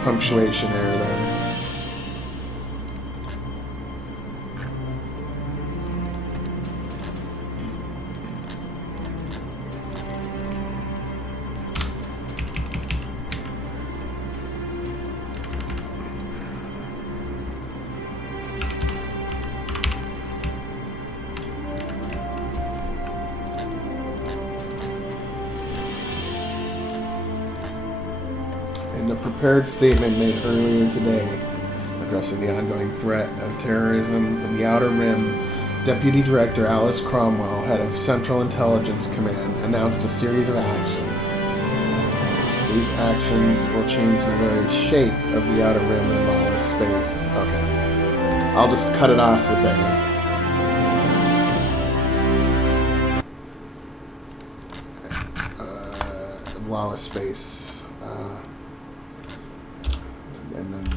Punctuation error there. In a prepared statement made earlier today addressing the ongoing threat of terrorism in the Outer Rim, Deputy Director Alice Cromwell, head of Central Intelligence Command, announced a series of actions. These actions will change the very shape of the Outer Rim and lawless space. Okay. I'll just cut it off at there. Lawless space. And then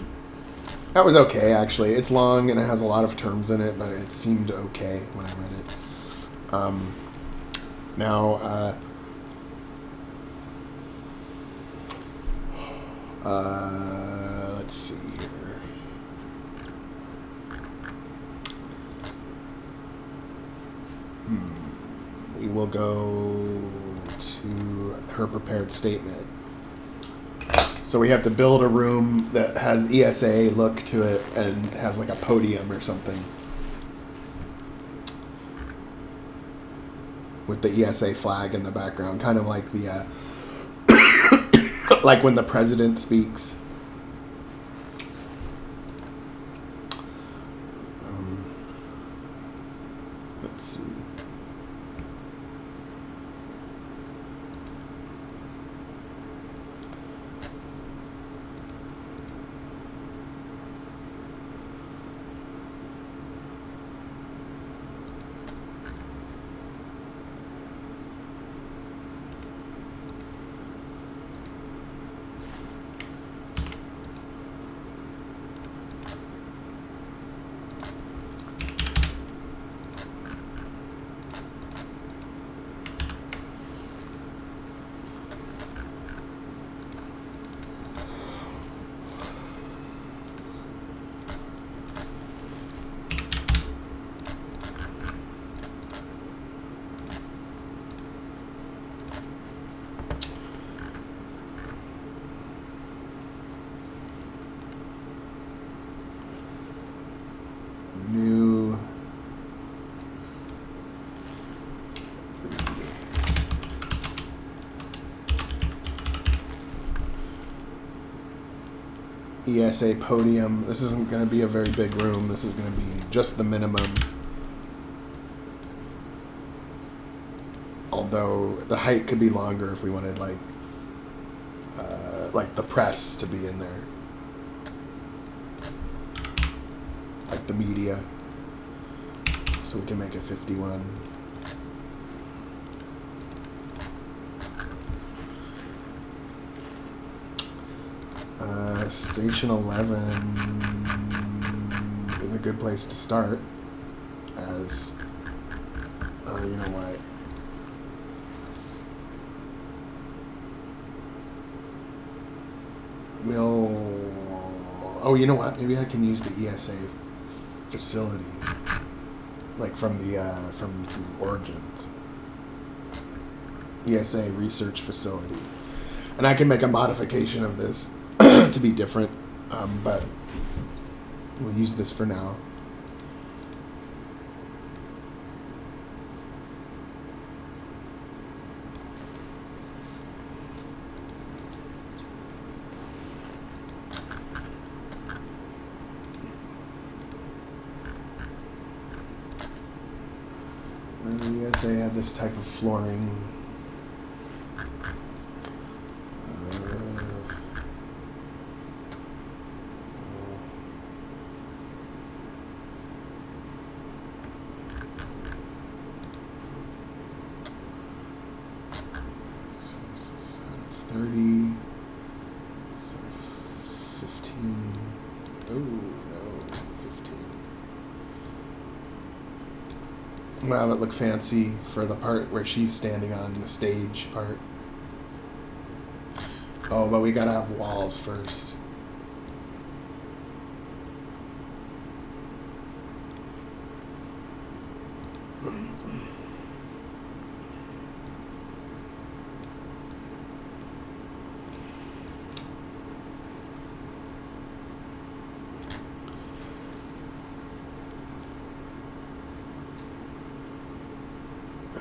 that was okay, actually. It's long and it has a lot of terms in it, but it seemed okay when I read it. Let's see here. We will go to her prepared statement. So we have to build a room that has ESA look to it and has like a podium or something with the ESA flag in the background, kind of like the like when the president speaks. Let's see. New ESA podium. This isn't going to be a very big room. This is going to be just the minimum. Although the height could be longer if we wanted like the press to be in there. Like the media. So so we can make it 51. Station 11 is a good place to start, as, you know what, oh, you know what, maybe I can use the ESA facility, like from the, from Origins. ESA research facility. And I can make a modification of this to be different, but we'll use this for now. And the ESA had this type of flooring. We'll have it look fancy for the part where she's standing on the stage part. Oh, but we gotta have walls first.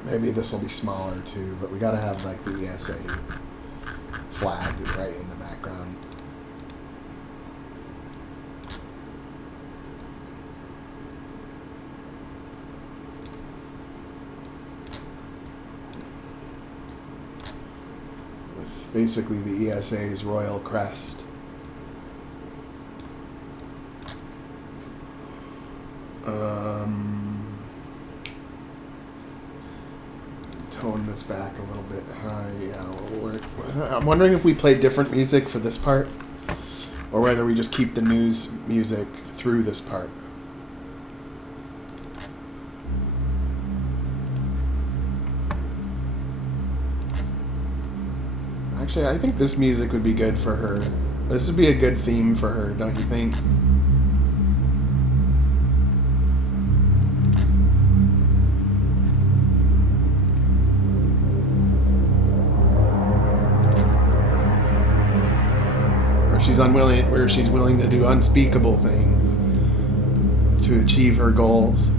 Maybe this will be smaller too, but we gotta have like the ESA flag right in the background. With basically the ESA's royal crest. Tone this back a little bit high. Yeah, I'm wondering if we play different music for this part, or whether we just keep the news music through this part. Actually, I think this music would be good for her. This would be a good theme for her, don't you think? Where she's willing to do unspeakable things to achieve her goals.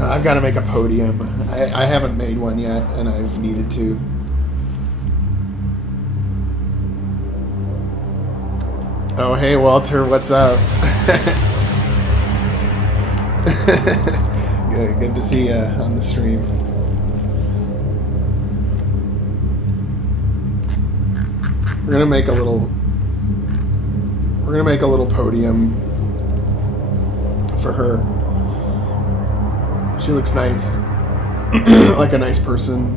I've got to make a podium. I haven't made one yet, and I've needed to. Oh, hey, Walter, what's up? Good to see you on the stream. We're gonna make a little podium for her. She looks nice, like a nice person.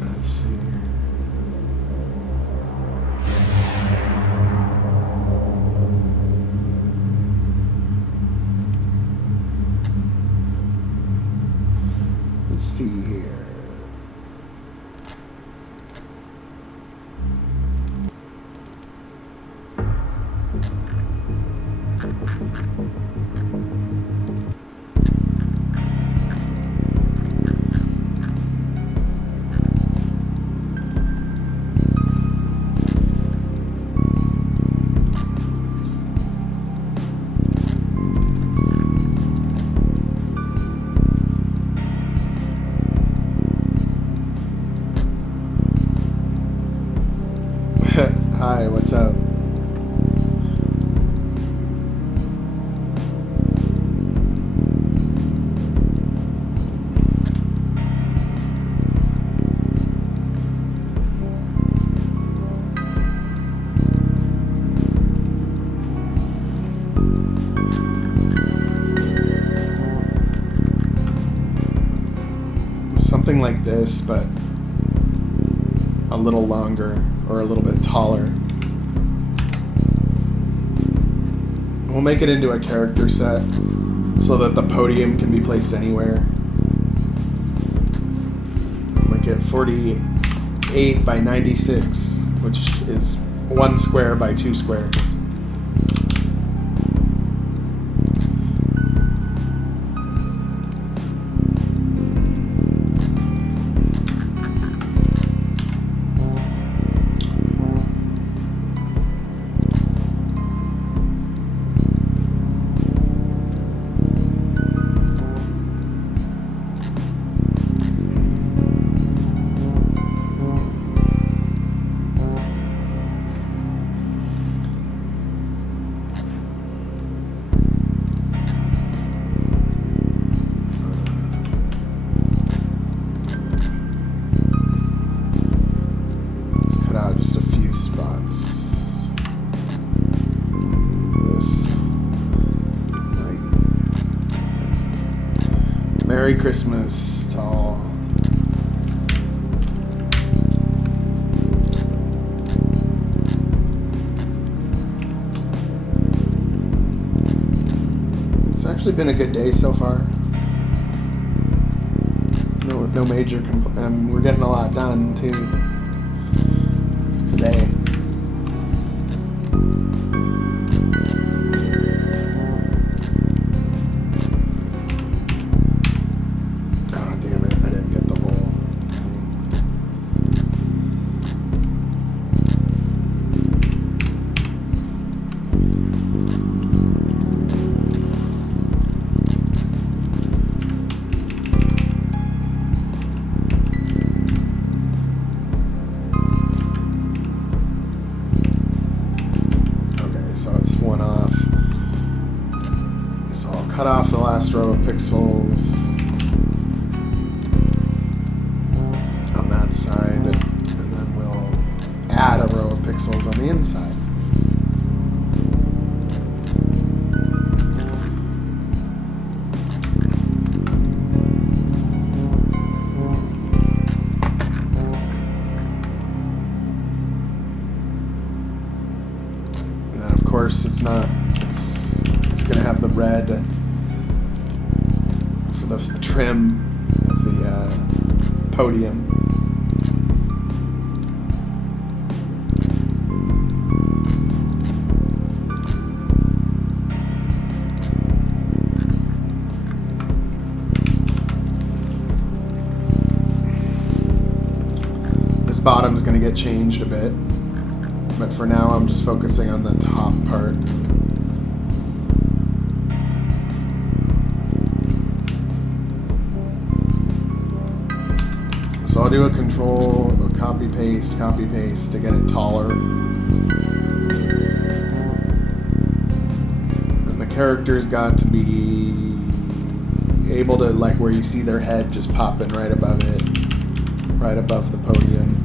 Let's see. see here. Hi, what's up? Something like this, but a little longer or a little bit taller. We'll make it into a character set so that the podium can be placed anywhere. Make it 48 by 96, which is 1 square by 2 squares. Merry Christmas to all. It's actually been a good day so far. No major we're getting a lot done too today. Cut off the last row of pixels on that side, and then we'll add a row of pixels on the inside. And then of course it's going to have the red the trim of the podium. This bottom's going to get changed a bit, but for now I'm just focusing on the top part. So I'll do a control, a copy paste to get it taller. And the character's got to be able to, like where you see their head just popping right above it, right above the podium.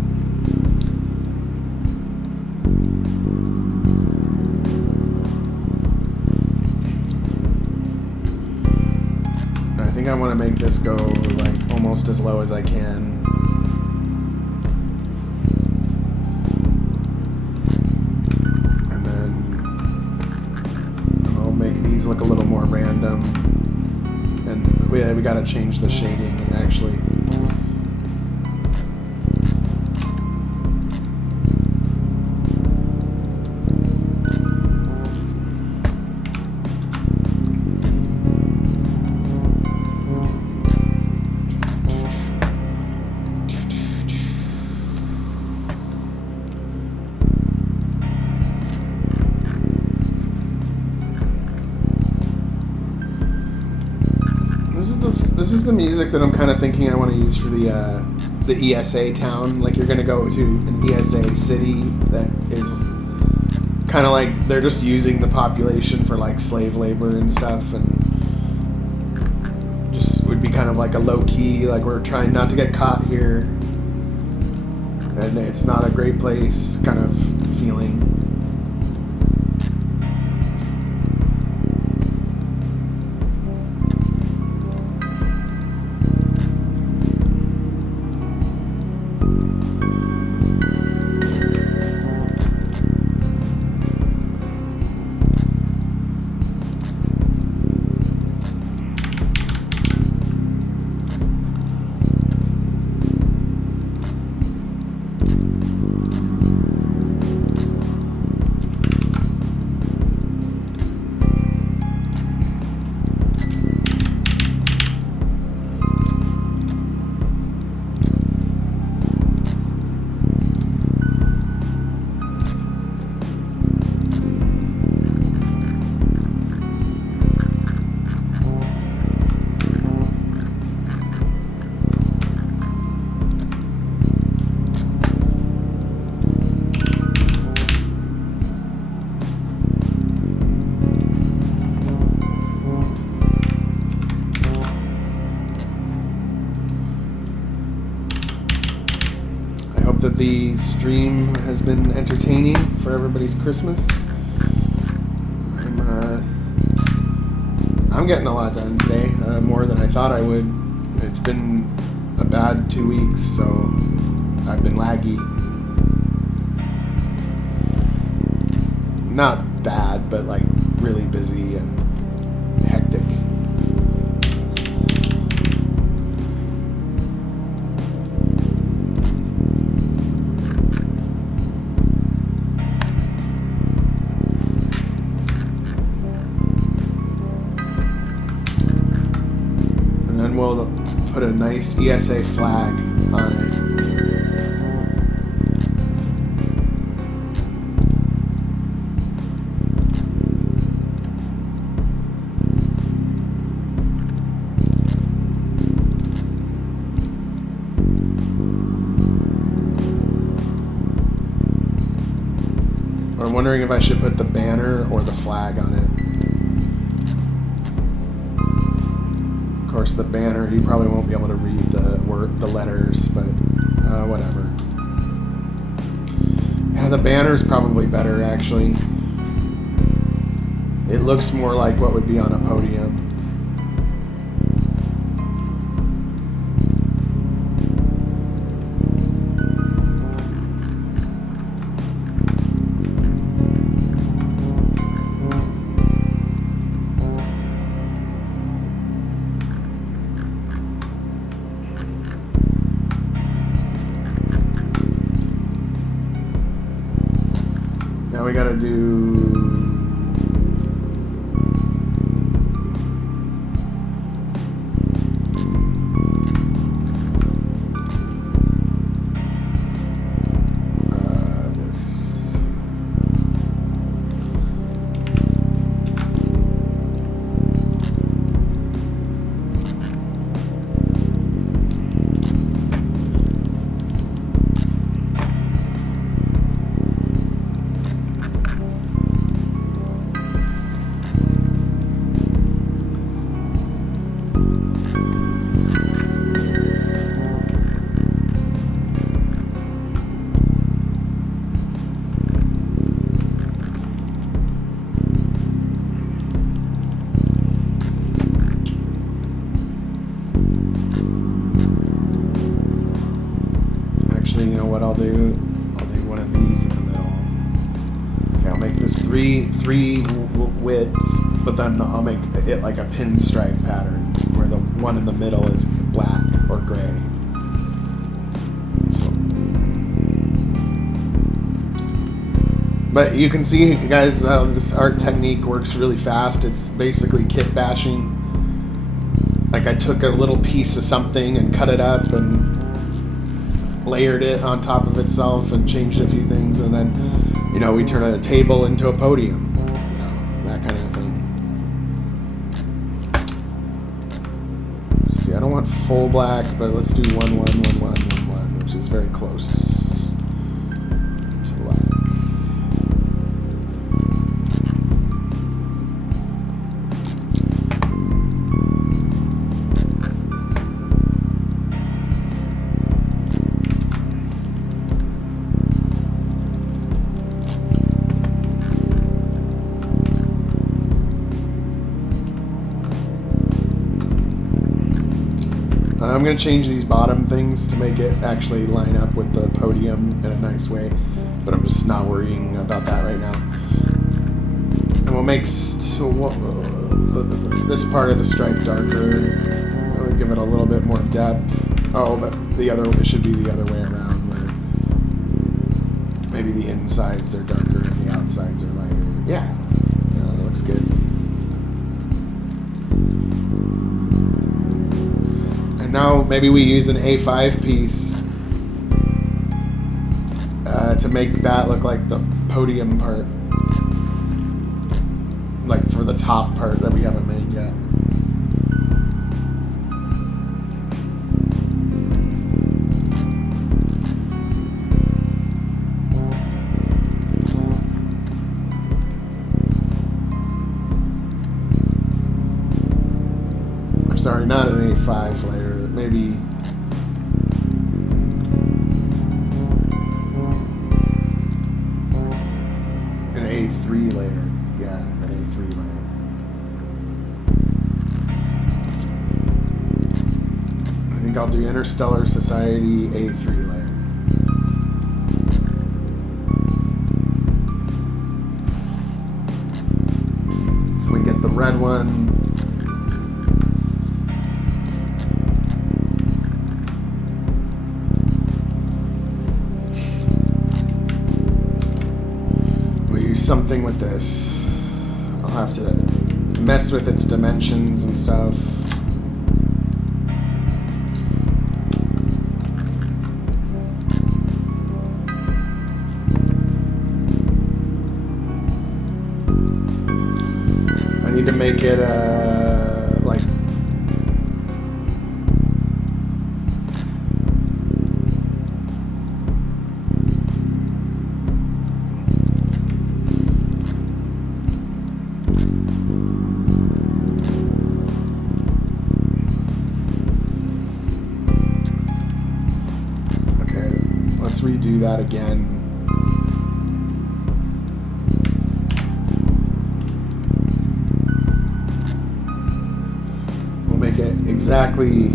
I think I want to make this go like almost as low as I can. Look a little more random, and we got to change the shading and actually is the music that I'm kind of thinking I want to use for the ESA town. Like, you're gonna go to an ESA city that is kind of like they're just using the population for like slave labor and stuff, and just would be kind of like a low key, like we're trying not to get caught here, and it's not a great place kind of feeling. That the stream has been entertaining for everybody's Christmas. I'm getting a lot done today, more than I thought I would. It's been a bad 2 weeks, so I've been laggy. Not bad, but like really busy and hectic. We'll put a nice ESA flag on it. I'm wondering if I should put the banner or the flag on it. Of course, the banner, you probably won't be able to read the letters, but whatever. Yeah, the banner is probably better, actually. It looks more like what would be on a podium. We gotta do this. You know what I'll do? I'll do one of these in the middle. Okay, I'll make this three width, but then I'll make it like a pinstripe pattern where the one in the middle is black or gray. So, but you can see, guys, this art technique works really fast. It's basically kit bashing. Like I took a little piece of something and cut it up and layered it on top of itself and changed a few things, and then, you know, we turn a table into a podium, you know, that kind of thing. want full black, but let's do 1 1 1 1 1 1, which is very close to black. I'm going to change these bottom things to make it actually line up with the podium in a nice way, but I'm just not worrying about that right now. And we'll make this part of the stripe darker. I'll give it a little bit more depth. Oh, but it should be the other way around, where maybe the insides are darker and the outsides are lighter. Yeah, that looks good. Now maybe we use an A5 piece to make that look like the podium part, like for the top part that we haven't made yet. Or sorry, not an A5 layer. Maybe an A3 layer. Yeah, an A3 layer. I think I'll do Interstellar Society A3 layer. We get the red one. Something with this. I'll have to mess with its dimensions and stuff. I need to make it like redo that again. We'll make it exactly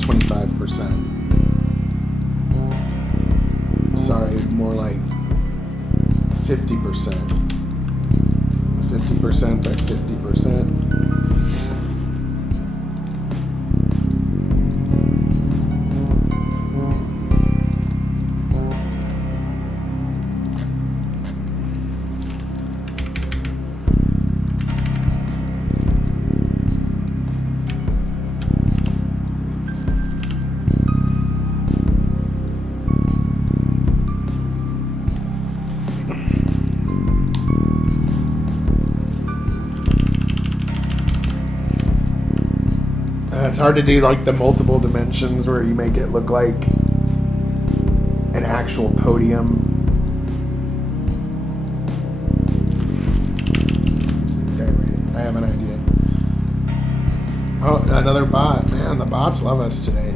25%. Sorry, more like 50%. 50% by 50%. It's hard to do like the multiple dimensions where you make it look like an actual podium. Okay, wait, I have an idea. Oh, another bot. Man, the bots love us today.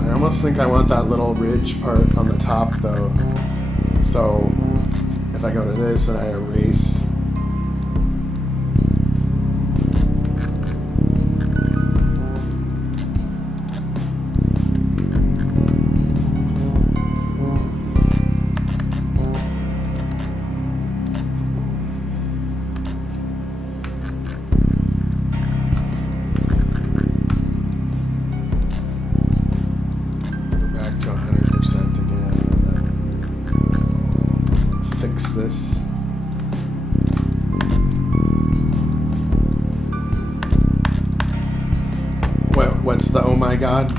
I almost think I want that little ridge part on the top though. So if I go to this and I erase, What's the oh my god?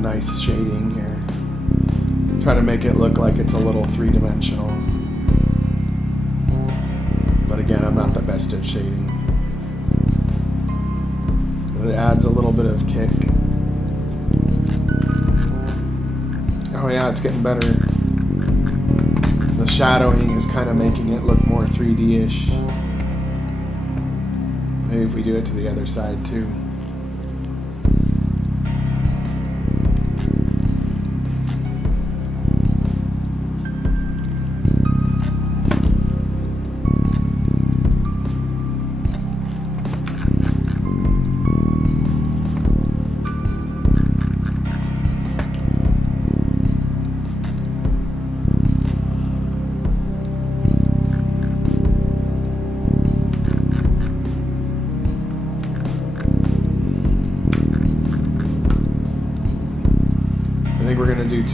Nice shading here. Try to make it look like it's a little three-dimensional. But again, I'm not the best at shading. But it adds a little bit of kick. Oh yeah, it's getting better. The shadowing is kind of making it look more 3D-ish. Maybe if we do it to the other side too.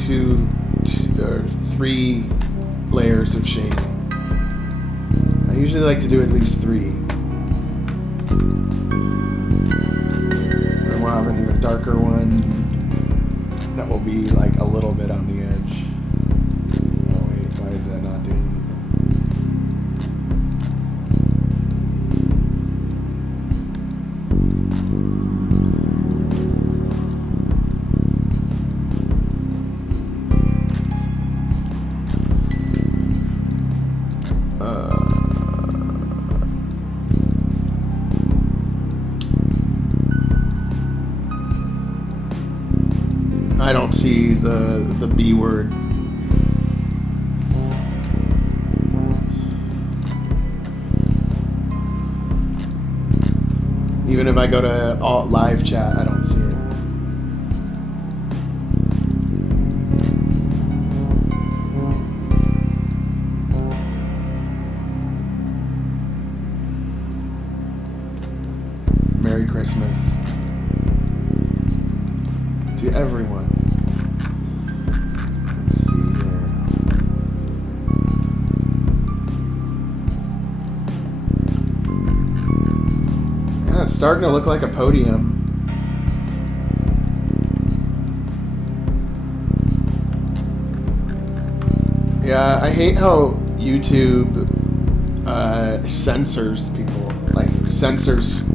Do three layers of shading. I usually like to do at least 3. And we'll have an even darker one that will be like a little bit on the edge. Oh wait, why is that not doing anything? I don't see the B word. Even if I go to live chat, I don't see it. Merry Christmas to everyone. Let's see here. Yeah, it's starting to look like a podium. Yeah, I hate how YouTube censors people, like censors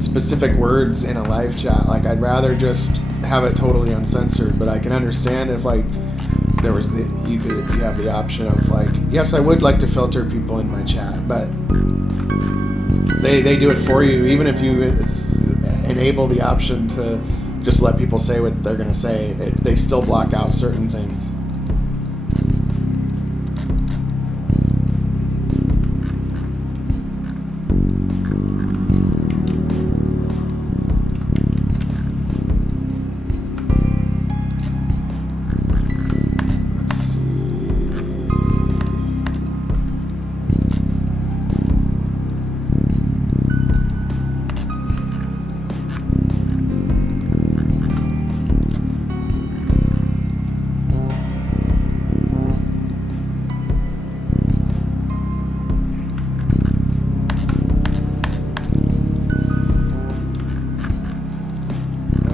specific words in a live chat. Like, I'd rather just have it totally uncensored, but I can understand if like there was you have the option of like, yes, I would like to filter people in my chat, but they do it for you. Even if you enable the option to just let people say what they're gonna say, they still block out certain things.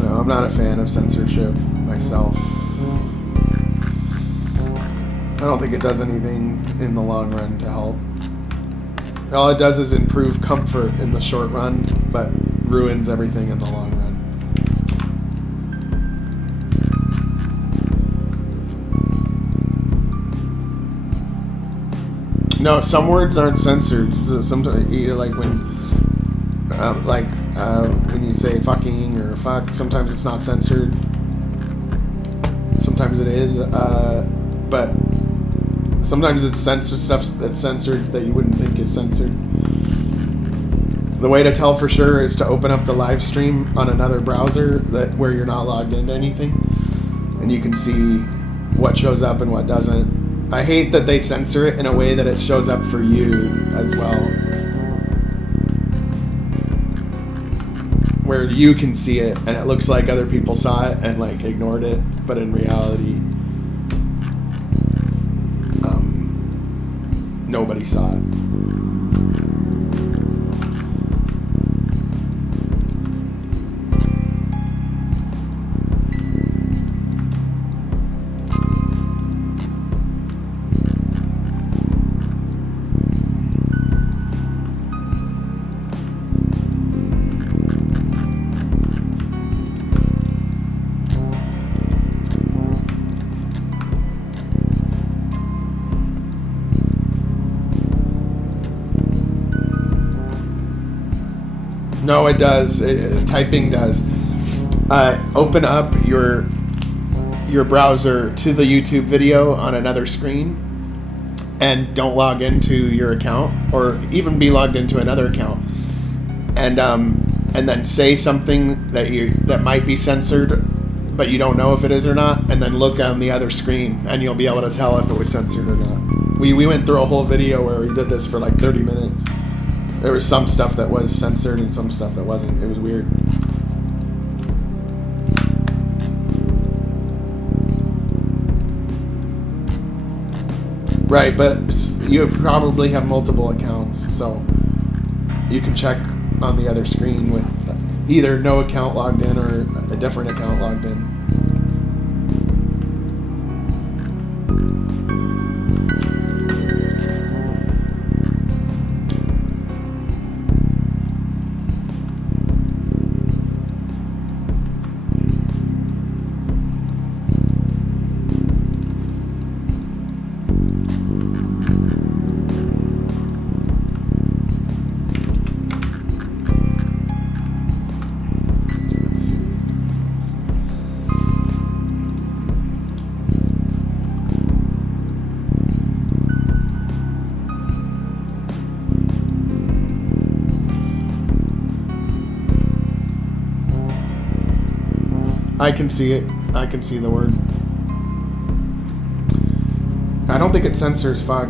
I'm not a fan of censorship myself. I don't think it does anything in the long run to help. All it does is improve comfort in the short run, but ruins everything in the long run. No, some words aren't censored. Sometimes, like when you say fucking or fuck, sometimes it's not censored. Sometimes it is, but sometimes it's censored stuff that's censored that you wouldn't think is censored. The way to tell for sure is to open up the live stream on another browser where you're not logged into anything, and you can see what shows up and what doesn't. I hate that they censor it in a way that it shows up for you as well, where you can see it and it looks like other people saw it and like ignored it, but in reality, nobody saw it. No, it does. Typing does. Open up your browser to the YouTube video on another screen, and don't log into your account, or even be logged into another account, and then say something that might be censored, but you don't know if it is or not, and then look on the other screen, and you'll be able to tell if it was censored or not. We went through a whole video where we did this for like 30 minutes. There was some stuff that was censored and some stuff that wasn't. It was weird. Right, but you probably have multiple accounts, so you can check on the other screen with either no account logged in or a different account logged in. I can see it. I can see the word. I don't think it censors fuck.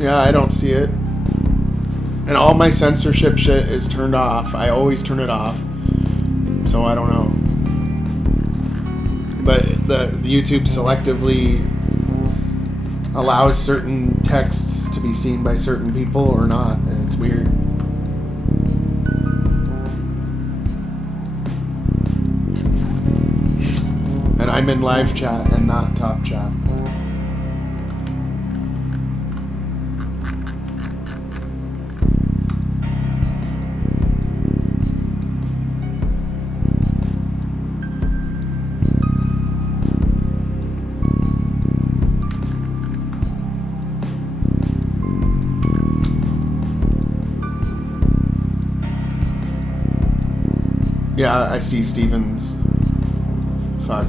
Yeah, I don't see it. And all my censorship shit is turned off. I always turn it off. So I don't know. But the YouTube selectively allows certain texts to be seen by certain people or not. And it's weird. And I'm in live chat and not top chat. Yeah, I see Steven's. Fuck.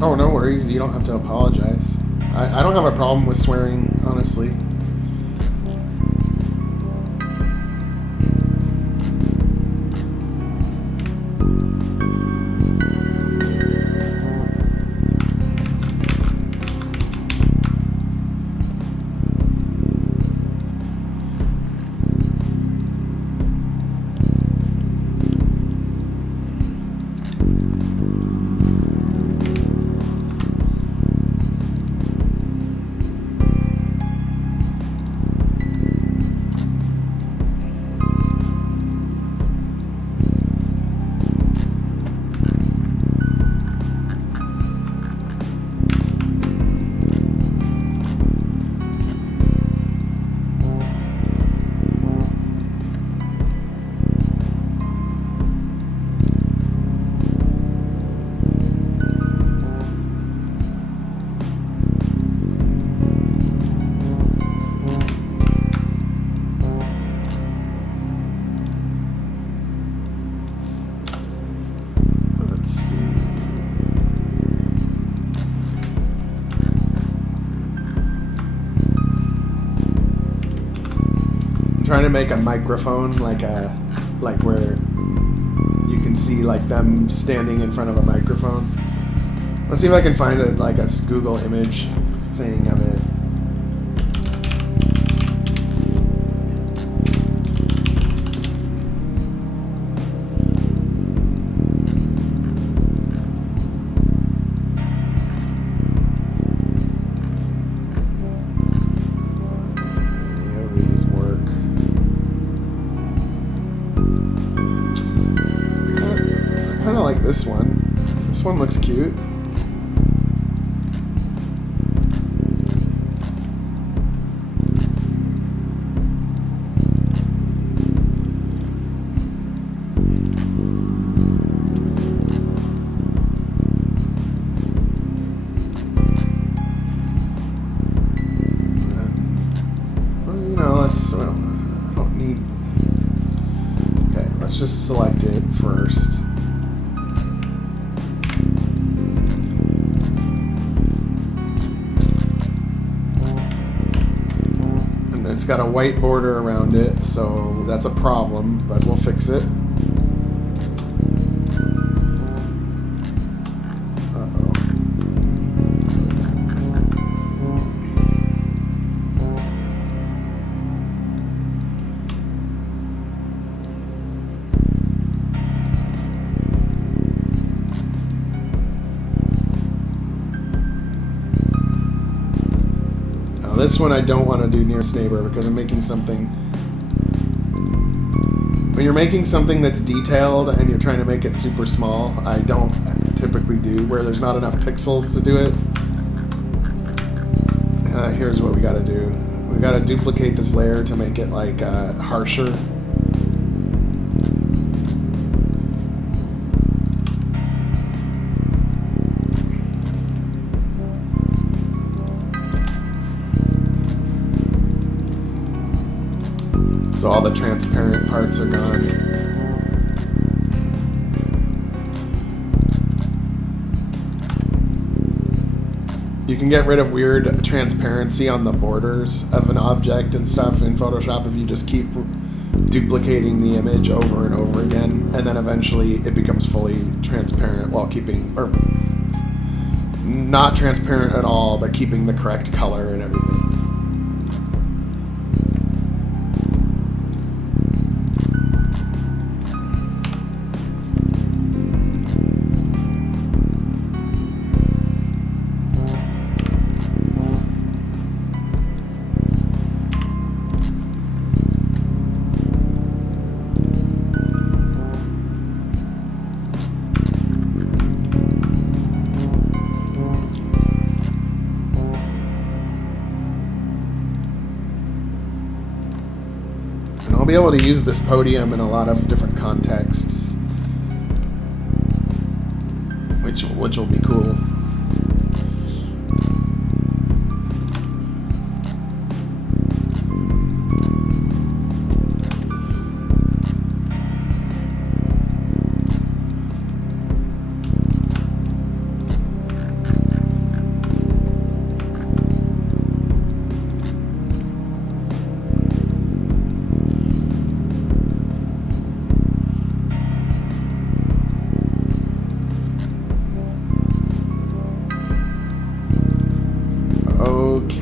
Oh, no worries. You don't have to apologize. I don't have a problem with swearing, honestly. Trying to make a microphone like where you can see like them standing in front of a microphone. Let's see if I can find a Google image thing of it. This one looks cute. Well, you know, I don't need. Okay, let's just select it first. It's got a white border around it, so that's a problem, but we'll fix it. Uh-oh. This one I don't want to do nearest neighbor because I'm making something. When you're making something that's detailed and you're trying to make it super small, I don't typically do where there's not enough pixels to do it. Here's what we got to do. We got to duplicate this layer to make it like harsher. So all the transparent parts are gone. You can get rid of weird transparency on the borders of an object and stuff in Photoshop if you just keep duplicating the image over and over again, and then eventually it becomes fully transparent while keeping, or not transparent at all, but keeping the correct color and everything. I'll be able to use this podium in a lot of different contexts, which will be cool.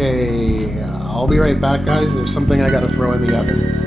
Okay, I'll be right back, guys. There's something I gotta throw in the oven.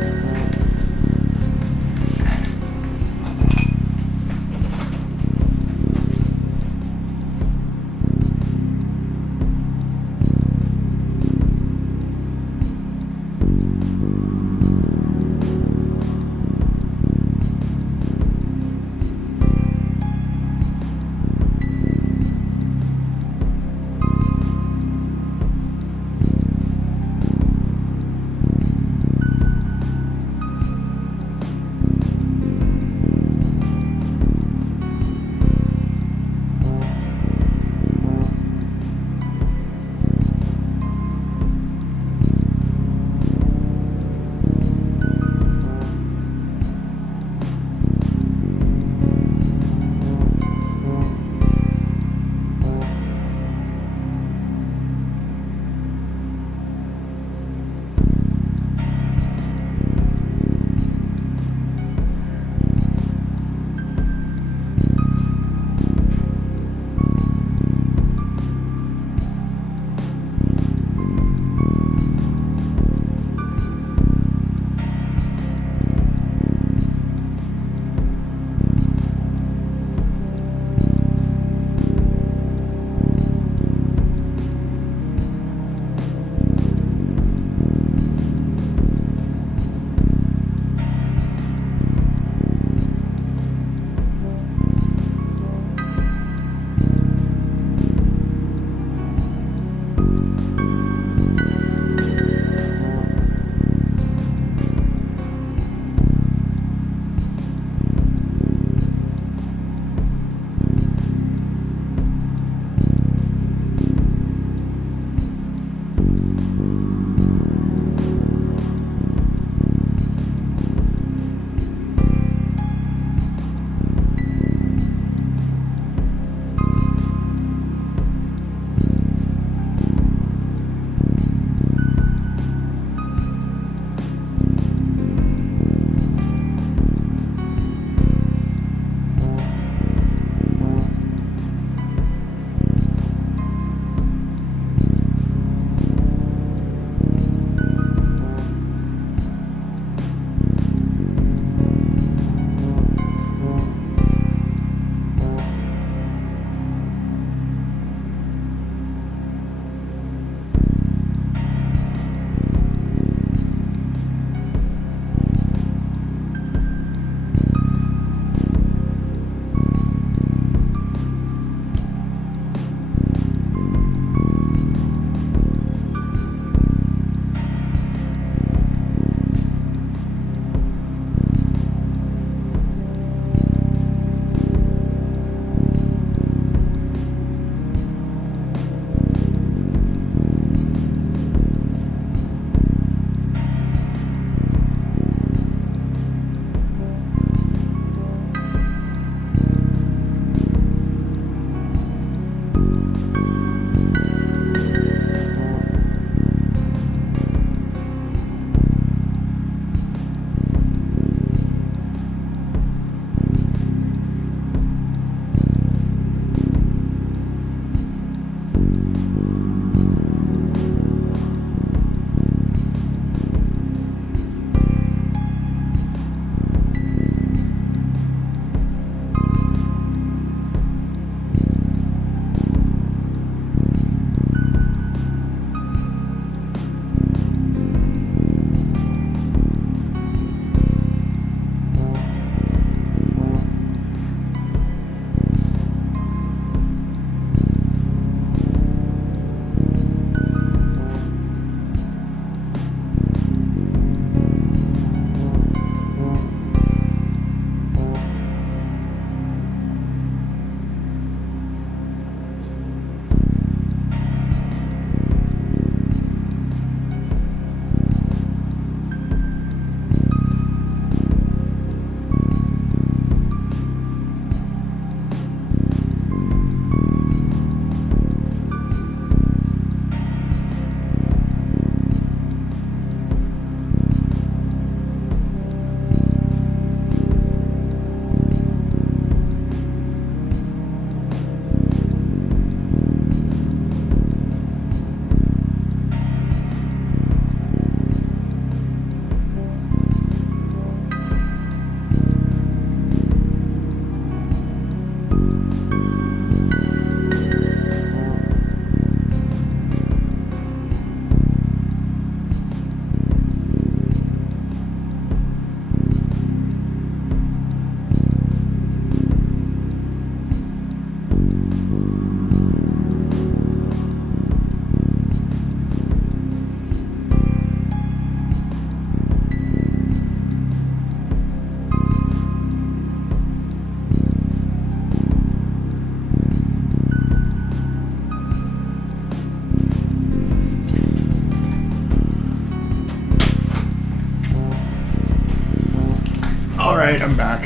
Alright, I'm back.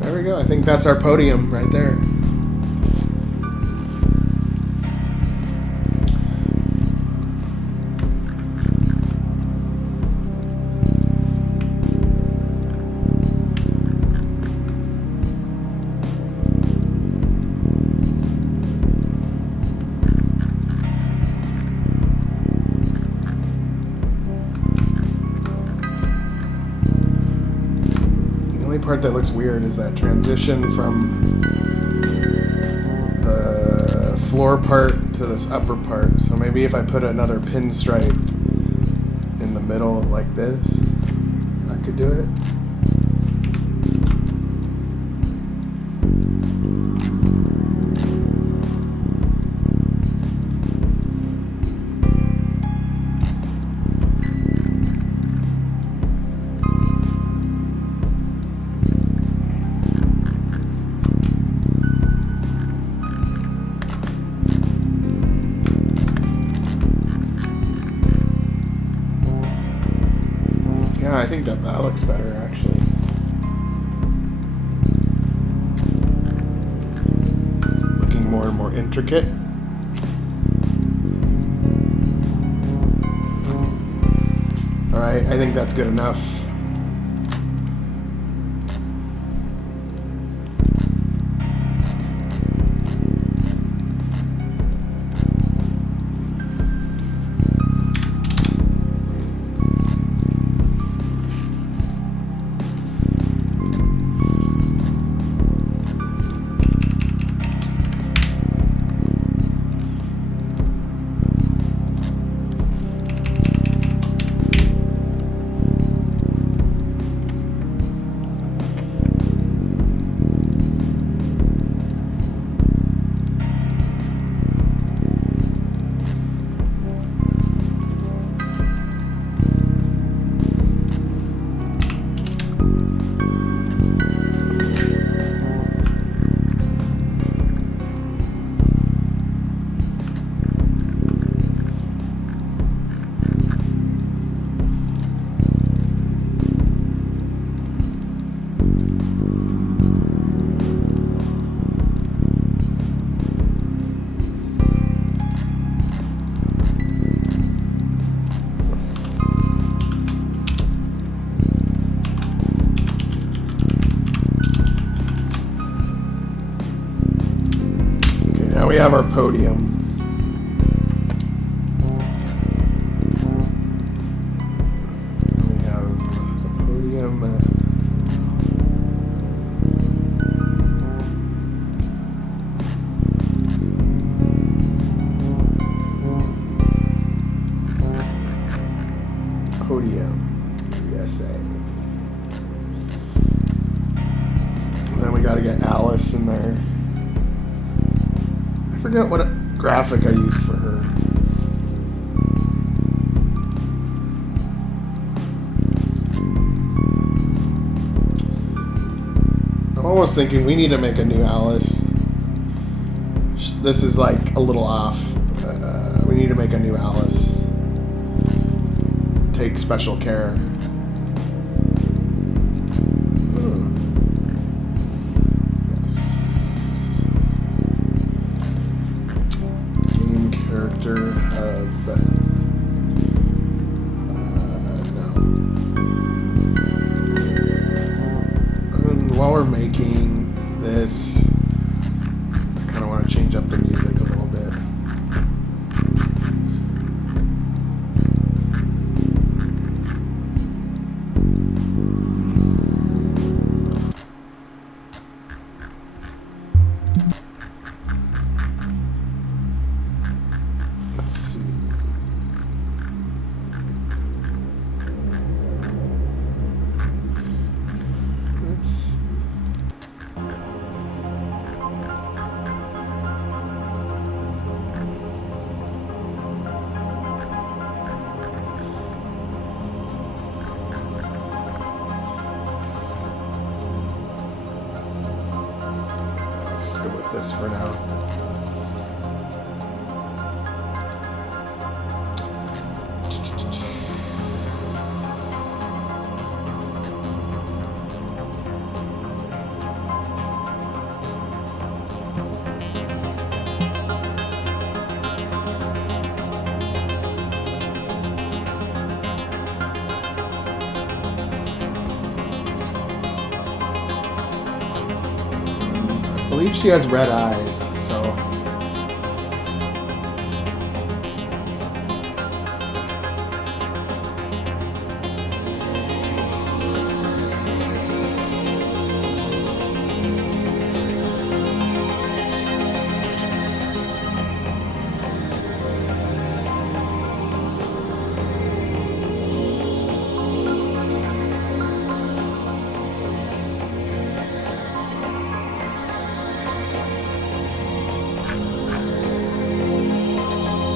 There we go. I think that's our podium right there. Part that looks weird is that transition from the floor part to this upper part. So maybe if I put another pinstripe in the middle like this, I could do it. I think that looks better, actually. It's looking more and more intricate. Alright, I think that's good enough. We have our podium. We have a podium. Podium. USA. And then we got to get Alice in there. I forget what graphic I used for her. I'm almost thinking we need to make a new Alice. This is like a little off. We need to make a new Alice. Take special care. While we're making this, I kind of want to change up the music a little bit. go with this for now. I believe she has red eyes, so...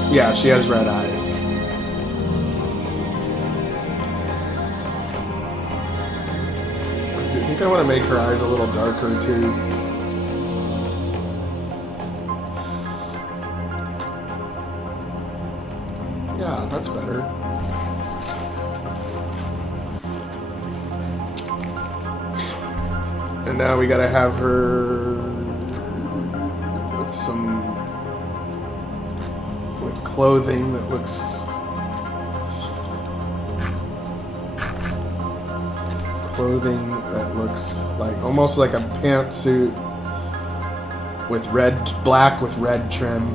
Yeah, she has red eyes. Do you think I want to make her eyes a little darker too? Yeah, that's better. And now we gotta have her with some clothing that looks like almost like a pantsuit with black with red trim.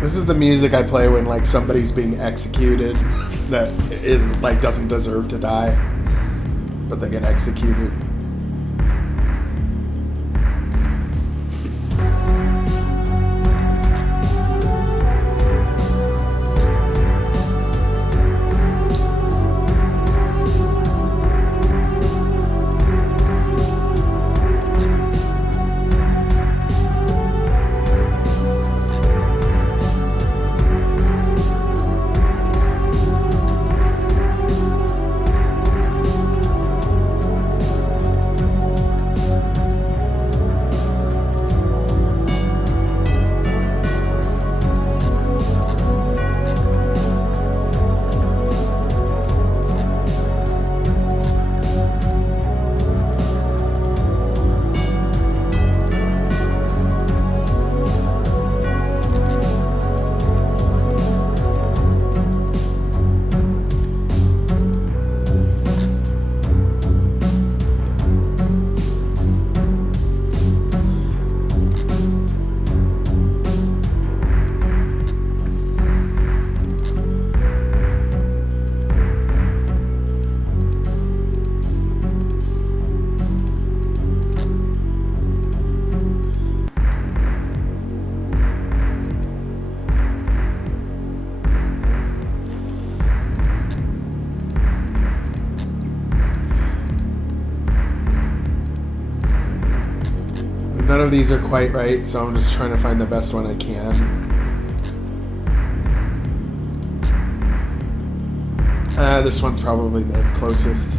This is the music I play when like somebody's being executed that is like doesn't deserve to die, but they get executed. None of these are quite right, so I'm just trying to find the best one I can. This one's probably the closest.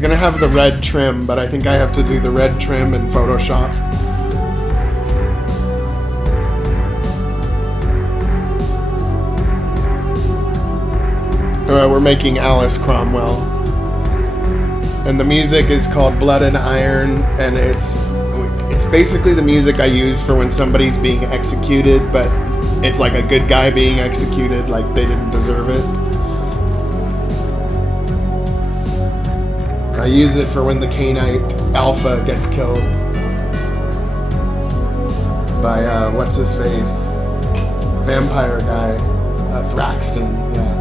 He's gonna have the red trim, but I think I have to do the red trim in Photoshop. We're making Alice Cromwell. And the music is called Blood and Iron, and it's basically the music I use for when somebody's being executed, but it's like a good guy being executed, like they didn't deserve it. I use it for when the Cainite Alpha gets killed by, what's his face? Vampire guy. Thraxton, yeah.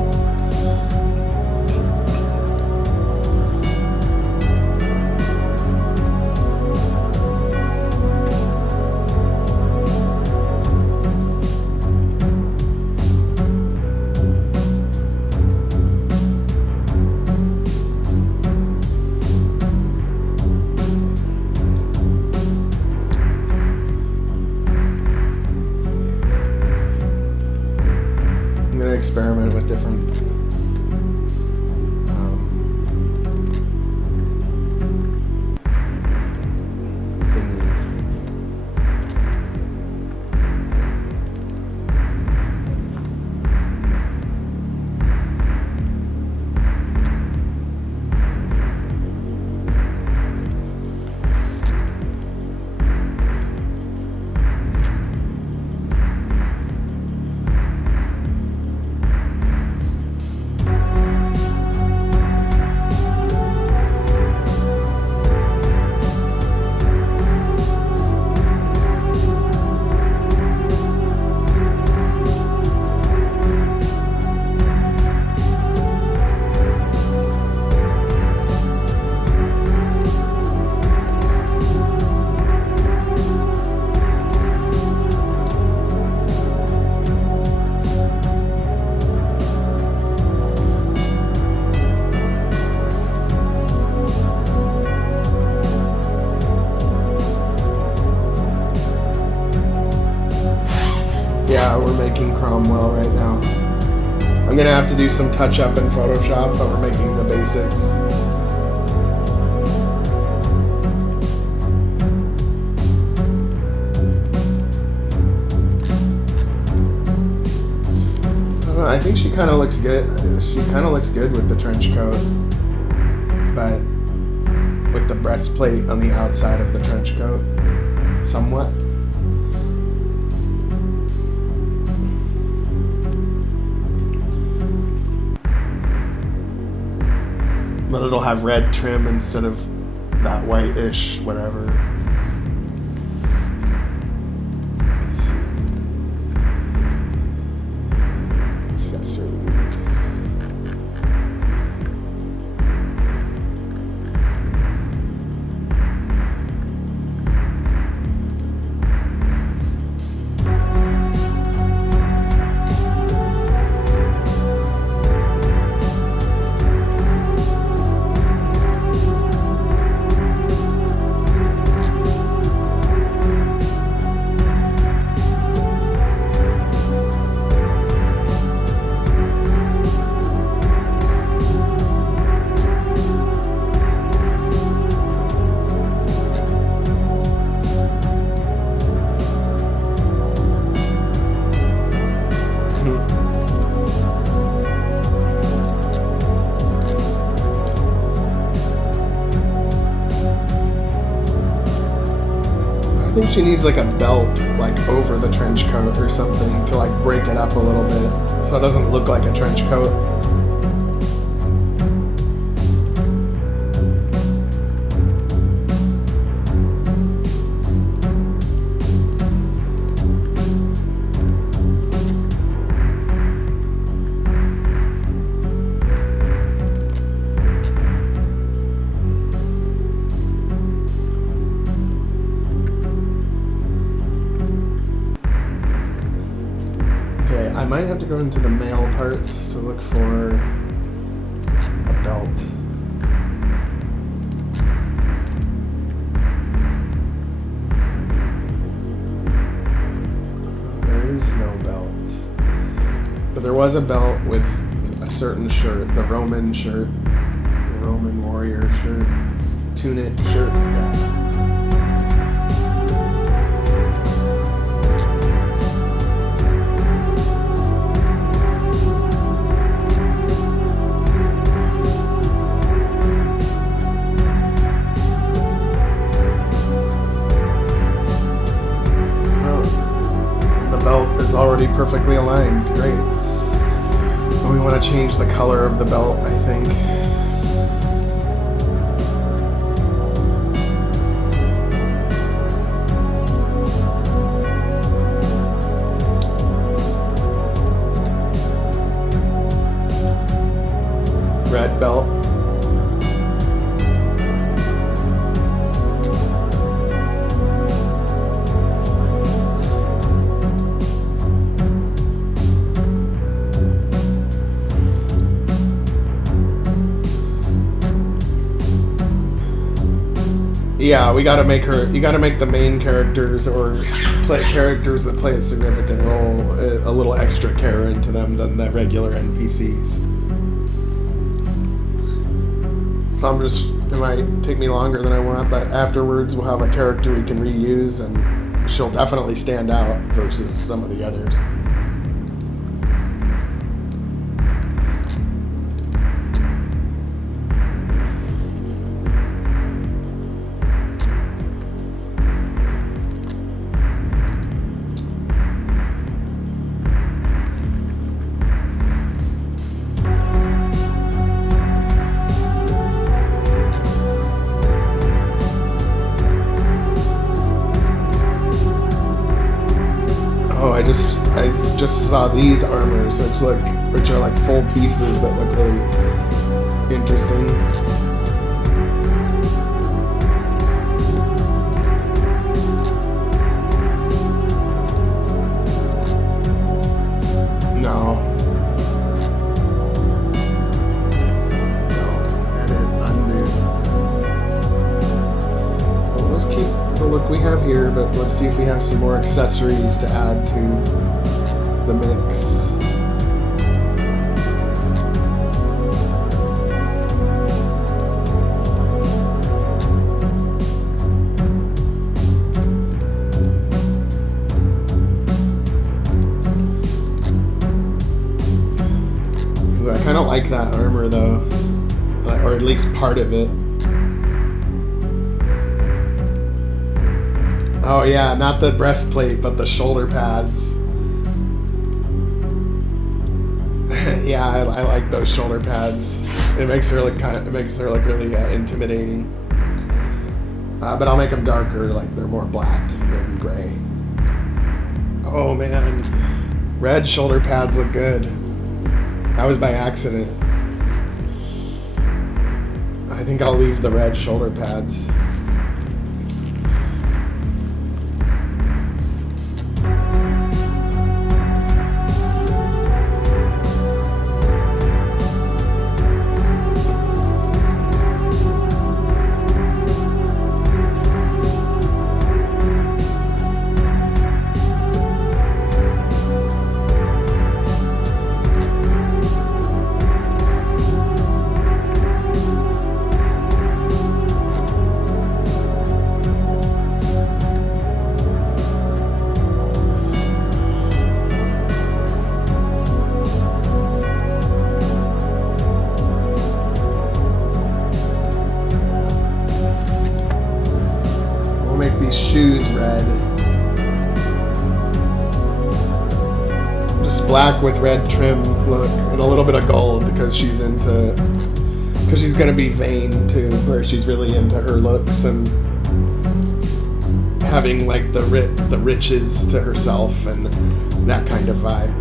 Experiment with different thingies. Yeah, we're making Cromwell right now. I'm gonna have to do some touch up in Photoshop, but we're making the basics. I don't know, I think she kind of looks good. She kind of looks good with the trench coat, but with the breastplate on the outside of the trench coat, somewhat. But it'll have red trim instead of that white-ish, whatever. Let's see. Accessory. I think she needs like a belt like over the trench coat or something to like break it up a little bit so it doesn't look like a trench coat. I might have to go into the male parts to look for a belt. There is no belt. But there was a belt with a certain shirt, the Roman shirt. The Roman warrior shirt. Tunic shirt, yeah. Already perfectly aligned. Great. And we want to change the color of the belt, I think. Red belt. Yeah, we gotta make her. You gotta make the main characters or characters that play a significant role a little extra care into them than the regular NPCs. So it might take me longer than I want, but afterwards we'll have a character we can reuse, and she'll definitely stand out versus some of the others. I just saw these armors, which are like full pieces that look really interesting. No. Edit, undo. Well, let's keep the look we have here, but let's see if we have some more accessories to add to the mix. Ooh, I kind of like that armor though, or at least part of it. Oh yeah, not the breastplate, but the shoulder pads. Yeah, I like those shoulder pads. It makes her look really intimidating. But I'll make them darker, like they're more black than gray. Oh man, red shoulder pads look good. That was by accident. I think I'll leave the red shoulder pads. Shoes red. Just black with red trim look and a little bit of gold because she's gonna be vain too, where she's really into her looks and having like the riches to herself and that kind of vibe.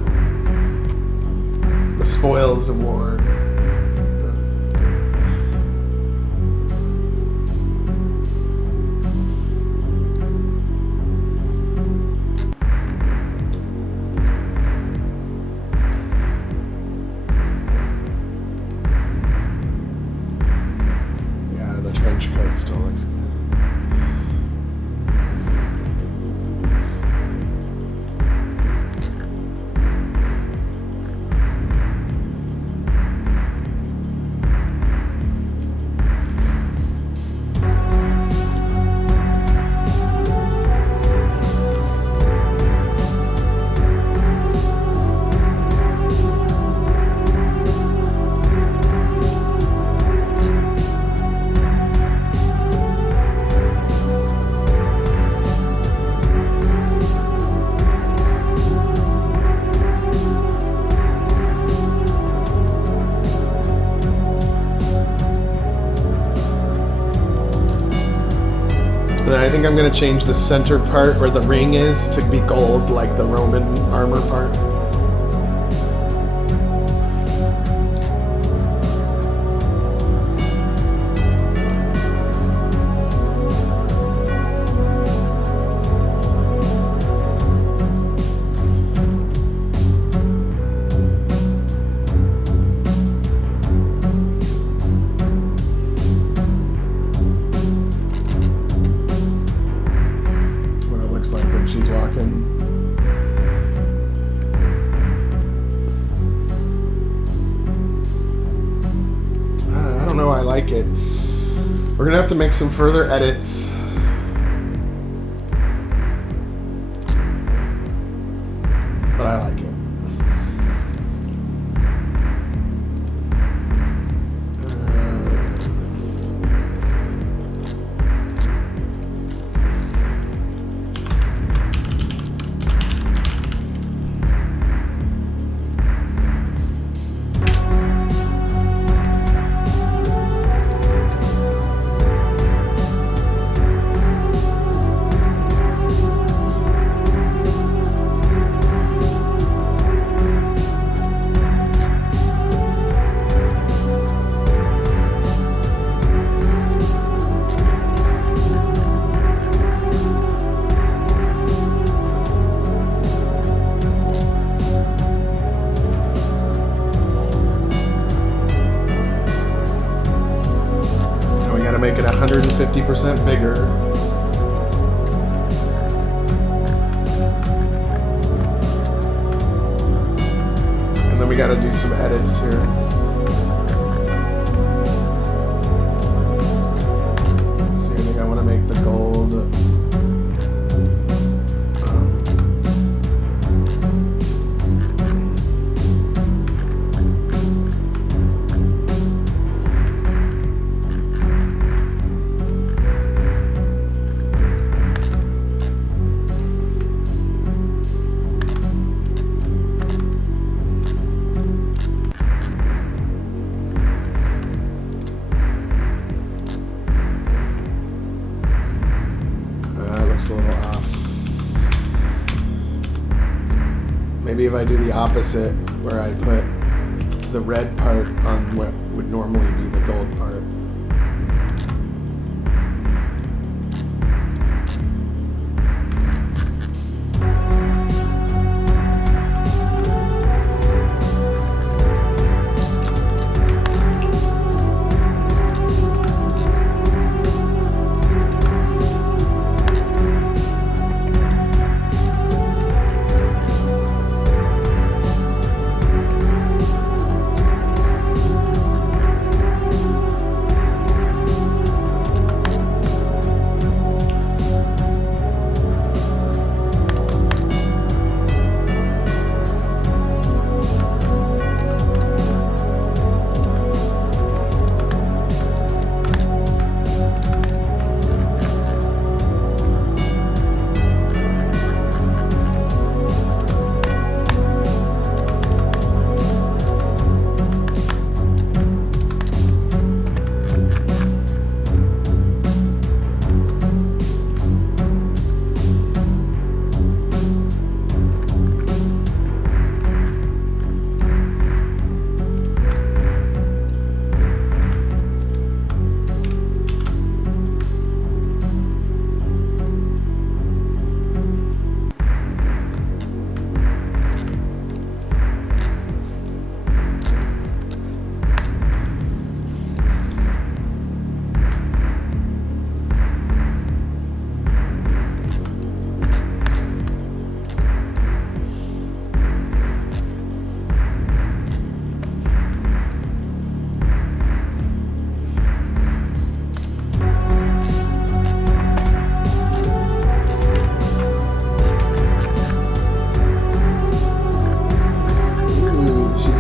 The spoils of war. Still looks good. And then I think I'm going to change the center part where the ring is to be gold, like the Roman armor part. We're gonna have to make some further edits. But I like it. Make it 150% bigger. And then we got to do some edits here. See, I think I want to make the gold. A little off. Maybe if I do the opposite, where I put the red part on what would normally be the gold part.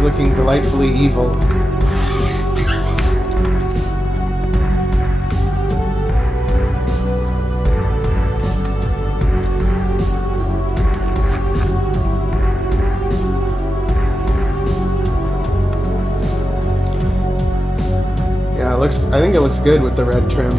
Looking delightfully evil. Yeah, I think it looks good with the red trim.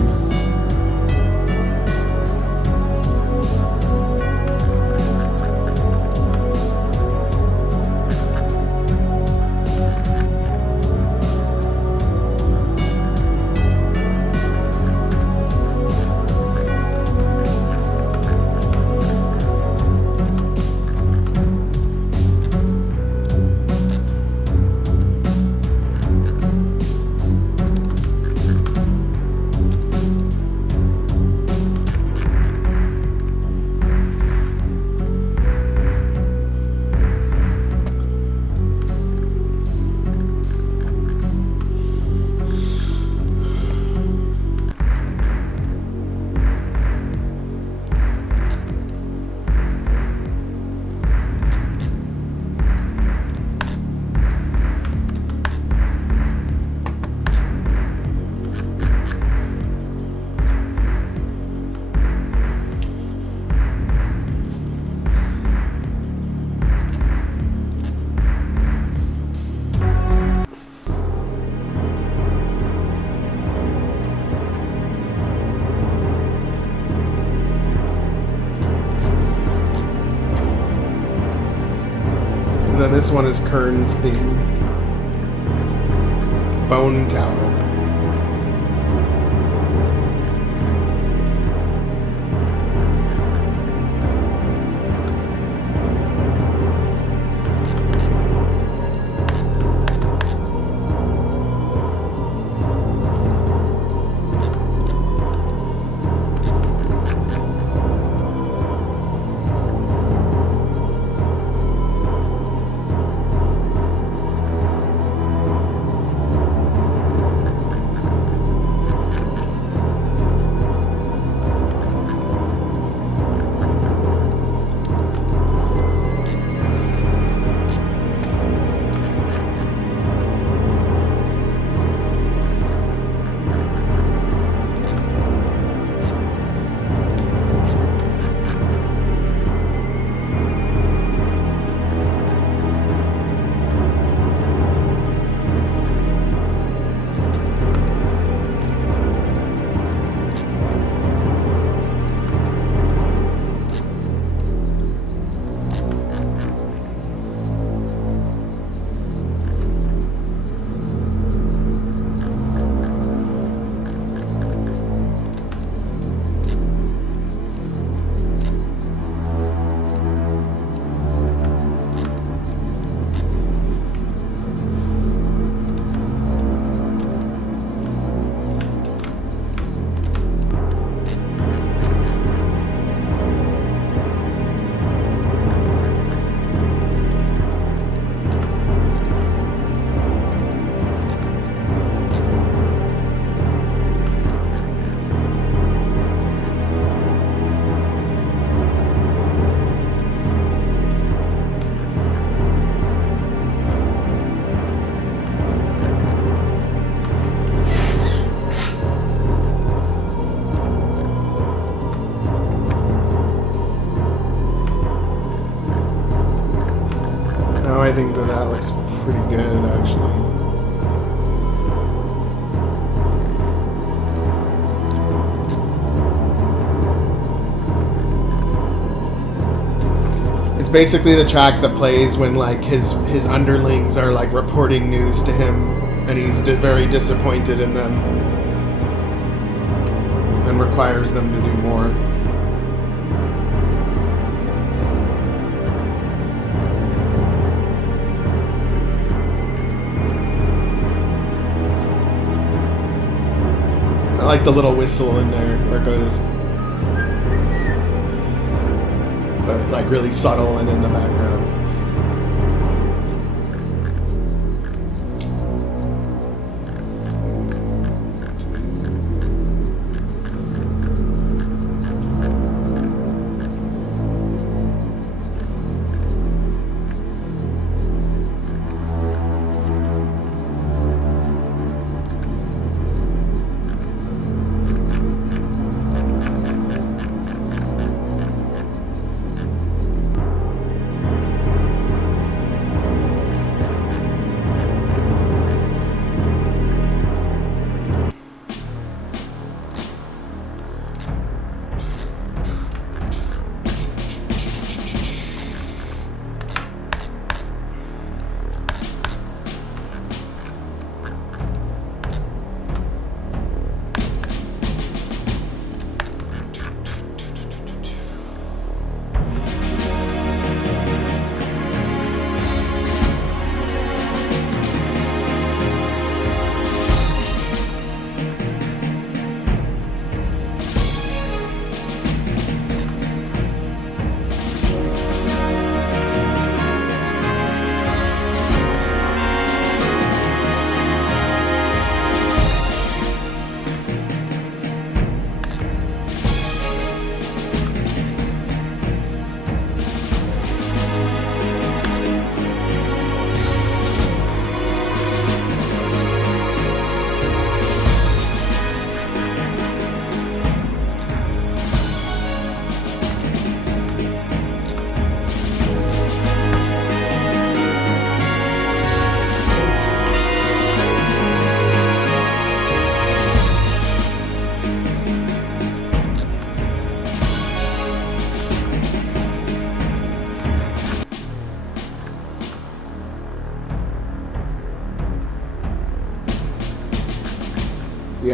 and this one is Kern's theme. Bone Tower. I think that looks pretty good, actually. It's basically the track that plays when like his underlings are like reporting news to him, and he's very disappointed in them, and requires them to do more. I like the little whistle in there where it goes, but like really subtle and in the background.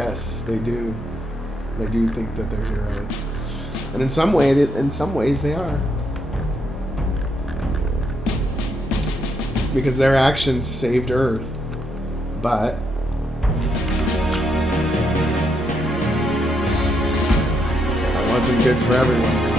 Yes, they do. They do think that they're heroes, and in some ways, they are, because their actions saved Earth. But that wasn't good for everyone.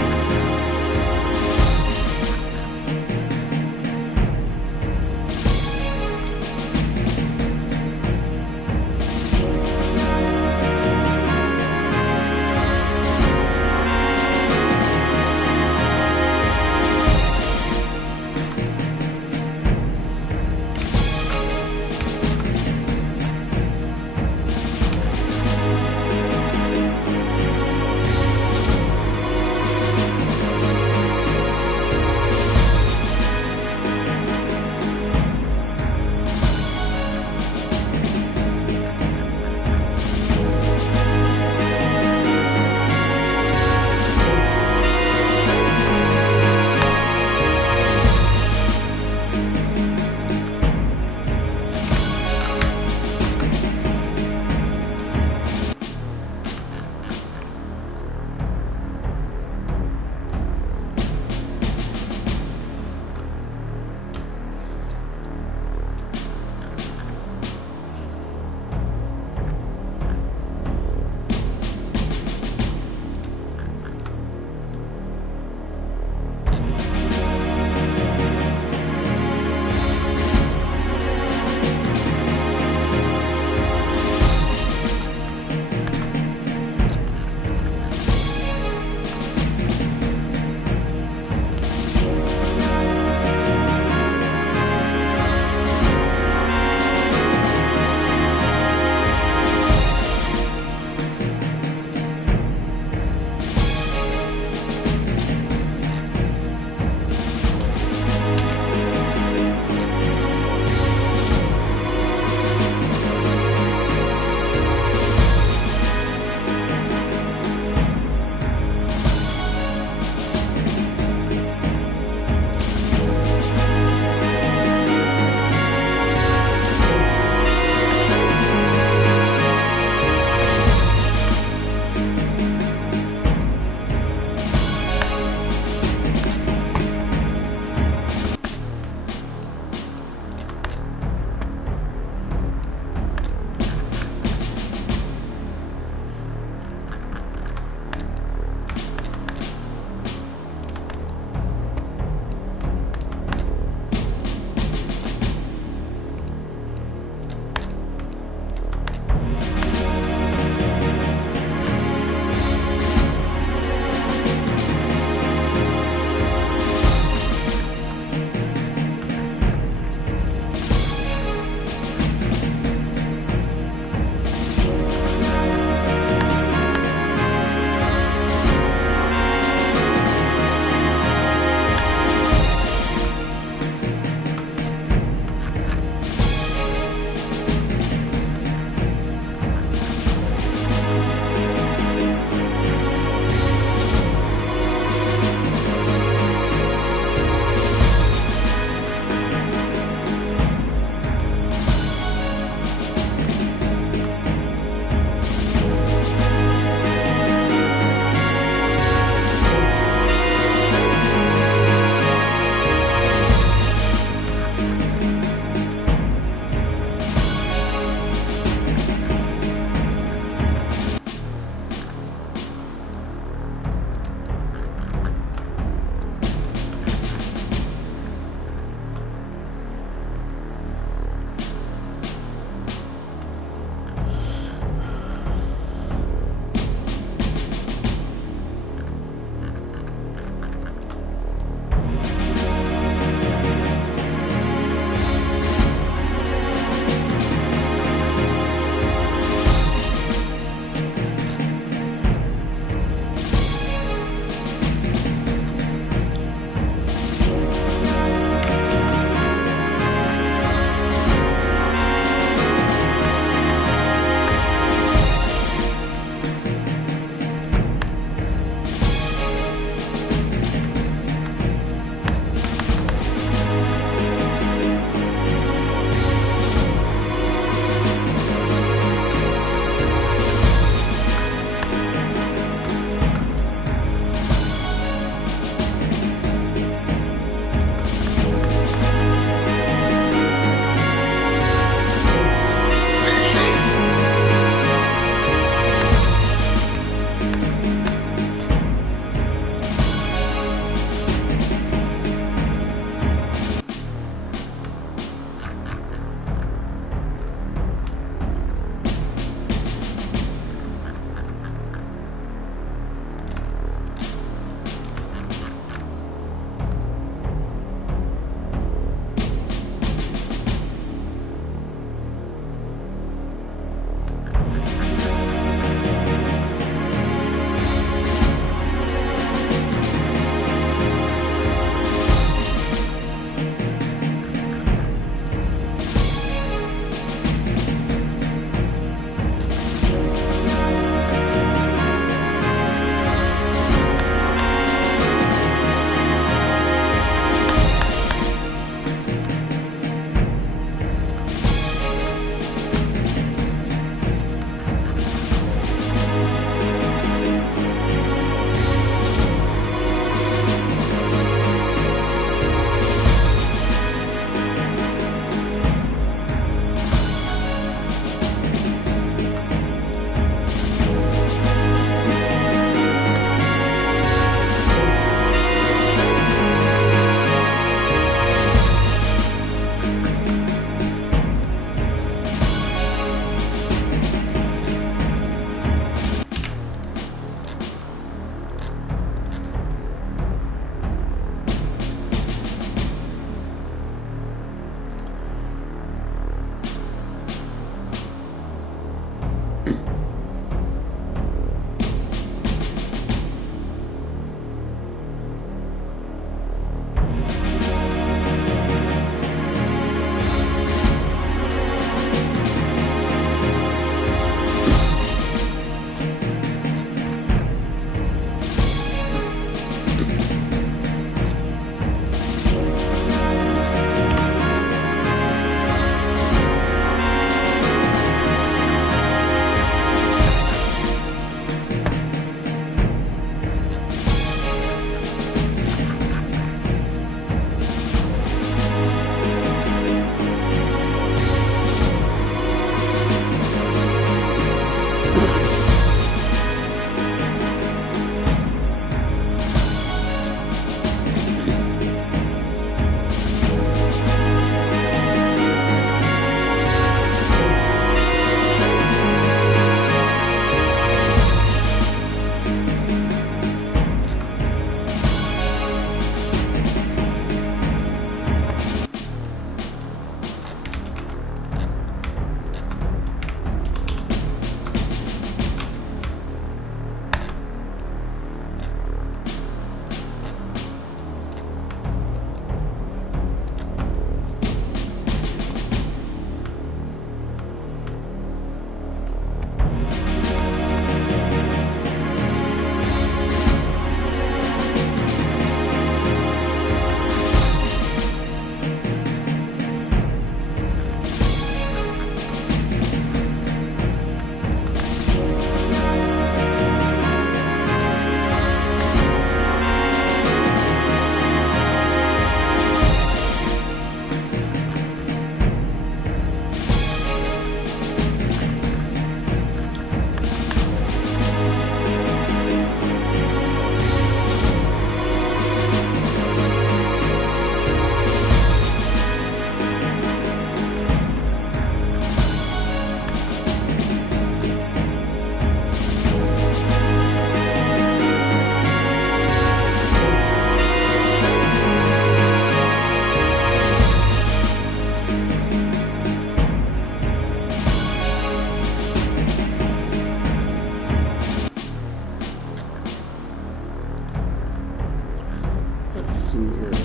see here.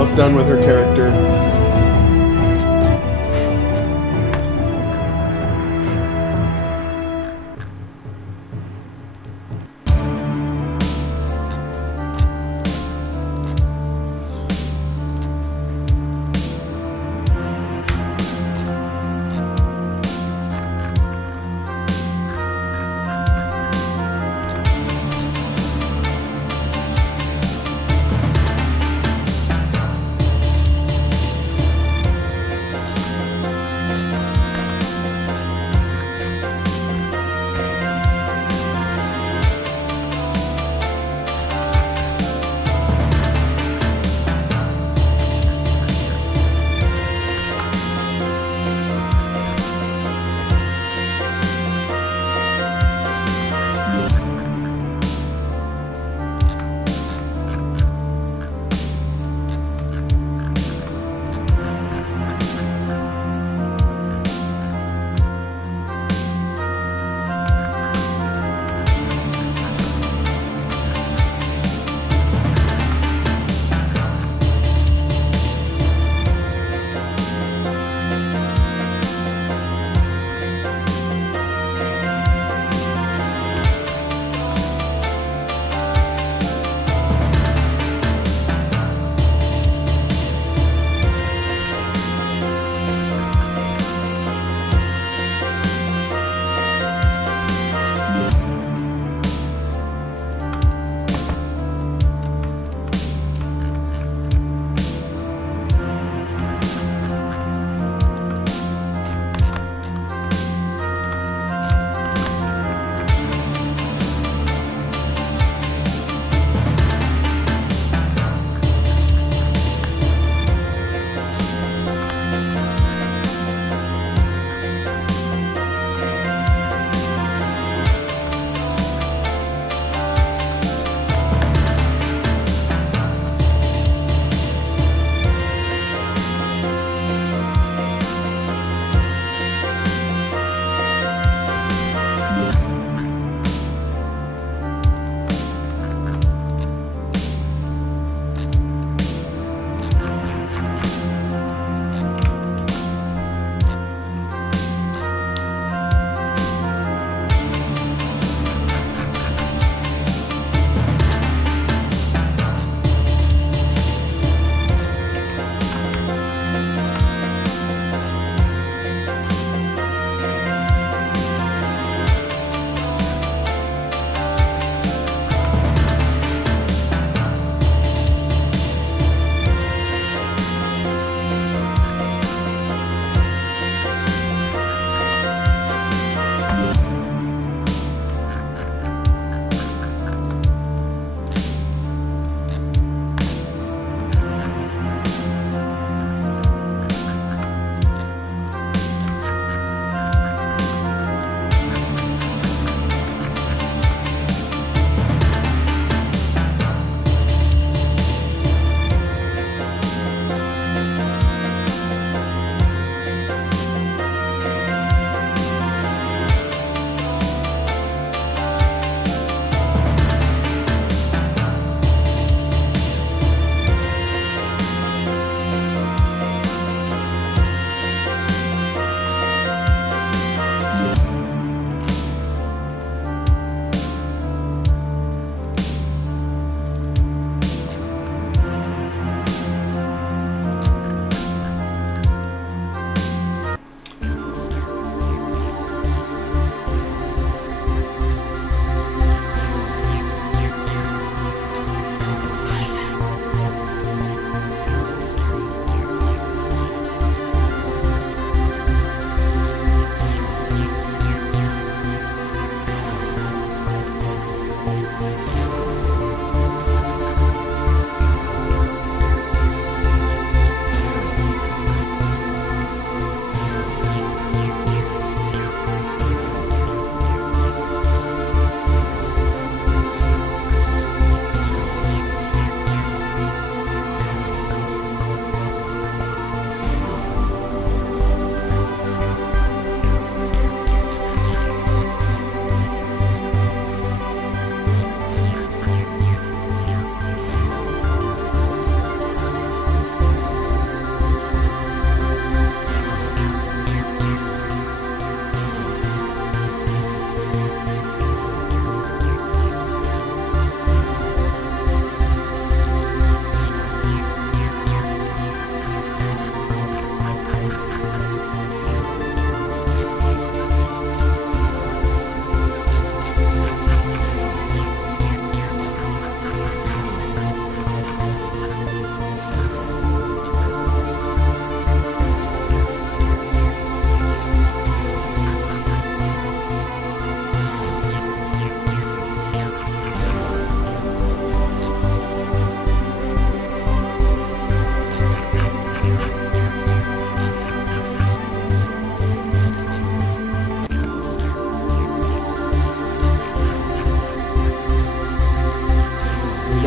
almost done with her character.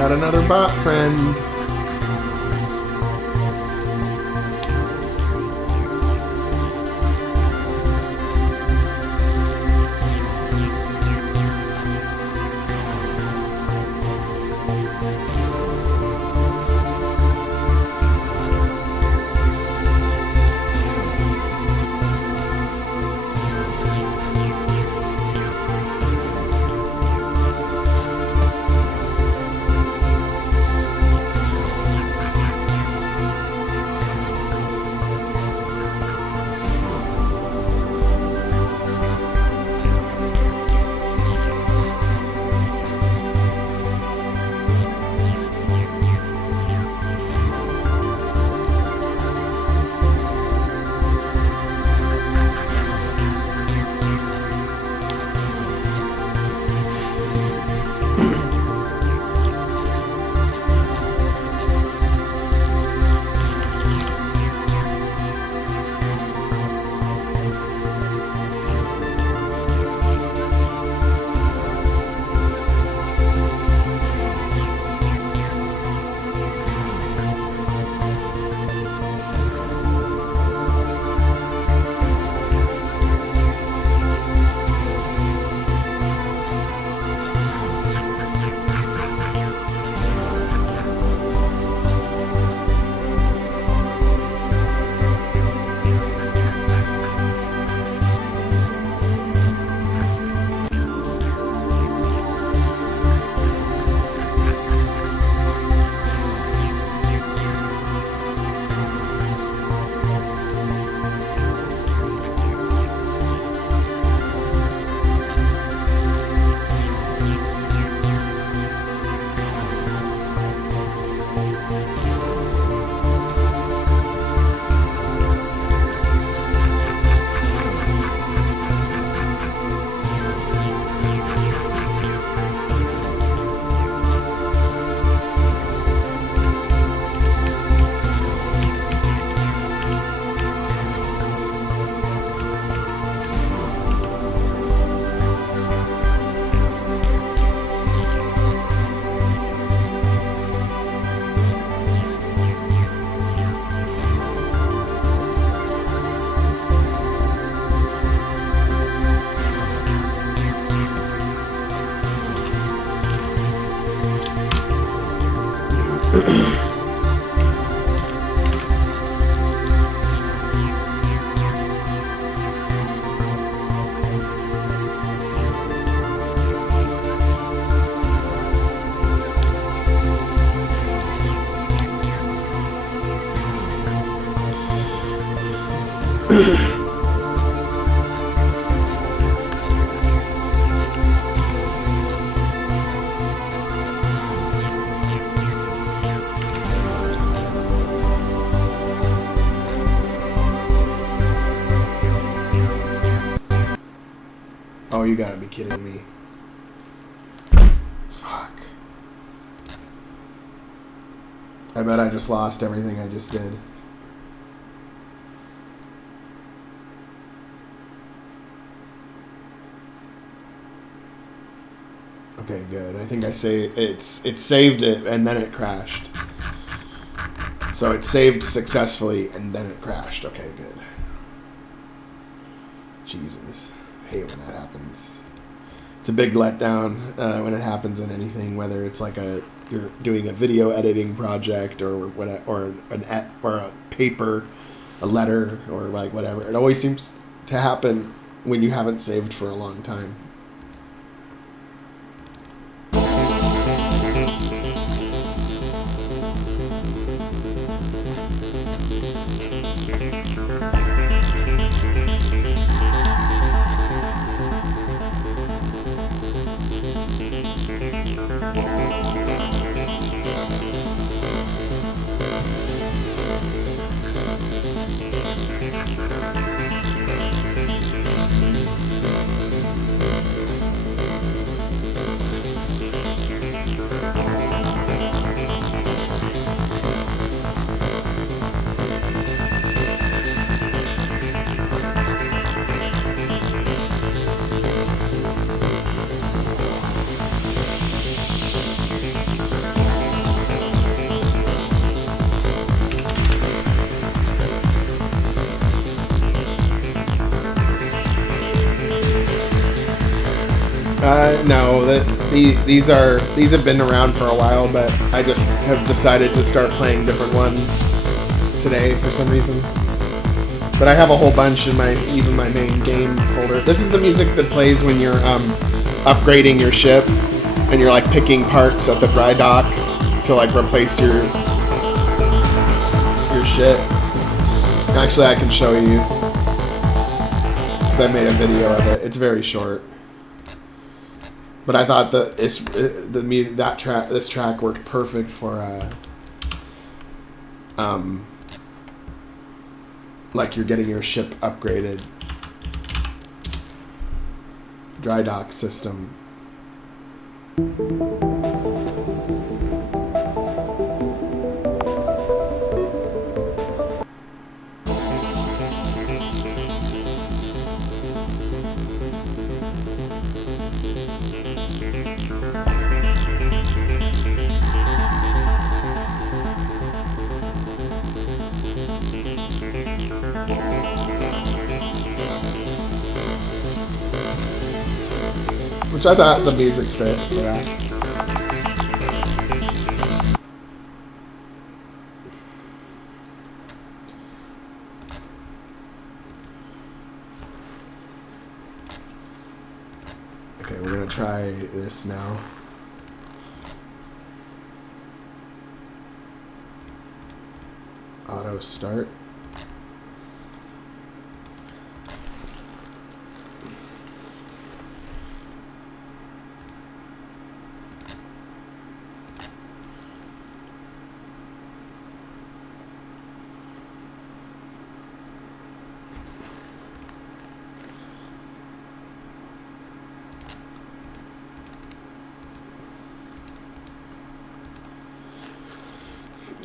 got another bot friend. Oh, you gotta be kidding me. Fuck. I bet I just lost everything I just did. Okay, good. I think I say it saved it and then it crashed. So it saved successfully and then it crashed. Okay, good. Jesus. I hate when that happens. It's a big letdown when it happens in anything, whether it's like you're doing a video editing project or a paper, a letter, or like whatever. It always seems to happen when you haven't saved for a long time. No, these have been around for a while, but I just have decided to start playing different ones today for some reason. But I have a whole bunch in even my main game folder. This is the music that plays when you're upgrading your ship and you're like picking parts at the dry dock to like replace your shit. Actually, I can show you because I made a video of it. It's very short. But I thought that this track worked perfect for like you're getting your ship upgraded dry dock system. Which I thought the music fit for that. Okay, we're gonna try this now. Auto start.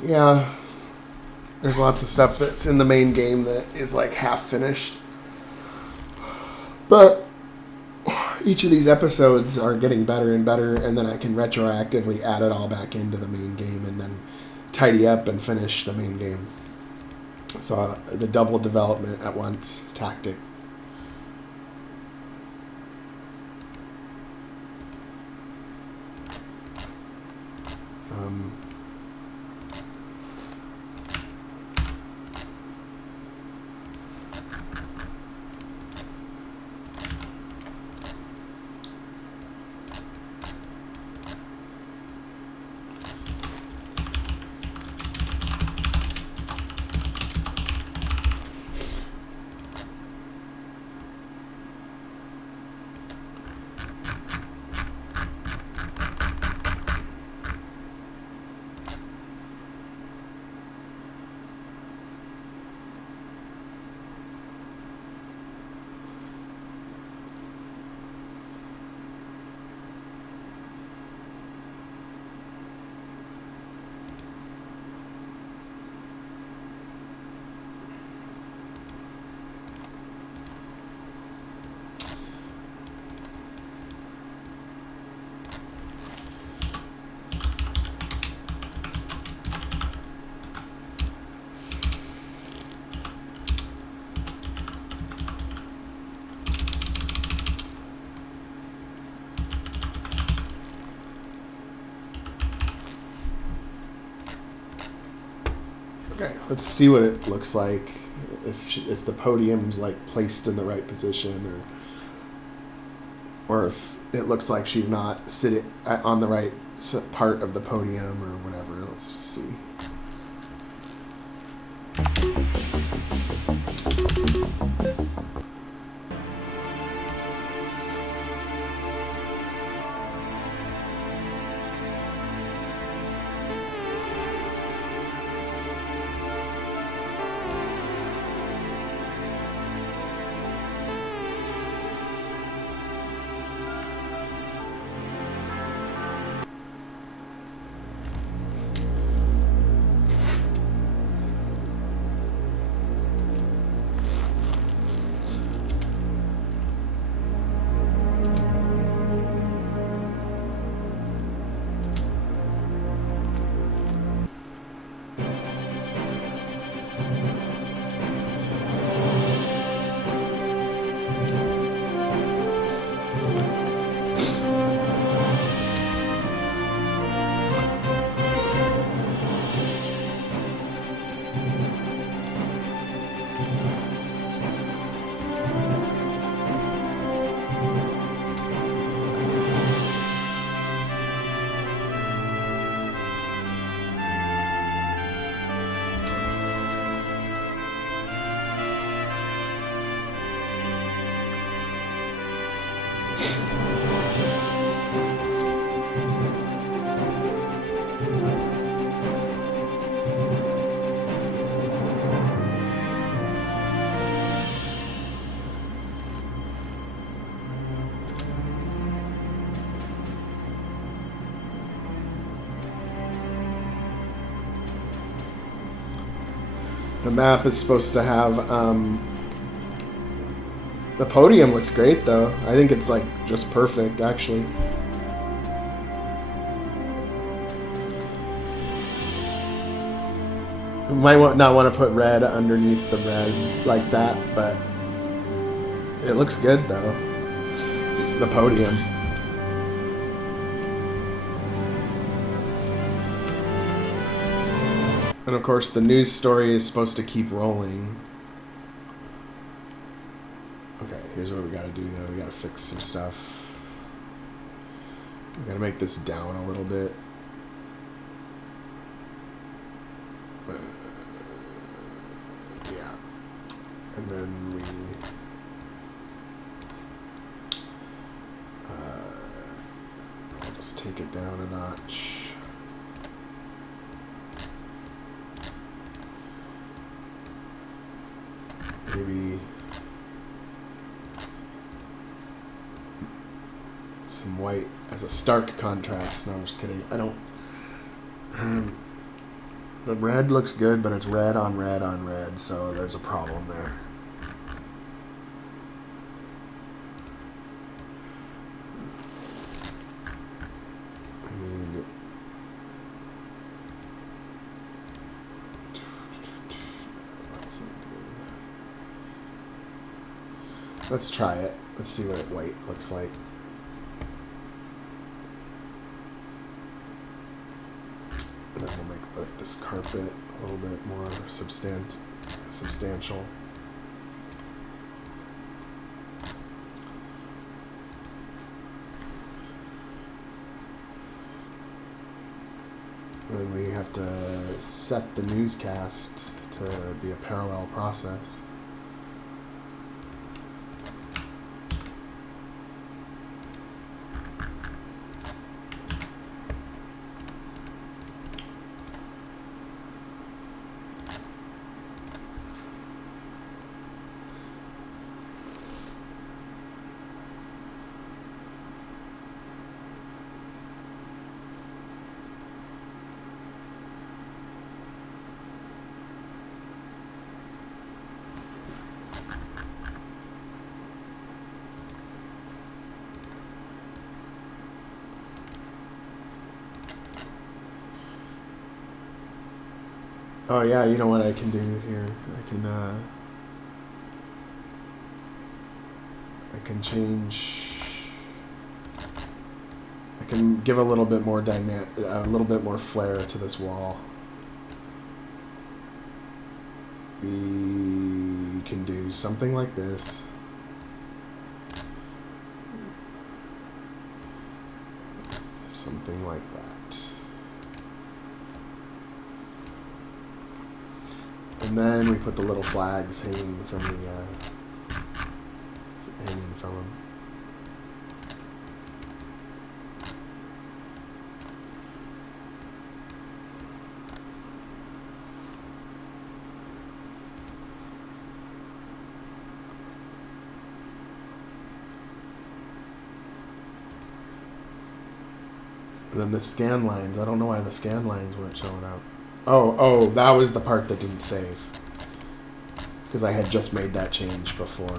Yeah, there's lots of stuff that's in the main game that is like half finished. But each of these episodes are getting better and better, and then I can retroactively add it all back into the main game and then tidy up and finish the main game. So the double development at once tactic. Okay, let's see what it looks like if the podium's like placed in the right position, or if it looks like she's not sitting on the right part of the podium or whatever. Let's just see. The map is supposed to have, the podium looks great though. I think it's like just perfect actually. You might not want to put red underneath the red like that, but it looks good though. The podium. And of course the news story is supposed to keep rolling. Okay, here's what we gotta do though. We gotta fix some stuff. We gotta make this down a little bit. Yeah. And then we... I'll just take it down a notch. Maybe some white as a stark contrast. No, I'm just kidding. I don't... the red looks good, but it's red on red on red, so there's a problem there. Let's try it. Let's see what white looks like. And then we'll make this carpet a little bit more substantial. And then we have to set the newscast to be a parallel process. Oh yeah, you know what I can do here? I can change. I can give a little bit more flair to this wall. We can do something like this. Something like that. And then we put the little flags hanging from them. And then the scan lines. I don't know why the scan lines weren't showing up. Oh, that was the part that didn't save. Because I had just made that change before.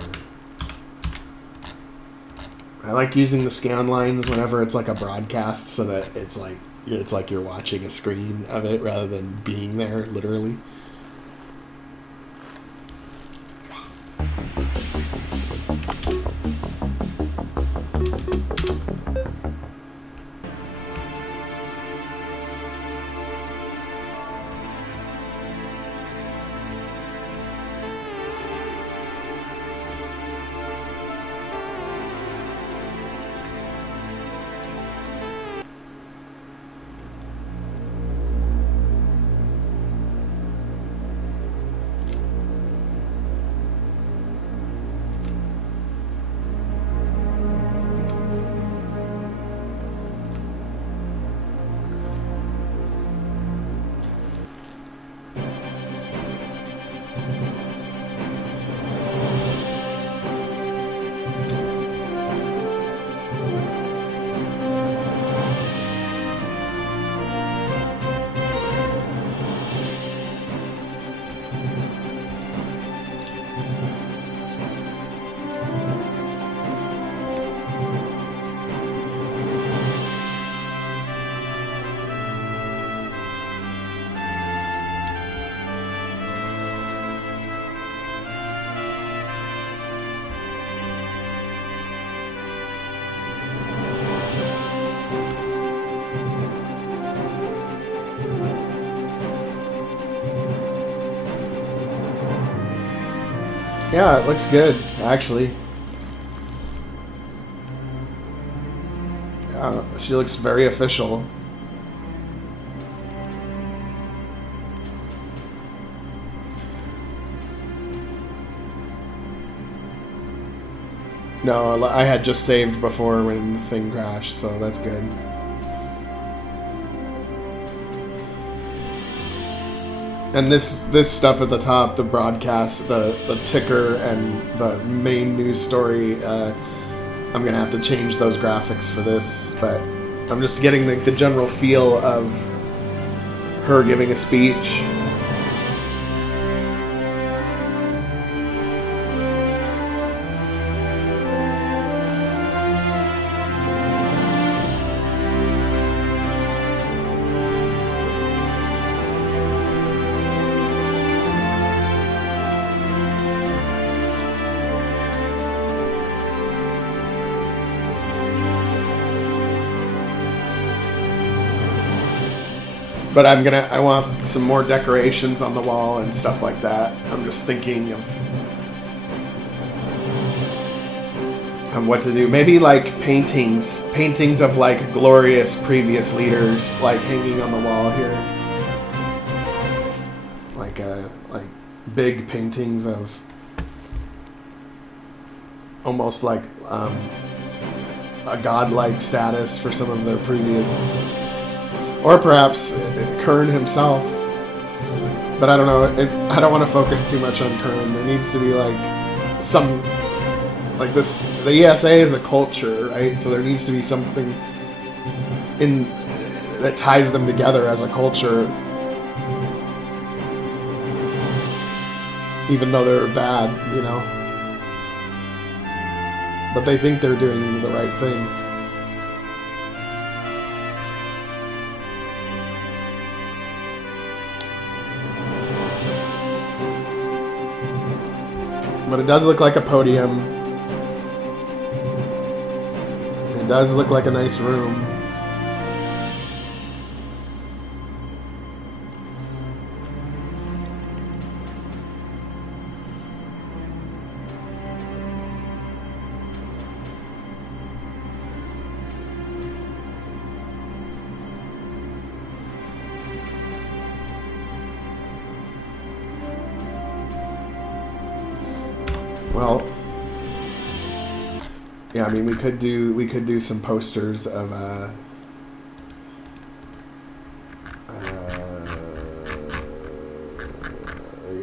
I like using the scan lines whenever it's like a broadcast so that it's like you're watching a screen of it rather than being there, literally. Yeah, it looks good, actually. She looks very official. No, I had just saved before when the thing crashed, so that's good. And this stuff at the top, the broadcast, the ticker, and the main news story, I'm gonna have to change those graphics for this, but I'm just getting the general feel of her giving a speech. But I want some more decorations on the wall and stuff like that. I'm just thinking of what to do. Maybe like paintings of like glorious previous leaders, like hanging on the wall here. Like big paintings of almost like a godlike status for some of their previous. Or perhaps Kern himself. But I don't know. I don't want to focus too much on Kern. There needs to be like some... Like this... The ESA is a culture, right? So there needs to be something that ties them together as a culture. Even though they're bad, you know? But they think they're doing the right thing. But it does look like a podium. It does look like a nice room. Well, yeah, I mean, we could do some posters of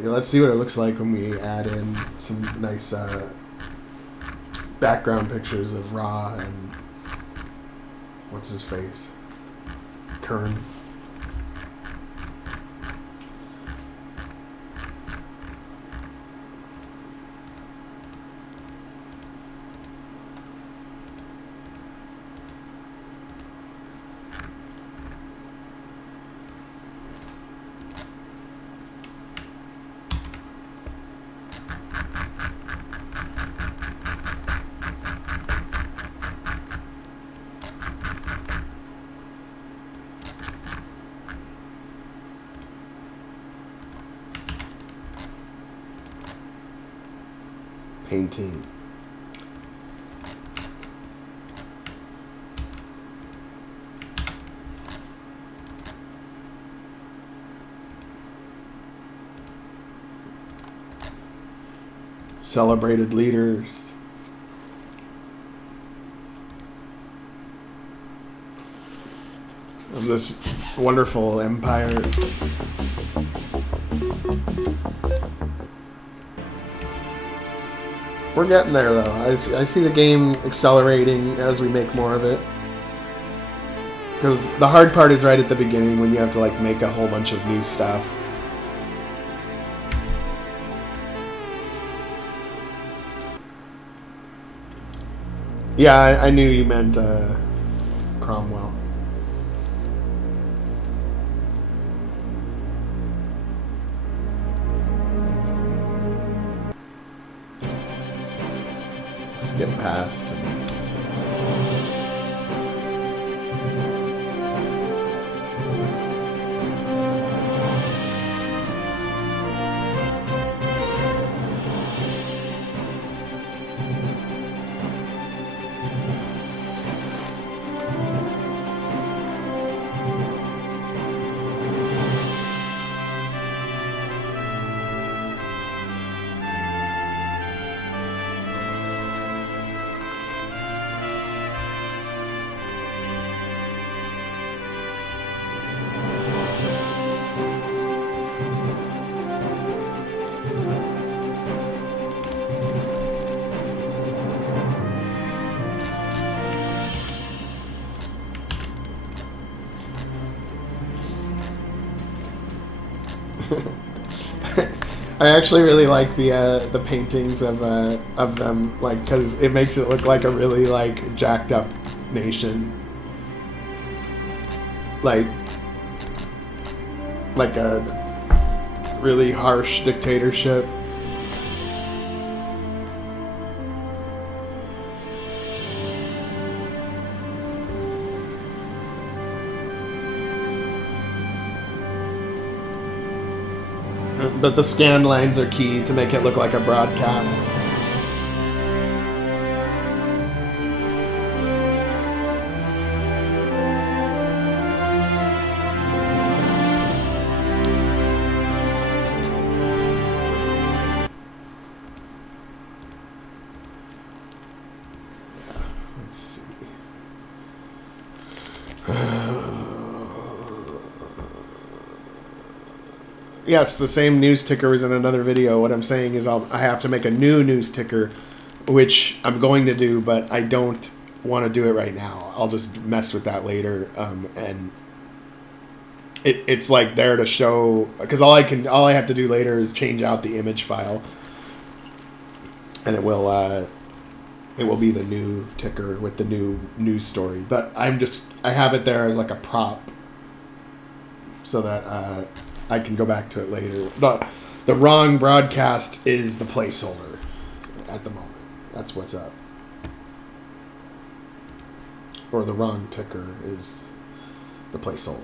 let's see what it looks like when we add in some nice background pictures of Ra and what's his face, Kern. Painting. Celebrated leaders. Of this wonderful empire. We're getting there, though. I see the game accelerating as we make more of it. Because the hard part is right at the beginning when you have to like make a whole bunch of new stuff. Yeah, I knew you meant Cromwell. Skip past. I actually really like the paintings of them, like, because it makes it look like a really like jacked up nation, like a really harsh dictatorship. But the scan lines are key to make it look like a broadcast. Let's see. Yes, the same news ticker was in another video. What I'm saying is I have to make a new news ticker, which I'm going to do, but I don't want to do it right now. I'll just mess with that later. And it's like there to show, because all I have to do later is change out the image file, and it will be the new ticker with the new news story. But I have it there as like a prop, so that I can go back to it later. The wrong broadcast is the placeholder at the moment. That's what's up. Or the wrong ticker is the placeholder.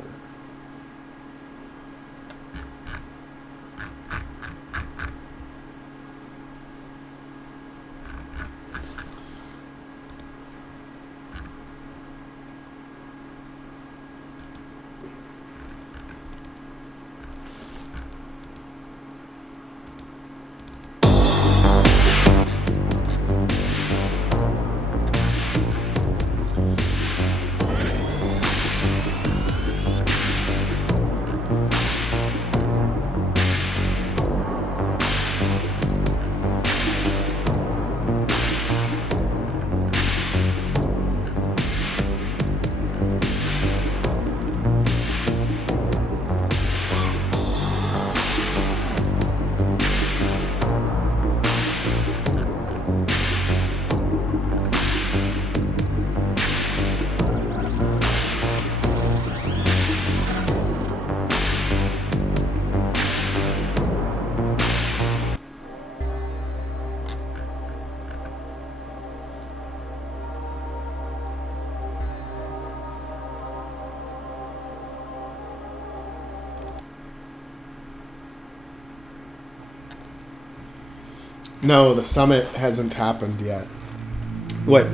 No, the summit hasn't happened yet. What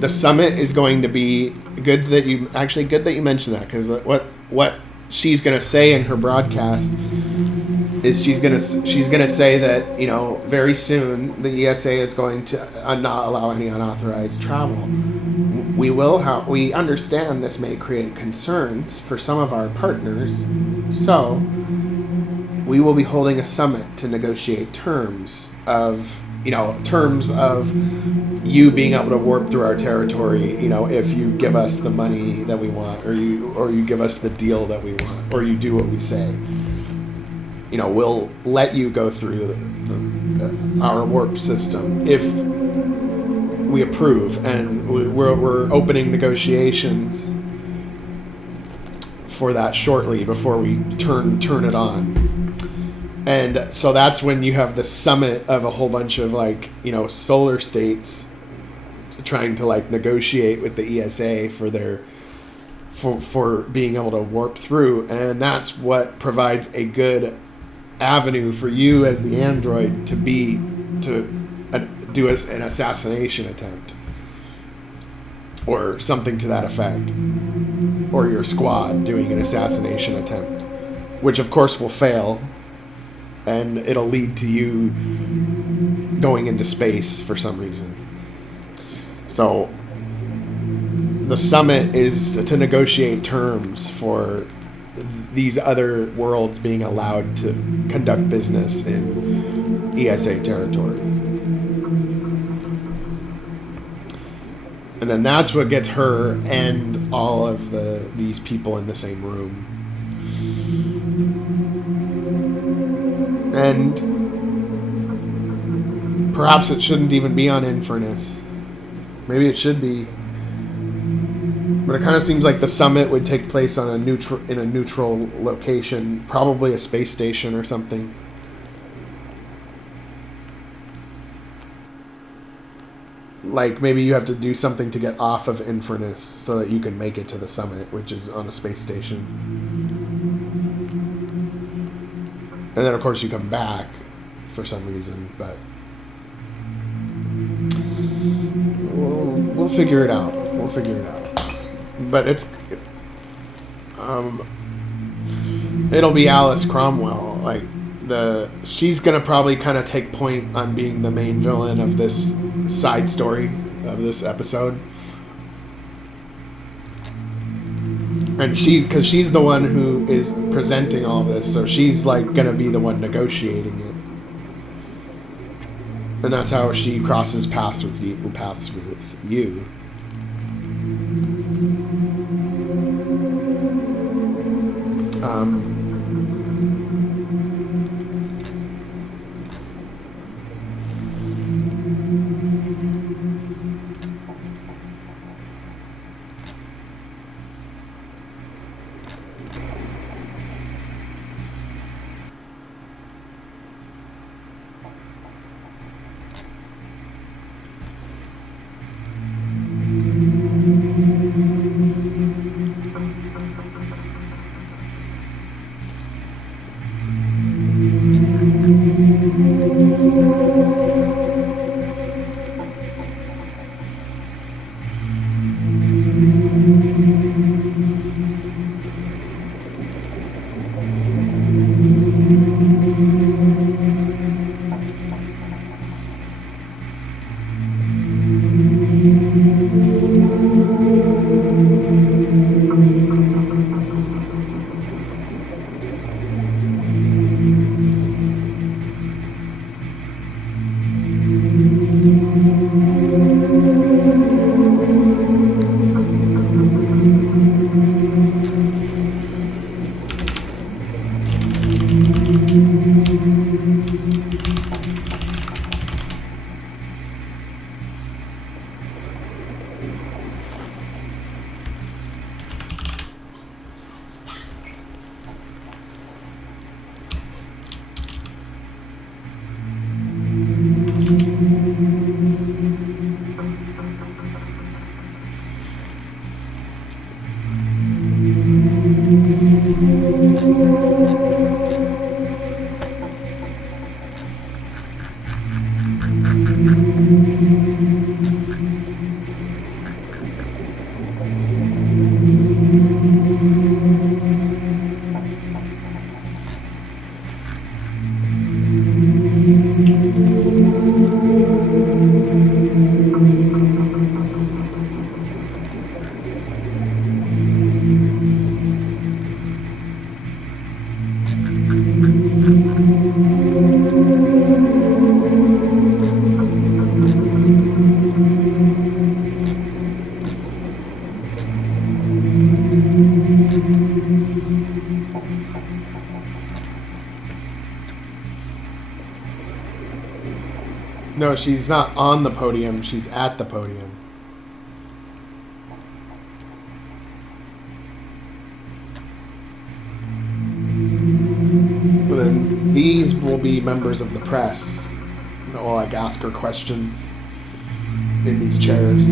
the summit is going to be, good that you mentioned that, because what she's gonna say in her broadcast is she's gonna say that, you know, very soon the ESA is going to not allow any unauthorized travel. We understand this may create concerns for some of our partners, so we will be holding a summit to negotiate terms of you being able to warp through our territory, you know, if you give us the money that we want, or you give us the deal that we want, or you do what we say. You know, we'll let you go through our warp system if we approve, and we're opening negotiations for that shortly before we turn it on. And so that's when you have the summit of a whole bunch of, like, you know, solar states trying to, like, negotiate with the ESA for being able to warp through. And that's what provides a good avenue for you as the android to do an assassination attempt or something to that effect, or your squad doing an assassination attempt, which of course will fail. And it'll lead to you going into space for some reason. So the summit is to negotiate terms for these other worlds being allowed to conduct business in ESA territory. And then that's what gets her and all of these people in the same room. And perhaps it shouldn't even be on Infernis. Maybe it should be. But it kind of seems like the summit would take place on a neutral location, probably a space station or something. Like maybe you have to do something to get off of Infernis so that you can make it to the summit, which is on a space station. And then of course you come back for some reason, but we'll figure it out. We'll figure it out. But it'll be Alice Cromwell. Like she's gonna probably kind of take point on being the main villain of this side story of this episode, and because she's the one who is presenting all this, so she's like gonna be the one negotiating it, and that's how she crosses paths with you. No, she's not on the podium. She's at the podium. And then these will be members of the press. They'll like ask her questions in these chairs.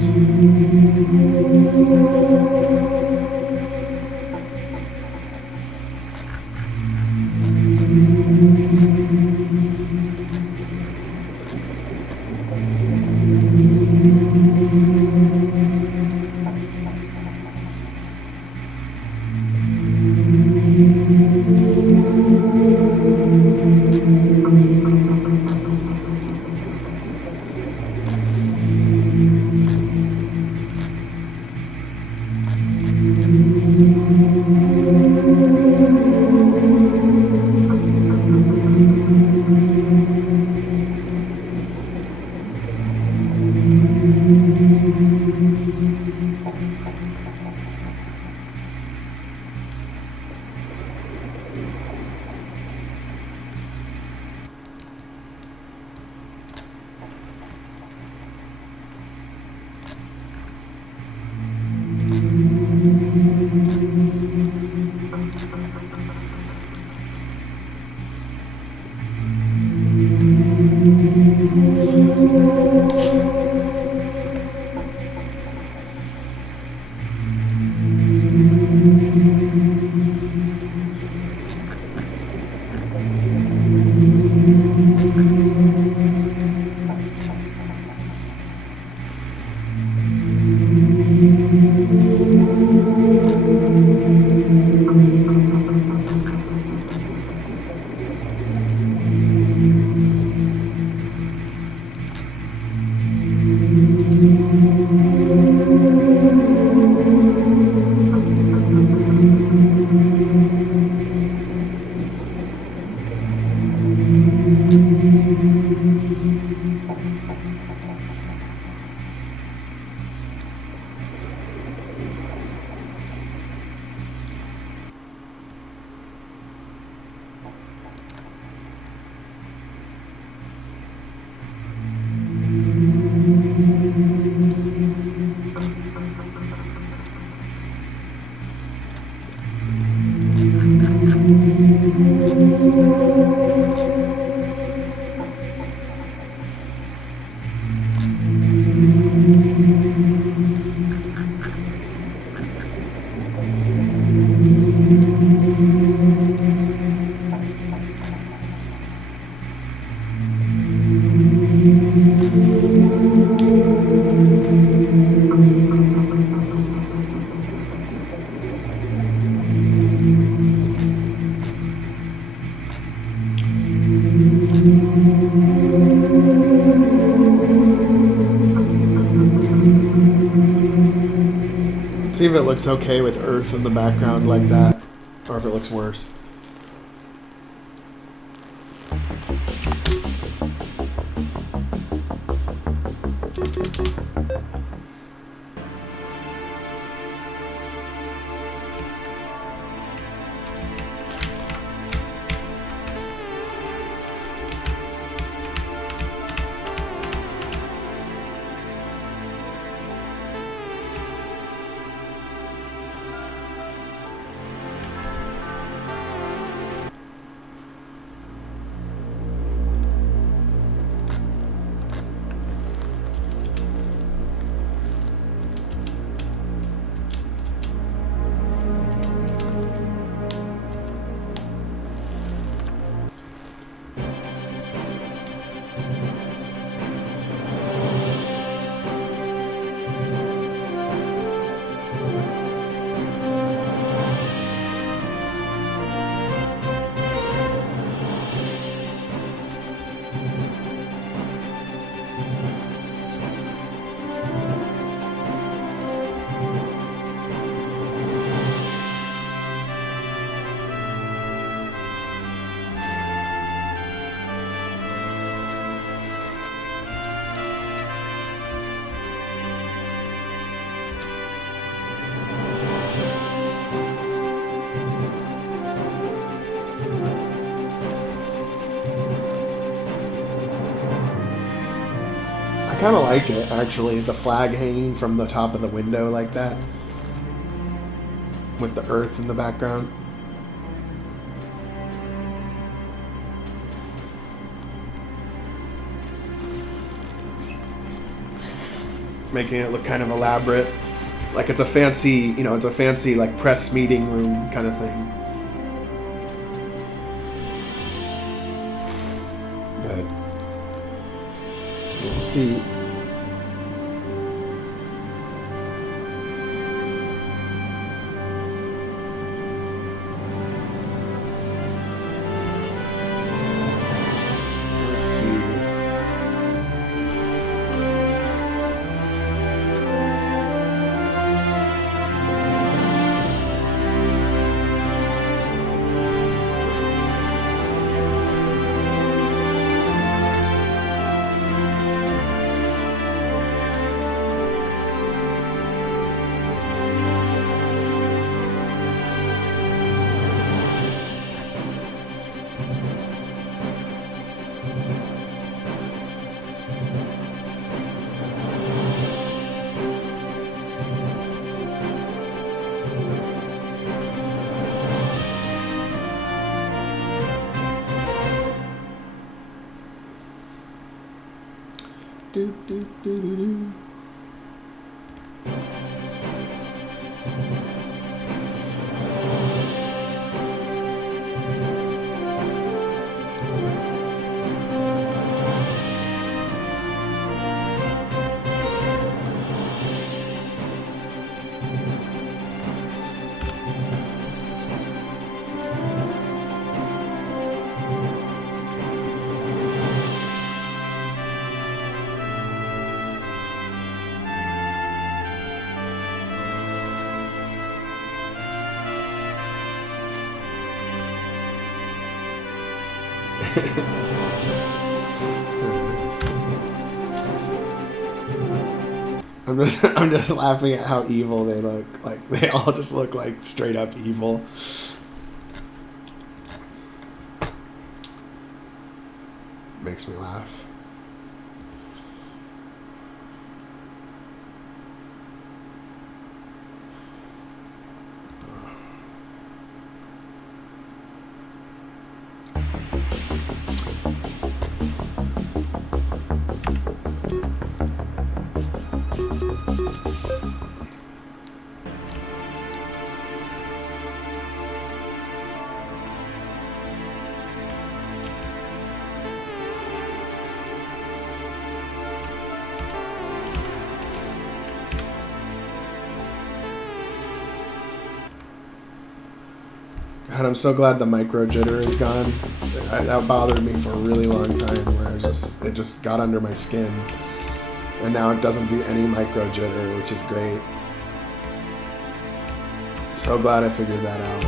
See if it looks okay with Earth in the background like that, or if it looks worse. I kind of like it, actually, the flag hanging from the top of the window like that, with the Earth in the background. Making it look kind of elaborate, like it's a fancy, you know, it's a fancy like press meeting room kind of thing. But we'll see. Let's see. I'm just laughing at how evil they look. Like, they all just look like straight up evil. Makes me laugh. God, I'm so glad the micro jitter is gone. That bothered me for a really long time, where it just got under my skin, and now it doesn't do any micro jitter, which is great. So glad I figured that out.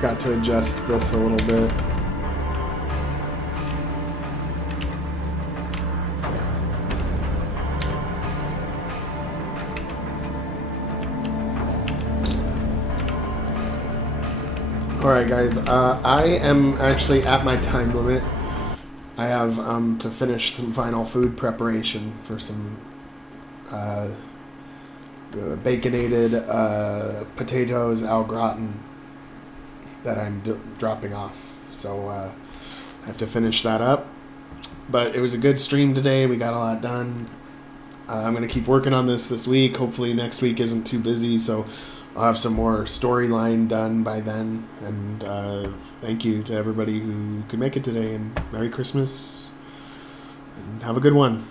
Got to adjust this a little bit. Alright guys, I am actually at my time limit. I have to finish some final food preparation for some baconated potatoes au gratin that I'm dropping off. So I have to finish that up, But it was a good stream today. We got a lot done. I'm going to keep working on this week. Hopefully next week isn't too busy, so I'll have some more storyline done by then. And thank you to everybody who could make it today. And Merry Christmas. And have a good one.